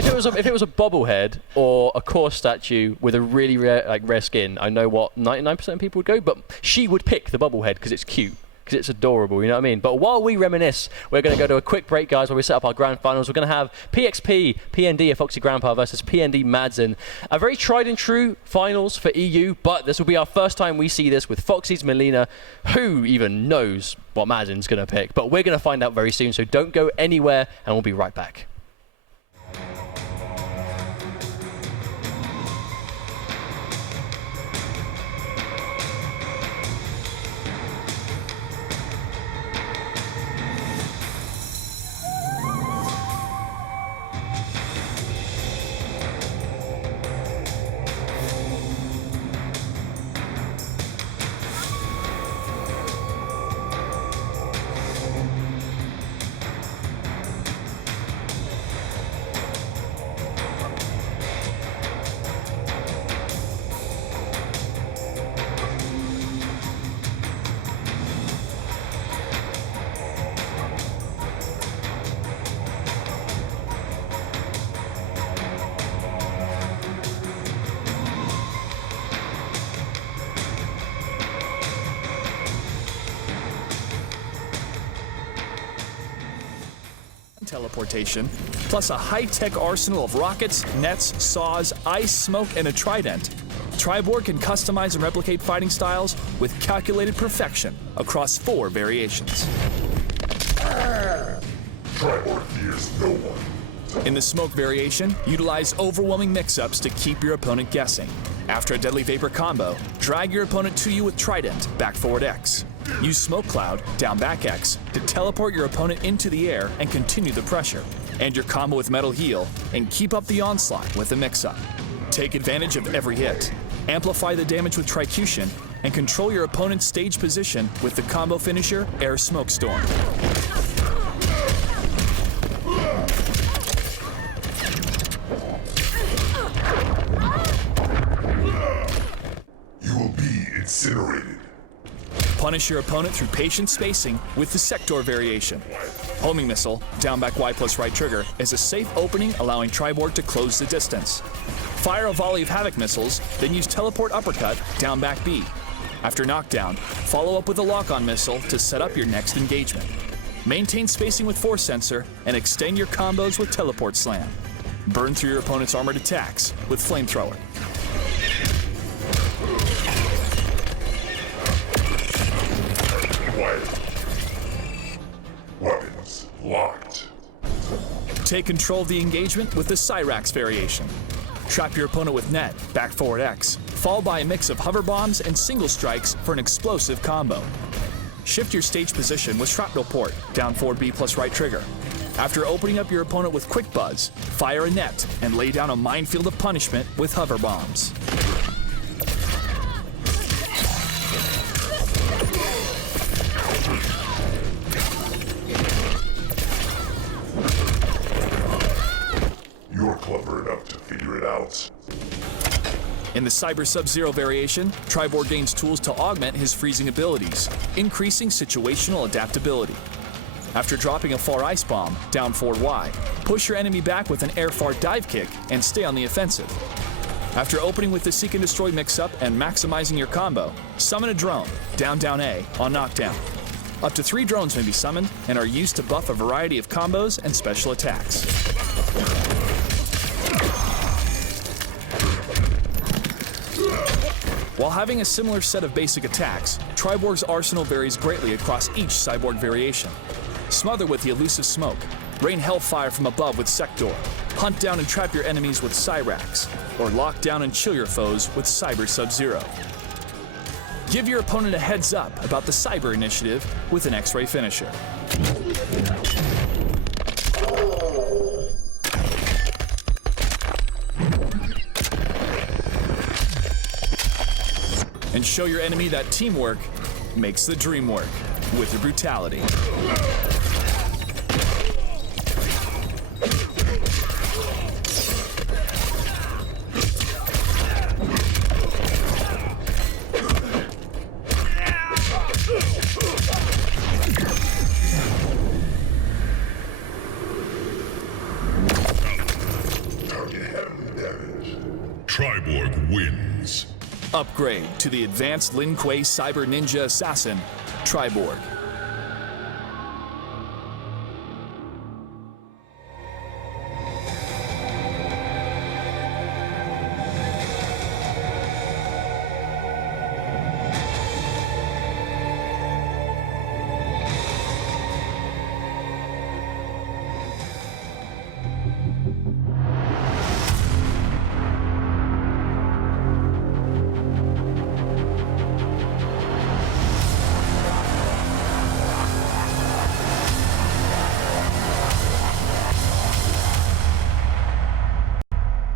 it was a bobblehead or a core statue with a really rare skin, I know what 99% of people would go, but she would pick the bobblehead because it's cute, because it's adorable, you know what I mean? But while we reminisce, we're going to go to a quick break, guys, where we set up our grand finals. We're going to have PXP, PND, a Foxy Grandpa versus PND Madsen. A very tried and true finals for EU, but this will be our first time we see this with Foxy's Melina. Who even knows what Madsen's going to pick? But we're going to find out very soon, so don't go anywhere, and we'll be right back. Teleportation, plus a high-tech arsenal of rockets, nets, saws, ice, smoke, and a trident. Triborg can customize and replicate fighting styles with calculated perfection across 4 variations. Triborg fears no one. In the smoke variation, utilize overwhelming mix-ups to keep your opponent guessing. After a deadly vapor combo, drag your opponent to you with trident, back forward X. Use smoke cloud, down back X, to teleport your opponent into the air and continue the pressure. End your combo with metal heal, and keep up the onslaught with a mix-up. Take advantage of every hit. Amplify the damage with Tricution, and control your opponent's stage position with the combo finisher, Air Smoke Storm. You will be incinerated. Punish your opponent through patient spacing with the Sector variation. Homing Missile, down back Y plus right trigger, is a safe opening allowing Triborg to close the distance. Fire a volley of Havoc missiles, then use Teleport Uppercut, down back B. After knockdown, follow up with a lock-on missile to set up your next engagement. Maintain spacing with Force Sensor and extend your combos with Teleport Slam. Burn through your opponent's armored attacks with Flamethrower. Quiet. Weapons locked. Take control of the engagement with the Cyrax variation. Trap your opponent with net, back forward X, followed by a mix of hover bombs and single strikes for an explosive combo. Shift your stage position with Shrapnel Port, down forward B plus right trigger. After opening up your opponent with Quick Buzz, fire a net and lay down a minefield of punishment with hover bombs. You're clever enough to figure it out. In the Cyber Sub-Zero variation, Triborg gains tools to augment his freezing abilities, increasing situational adaptability. After dropping a far ice bomb, down forward Y, push your enemy back with an air far dive kick and stay on the offensive. After opening with the Seek and Destroy mix-up and maximizing your combo, summon a drone, down A, on knockdown. Up to 3 drones may be summoned and are used to buff a variety of combos and special attacks. While having a similar set of basic attacks, Triborg's arsenal varies greatly across each Cyborg variation. Smother with the elusive smoke, rain hellfire from above with Sector, hunt down and trap your enemies with Cyrax, or lock down and chill your foes with Cyber Sub-Zero. Give your opponent a heads up about the Cyber initiative with an X-Ray finisher. And show your enemy that teamwork makes the dream work with your brutality. Triborg wins. Upgrade to the advanced Lin Kuei Cyber Ninja Assassin, Triborg.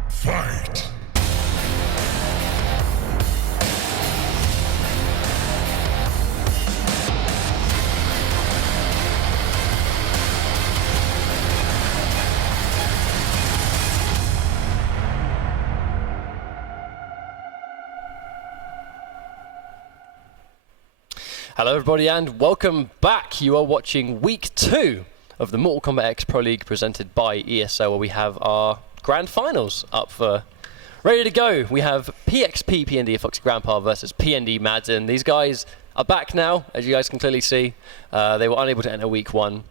Fight! Hello everybody and welcome back. You are watching week 2 of the Mortal Kombat X Pro League presented by ESL, where we have our grand finals up for ready to go. We have PXP PND Foxy Grandpa versus PND Madden. These guys are back now, as you guys can clearly see. They were unable to enter week 1.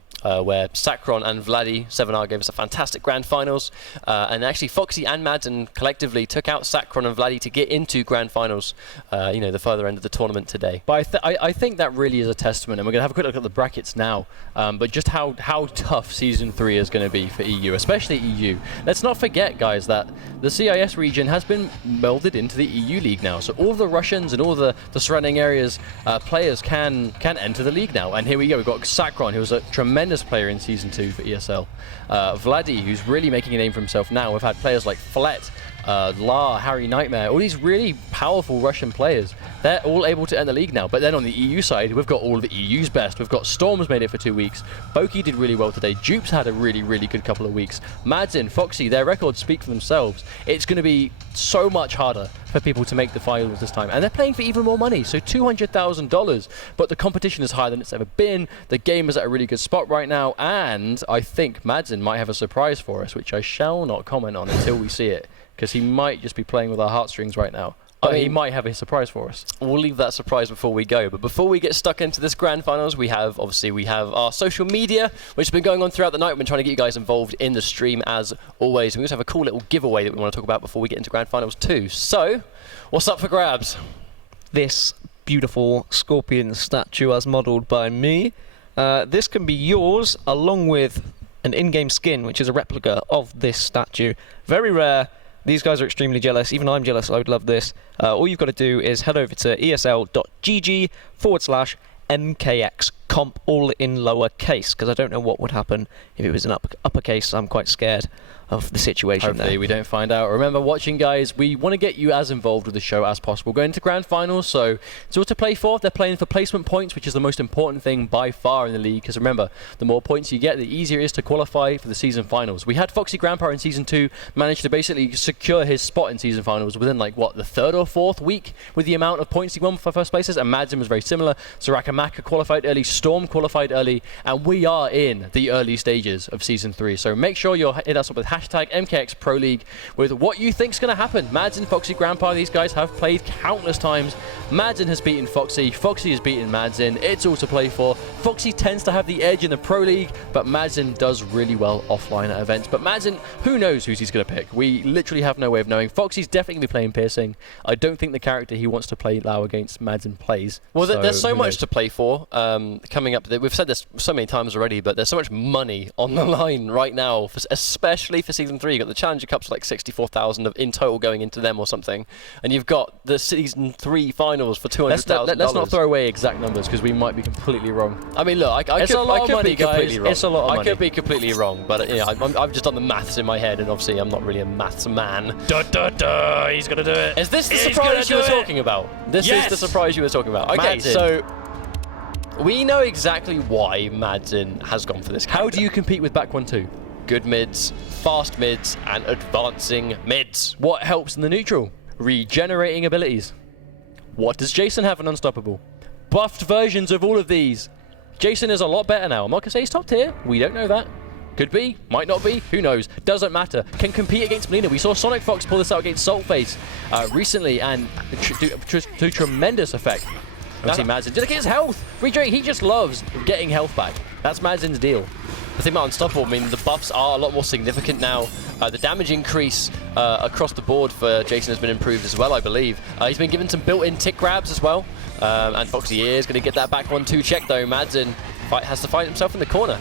Where Sacron and Vladdy 7R gave us a fantastic grand finals, and actually Foxy and Madden collectively took out Sacron and Vladdy to get into grand finals, you know, the further end of the tournament today. But I think that really is a testament, and we're going to have a quick look at the brackets now, but just how tough Season 3 is going to be for EU, especially EU. Let's not forget, guys, that the CIS region has been melded into the EU League now, so all the Russians and all the surrounding areas players can enter the league now. And here we go, we've got Sacron, who was a tremendous player in Season 2 for ESL. Vladdy, who's really making a name for himself now. We've had players like Flet, La, Harry Nightmare, all these really powerful Russian players. They're all able to enter the league now. But then on the EU side, we've got all of the EU's best. We've got Storm's made it for 2 weeks. Boki did really well today. Jupes had a really, really good couple of weeks. Madsen, Foxy, their records speak for themselves. It's going to be so much harder for people to make the finals this time. And they're playing for even more money, so $200,000. But the competition is higher than it's ever been. The game is at a really good spot right now. And I think Madsen might have a surprise for us, which I shall not comment on until we see it, because he might just be playing with our heartstrings right now. But he might have a surprise for us. We'll leave that surprise before we go. But before we get stuck into this grand finals, we have our social media, which has been going on throughout the night. We've been trying to get you guys involved in the stream as always. And we also have a cool little giveaway that we want to talk about before we get into grand finals too. So, what's up for grabs? This beautiful scorpion statue as modelled by me. This can be yours along with an in-game skin, which is a replica of this statue. Very rare. These guys are extremely jealous. Even I'm jealous. I would love this. All you've got to do is head over to esl.gg/MKX comp, all in lowercase, because I don't know what would happen if it was in uppercase. I'm quite scared. of the situation Hopefully there. we don't find out. Remember, watching guys, we want to get you as involved with the show as possible. Going to Grand Finals, so it's all to play for. They're playing for placement points, which is the most important thing by far in the league, because remember, the more points you get, the easier it is to qualify for the season finals. We had Foxy Grandpa in Season 2 manage to basically secure his spot in season finals within like, what, the 3rd or 4th week with the amount of points he won for first places, and Madzin was very similar. Sarakamaka qualified early, Storm qualified early, and we are in the early stages of Season 3. So make sure you're hit us up with hashtag MKX Pro League with what you think's going to happen. Madzin, Foxy Grandpa, these guys have played countless times. Madzin has beaten Foxy, Foxy has beaten Madzin. It's all to play for. Foxy tends to have the edge in the Pro League, but Madzin does really well offline at events. But Madzin, who knows who he's going to pick? We literally have no way of knowing. Foxy's definitely going to be playing Piercing. I don't think the character he wants to play Lau against Madzin plays. Well, there's so who much knows? to play for coming up. We've said this so many times already, but there's so much money on the line right now, especially for Season 3. You've got the Challenger Cups, like 64,000 in total going into them or something, and you've got the Season 3 finals for $200,000. Let's not throw away exact numbers because we might be completely wrong. I mean, look, I It's could, a lot I of could money, be completely guys. wrong. It's a lot of I money. could be completely wrong, but you know, I've just done the maths in my head, and obviously I'm not really a maths man. He's gonna do it. Is this the He's surprise you gonna were do it. talking about? This Yes. is the surprise you were talking about. Okay, Madzin. so we know exactly why Madzin has gone for this character. How do you compete with back 1-2? Good mids, fast mids, and advancing mids. What helps in the neutral? Regenerating abilities. What does Jason have in Unstoppable? Buffed versions of all of these. Jason is a lot better now. I'm not going to say he's top tier. We don't know that. Could be, might not be, who knows. Doesn't matter. Can compete against Melina. We saw Sonic Fox pull this out against Saltface recently and to tremendous effect. Obviously, Madzin. Just look at his health. Regenerate, he just loves getting health back. That's Madzin's deal. The thing about Unstoppable, I mean, the buffs are a lot more significant now. The damage increase across the board for Jason has been improved as well, I believe. He's been given some built-in tick grabs as well. And Foxy is going to get that back 1-2 check, though. Madzin has to find himself in the corner.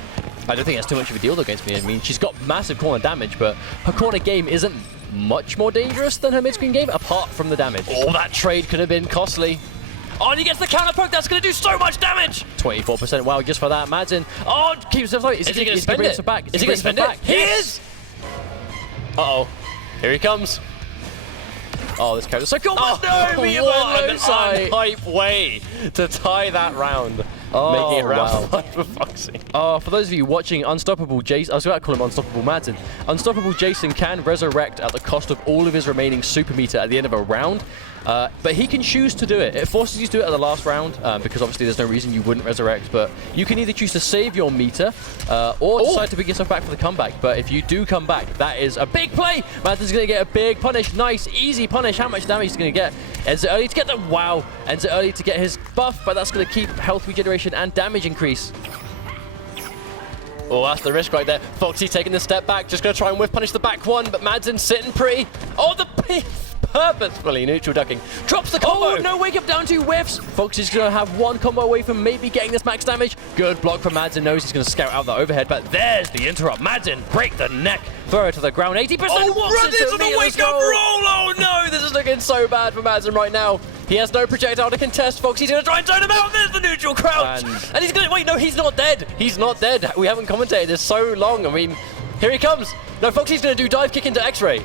I don't think that's too much of a deal against me. I mean, she's got massive corner damage, but her corner game isn't much more dangerous than her mid-screen game, apart from the damage. Oh, that trade could have been costly. Oh, and he gets the counter poke. That's going to do so much damage. 24% wow just for that. Madzin. Oh, keeps himself alive. Is he going to spend it? Back? Is he going to spend it? He is. Uh-oh. Here he comes. Oh, this character's so cool. Oh, no, what an unhype way to tie that round. Oh, making it round wow. 5 for Foxy. For those of you watching, Unstoppable Jason, I was about to call him Unstoppable Madzin. Unstoppable Jason can resurrect at the cost of all of his remaining super meter at the end of a round, but he can choose to do it. It forces you to do it at the last round, because obviously there's no reason you wouldn't resurrect, but you can either choose to save your meter, or decide to bring yourself back for the comeback. But if you do come back, that is a big play! Madzin's going to get a big punish, nice, easy punish. How much damage is he going to get? Ends it early to get the wow, ends it early to get his buff, but that's going to keep health regeneration and damage increase. Oh, that's the risk right there. Foxy taking the step back, just going to try and whiff punish the back one, but Madzin sitting pretty. Oh, the purposefully neutral ducking. Drops the combo. Oh, no wake up down 2 whiffs. Foxy's going to have 1 combo away from maybe getting this max damage. Good block from Madzin. Knows he's going to scout out the overhead, but there's the interrupt. Madzin, break the neck. Throw it to the ground. 80%. Oh, run into the wake up roll. Oh, no. This is looking so bad for Madzin right now. He has no projectile to contest. Foxy's going to try and zone him out. There's the neutral crouch. And he's going to... Wait, no, he's not dead. He's not dead. We haven't commentated this so long. I mean, here he comes. No, Foxy's going to do dive kick into X-Ray.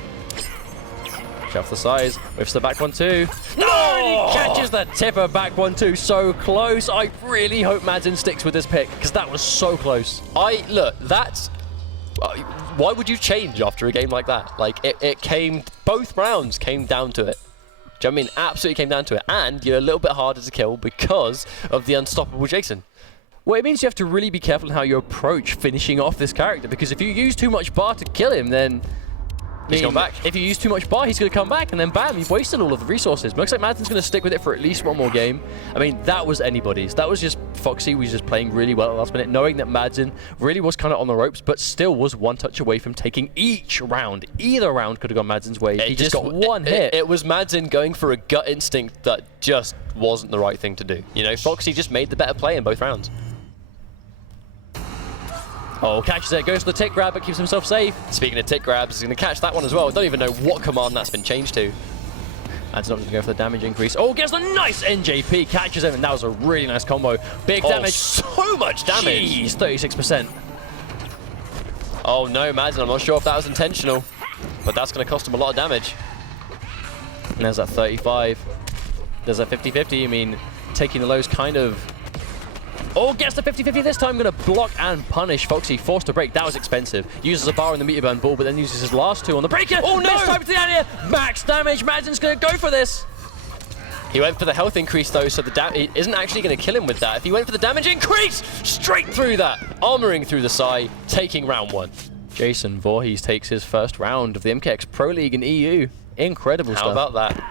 Shuff the size, whiffs the back 1-2. No! And he catches the tipper back 1-2. So close. I really hope Madzin sticks with this pick, because that was so close. Look, that's... Why would you change after a game like that? Like, it came... Both rounds came down to it. Do you know what I mean? Absolutely came down to it. And you're a little bit harder to kill because of the Unstoppable Jason. Well, it means you have to really be careful in how you approach finishing off this character, because if you use too much bar to kill him, then... He's gone back. If you use too much bar, he's going to come back, and then bam, you've wasted all of the resources. Looks like Madzin's going to stick with it for at least 1 more game. I mean, that was anybody's. That was just Foxy was just playing really well at the last minute, knowing that Madzin really was kind of on the ropes, but still was 1 touch away from taking each round. Either round could have gone Madzin's way. He just got 1 hit. It was Madzin going for a gut instinct that just wasn't the right thing to do. You know, Foxy just made the better play in both rounds. Oh, catches it, goes for the tick grab, but keeps himself safe. Speaking of tick grabs, he's going to catch that one as well. Don't even know what command that's been changed to. That's not going to go for the damage increase. Oh, gets a nice NJP, catches him, and that was a really nice combo. Big damage. So much damage. Jeez, 36%. Oh no, Madsen, I'm not sure if that was intentional, but that's going to cost him a lot of damage. And there's that 35. There's that 50-50. I mean, taking the lows kind of... Oh, gets the 50-50 this time. Going to block and punish Foxy. Forced to break. That was expensive. Uses a bar in the meter burn ball, but then uses his last two on the breaker. Oh no! This time to the area. Max damage. Madsen's going to go for this. He went for the health increase though, so it isn't actually going to kill him with that. If he went for the damage increase, straight through that. Armoring through the side, taking round 1. Jason Voorhees takes his first round of the MKX Pro League in EU. Incredible stuff. How about that?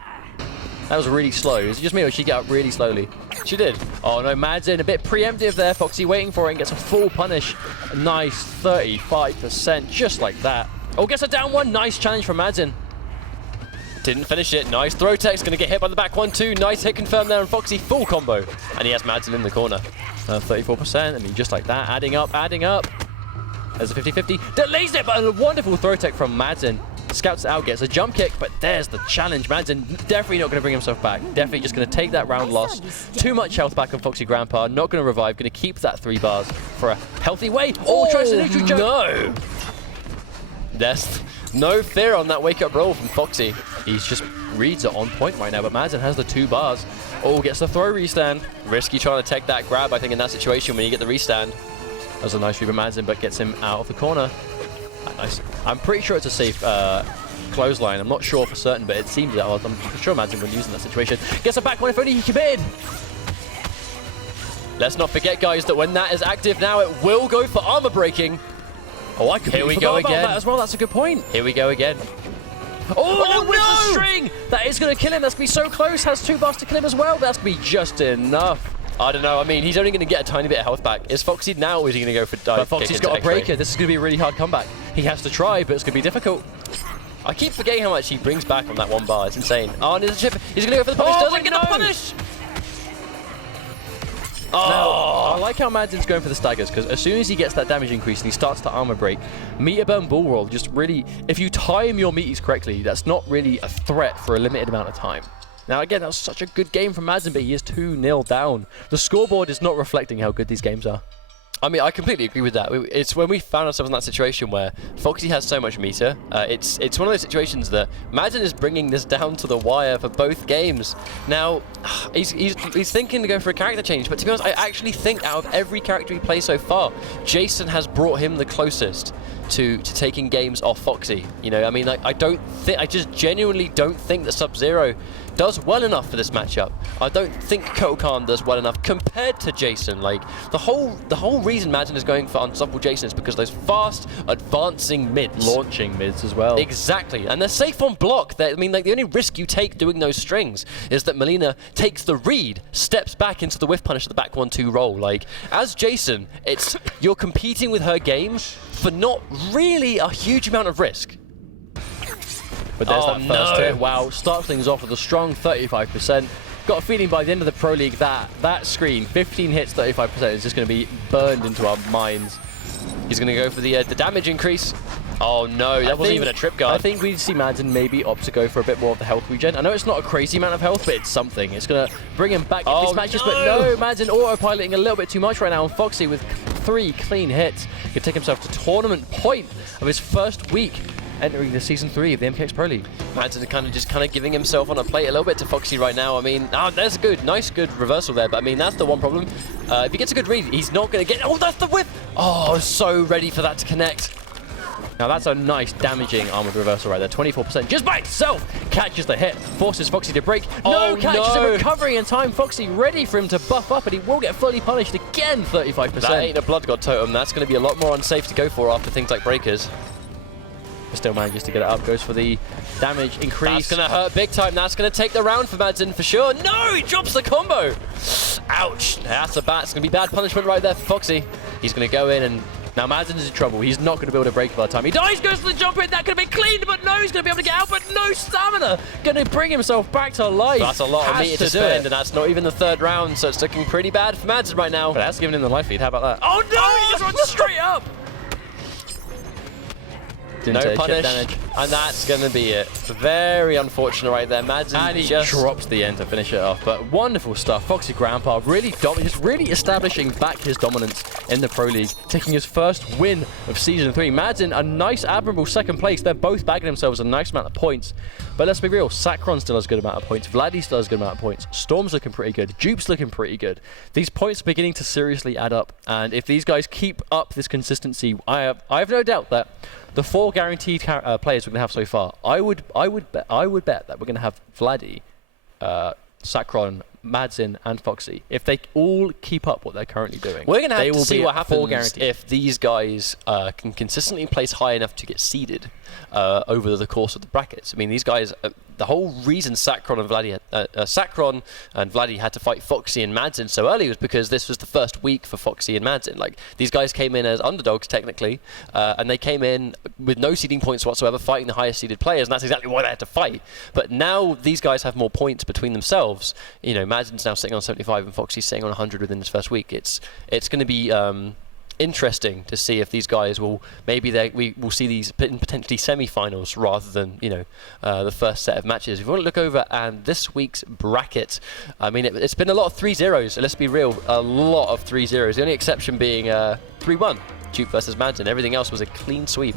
That was really slow. Is it just me or did she get up really slowly? She did. Oh no, Madsen a bit preemptive there. Foxy waiting for it and gets a full punish. Nice 35%, just like that. Oh, gets a down 1. Nice challenge from Madsen. Didn't finish it. Nice throw tech's going to get hit by the back 1-2. Nice hit confirmed there, and Foxy full combo. And he has Madsen in the corner. 34%. I mean, just like that. Adding up, adding up. There's a 50-50. Delays it, but a wonderful throw tech from Madsen. Scouts it out, gets a jump kick, but there's the challenge. Madsen definitely not going to bring himself back. Definitely just going to take that round loss. Too much health back on Foxy Grandpa. Not going to revive. Going to keep that 3 bars for a healthy way. Oh, tries to neutral jump. No! There's no fear on that wake-up roll from Foxy. He's just reads it on point right now, but Madsen has the 2 bars. Oh, gets the throw restand. Risky trying to take that grab, I think, in that situation when you get the restand. That was a nice read from Madsen, but gets him out of the corner. Nice. I'm pretty sure it's a safe clothesline. I'm not sure for certain, but it seems that I'm sure Madsen would use in that situation. Gets a back one if only he committed. Let's not forget, guys, that when that is active now, it will go for armor breaking. Oh, I completely forgot about that as well. That's a good point. Here we go again. Oh, with the string! That is going to kill him. That's going to be so close. Has 2 bars to kill him as well. That's going to be just enough. I don't know. I mean, he's only going to get a tiny bit of health back. Is Foxy now, or is he going to go for dive? But Foxy's got a breaker. This is going to be a really hard comeback. He has to try, but it's going to be difficult. I keep forgetting how much he brings back on that 1 bar. It's insane. Oh, and there's a chip. He's going to go for the punish. Doesn't get a punish. Oh. Now, I like how Madsen's going for the staggers, because as soon as he gets that damage increase and he starts to armor break, meter burn bull roll just really, if you time your meaties correctly, that's not really a threat for a limited amount of time. Now again, that was such a good game from Madsen, but he is 2-0 down. The scoreboard is not reflecting how good these games are. I mean, I completely agree with that. It's when we found ourselves in that situation where Foxy has so much meter. It's one of those situations that Madsen is bringing this down to the wire for both games. Now, he's thinking to go for a character change, but to be honest, I actually think out of every character he plays so far, Jason has brought him the closest to taking games off Foxy. You know, I mean, I just genuinely don't think that Sub-Zero does well enough for this matchup. I don't think Kokan does well enough compared to Jason. Like, the whole reason Madsen is going for unstoppable Jason is because those fast, advancing mids. Launching mids as well. Exactly, and they're safe on block. I mean, like, the only risk you take doing those strings is that Melina takes the read, steps back into the whiff punish at the back 1-2 roll. Like, as Jason, you're competing with her game for not really a huge amount of risk. But there's that first hit. Wow, starts things off with a strong 35%. Got a feeling by the end of the Pro League that screen, 15 hits, 35%, is just going to be burned into our minds. He's going to go for the damage increase. Oh no, that wasn't even a trip guard. I think we'd see Madsen maybe opt to go for a bit more of the health regen. I know it's not a crazy amount of health, but it's something. It's going to bring him back in these matches, but no, Madsen autopiloting a little bit too much right now, and Foxy with 3 clean hits can take himself to tournament point of his first week entering the Season 3 of the MKX Pro League. Madsen kind of giving himself on a plate a little bit to Foxy right now. I mean, there's a nice reversal there, but I mean, that's the one problem. If he gets a good read, he's not going to get... Oh, that's the whip! Oh, so ready for that to connect. Now that's a nice damaging armored reversal right there. 24% just by itself catches the hit, forces Foxy to break. No, catches him recovering in time. Foxy ready for him to buff up, and he will get fully punished again. 35%. That ain't a blood god totem. That's going to be a lot more unsafe to go for after things like breakers. Still manages to get it up, goes for the damage increase. That's going to hurt big time. That's going to take the round for Madsen for sure. No, he drops the combo. Ouch. That's a bat. It's going to be bad punishment right there for Foxy. He's going to go in, and now Madsen's in trouble. He's not going to be able to break by the time he dies. Goes to the jump in. That could have been cleaned, but no, he's going to be able to get out, but no stamina. Going to bring himself back to life. That's a lot of meter to spend, and that's not even the 3rd round, so it's looking pretty bad for Madsen right now. But that's giving him the life lead. How about that? Oh no, he just runs straight up. into No chip punish, damage. and that's going to be it. Very unfortunate right there. Madsen And he just drops the end to finish it off. But wonderful stuff. Foxy Grandpa really just really establishing back his dominance in the Pro League, taking his first win of Season 3. Madsen, a nice, admirable second place. They're both bagging themselves a nice amount of points. But let's be real, Sacron still has a good amount of points. Vladdy still has a good amount of points. Storm's looking pretty good. Jupe's looking pretty good. These points are beginning to seriously add up. And if these guys keep up this consistency, I have no doubt that the 4 guaranteed players we're going to have so far, I would bet that we're going to have Vladdy, Sacron, Madsen, and Foxy. If they all keep up what they're currently doing, we're going to have to see what happens guaranteed. if these guys can consistently place high enough to get seeded over the course of the brackets. I mean, these guys, the whole reason Sacron and Vladdy had to fight Foxy and Madsen so early was because this was the first week for Foxy and Madsen. Like, these guys came in as underdogs technically, and they came in with no seeding points whatsoever, fighting the highest seeded players, and that's exactly why they had to fight. But now these guys have more points between themselves. You know, Madsen's now sitting on 75 and Foxy's sitting on 100 within this first week. It's going to be interesting to see if these guys will we will see these in potentially semi-finals rather than the first set of matches. If you want to look over and this week's bracket, I mean it's been a lot of 3-0s. Let's be real, a lot of 3-0s. The only exception being 3-1 Duke versus Madsen. Everything else was a clean sweep.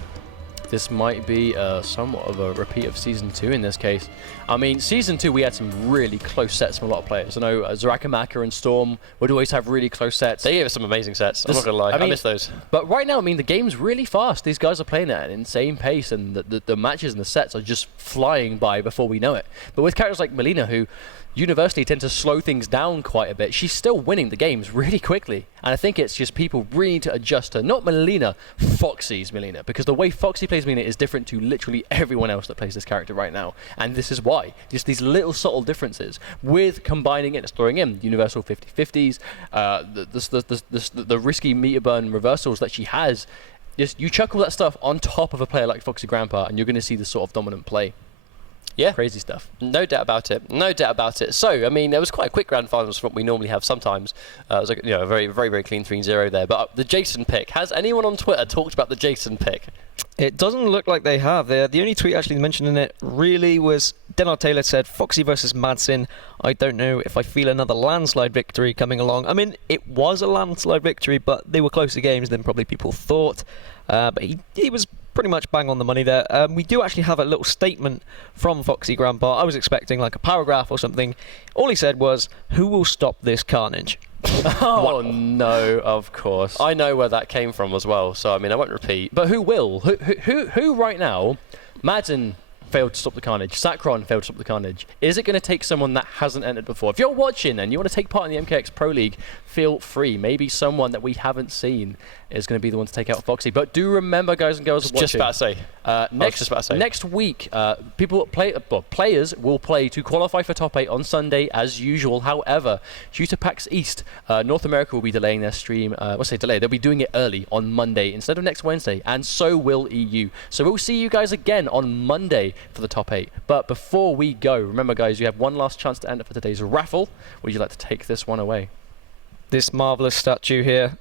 This might be somewhat of a repeat of Season 2 in this case. I mean, Season 2 we had some really close sets from a lot of players. I know Zarakamaka and Storm would always have really close sets. They gave us some amazing sets, I'm not going to lie. I miss those. But right now, I mean, the game's really fast. These guys are playing at an insane pace, and the matches and the sets are just flying by before we know it. But with characters like Melina, who universally tend to slow things down quite a bit, she's still winning the games really quickly. And I think it's just people really need to adjust to, not Melina, Foxy's Melina, because the way Foxy plays Melina is different to literally everyone else that plays this character right now. And this is why. Just these little subtle differences with combining it and throwing in universal 50-50s, the risky meter burn reversals that she has. Just you chuck all that stuff on top of a player like Foxy Grandpa, and you're going to see this sort of dominant play. Yeah. Crazy stuff. No doubt about it. No doubt about it. So, I mean, there was quite a quick grand finals from what we normally have sometimes. It was like, a very, very, very clean 3-0 there. But the Jason pick. Has anyone on Twitter talked about the Jason pick? It doesn't look like they have. The only tweet actually mentioning it really was Denard Taylor said, Foxy versus Madsen. I don't know if I feel another landslide victory coming along. I mean, it was a landslide victory, but they were closer games than probably people thought. But he was pretty much bang on the money there. We do actually have a little statement from Foxy Grandpa. I was expecting like a paragraph or something. All he said was, "Who will stop this carnage?" Oh no, of course. I know where that came from as well, so I mean I won't repeat. But who will? Who right now? Madsen failed to stop the carnage. Sacron failed to stop the carnage. Is it going to take someone that hasn't entered before? If you're watching and you want to take part in the MKX Pro League, feel free. Maybe someone that we haven't seen is going to be the one to take out Foxy. But do remember, guys and girls, watching. Just about to say. Next week, players will play to qualify for top 8 on Sunday as usual. However, due to PAX East, North America will be delaying their stream. They'll be doing it early on Monday instead of next Wednesday, and so will EU. So we'll see you guys again on Monday for the top 8. But before we go, remember, guys, you have one last chance to enter for today's raffle. Would you like to take this one away? This marvellous statue here.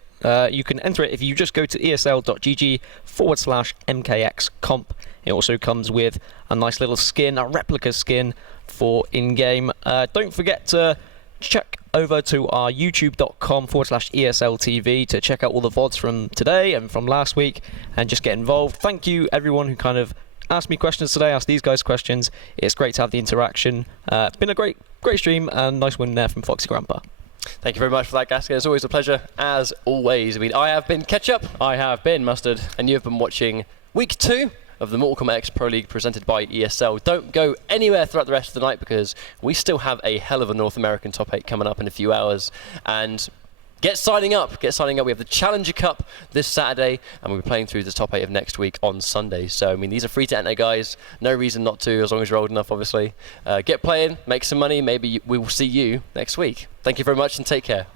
You can enter it if you just go to esl.gg/MKX comp. It also comes with a nice little skin, a replica skin for in-game. Don't forget to check over to our youtube.com/ESLTV to check out all the VODs from today and from last week and just get involved. Thank you everyone who kind of asked me questions today, asked these guys questions. It's great to have the interaction. It's been a great stream and nice win there from Foxy Grandpa. Thank you very much for that, Gaskin. It's always a pleasure, as always. I mean, I have been Ketchup. I have been Mustard. And you have been watching Week 2 of the Mortal Kombat X Pro League presented by ESL. Don't go anywhere throughout the rest of the night because we still have a hell of a North American top 8 coming up in a few hours. And get signing up. We have the Challenger Cup this Saturday, and we'll be playing through the top 8 of next week on Sunday. So, I mean, these are free to enter, guys. No reason not to, as long as you're old enough, obviously. Get playing, make some money. Maybe we will see you next week. Thank you very much, and take care.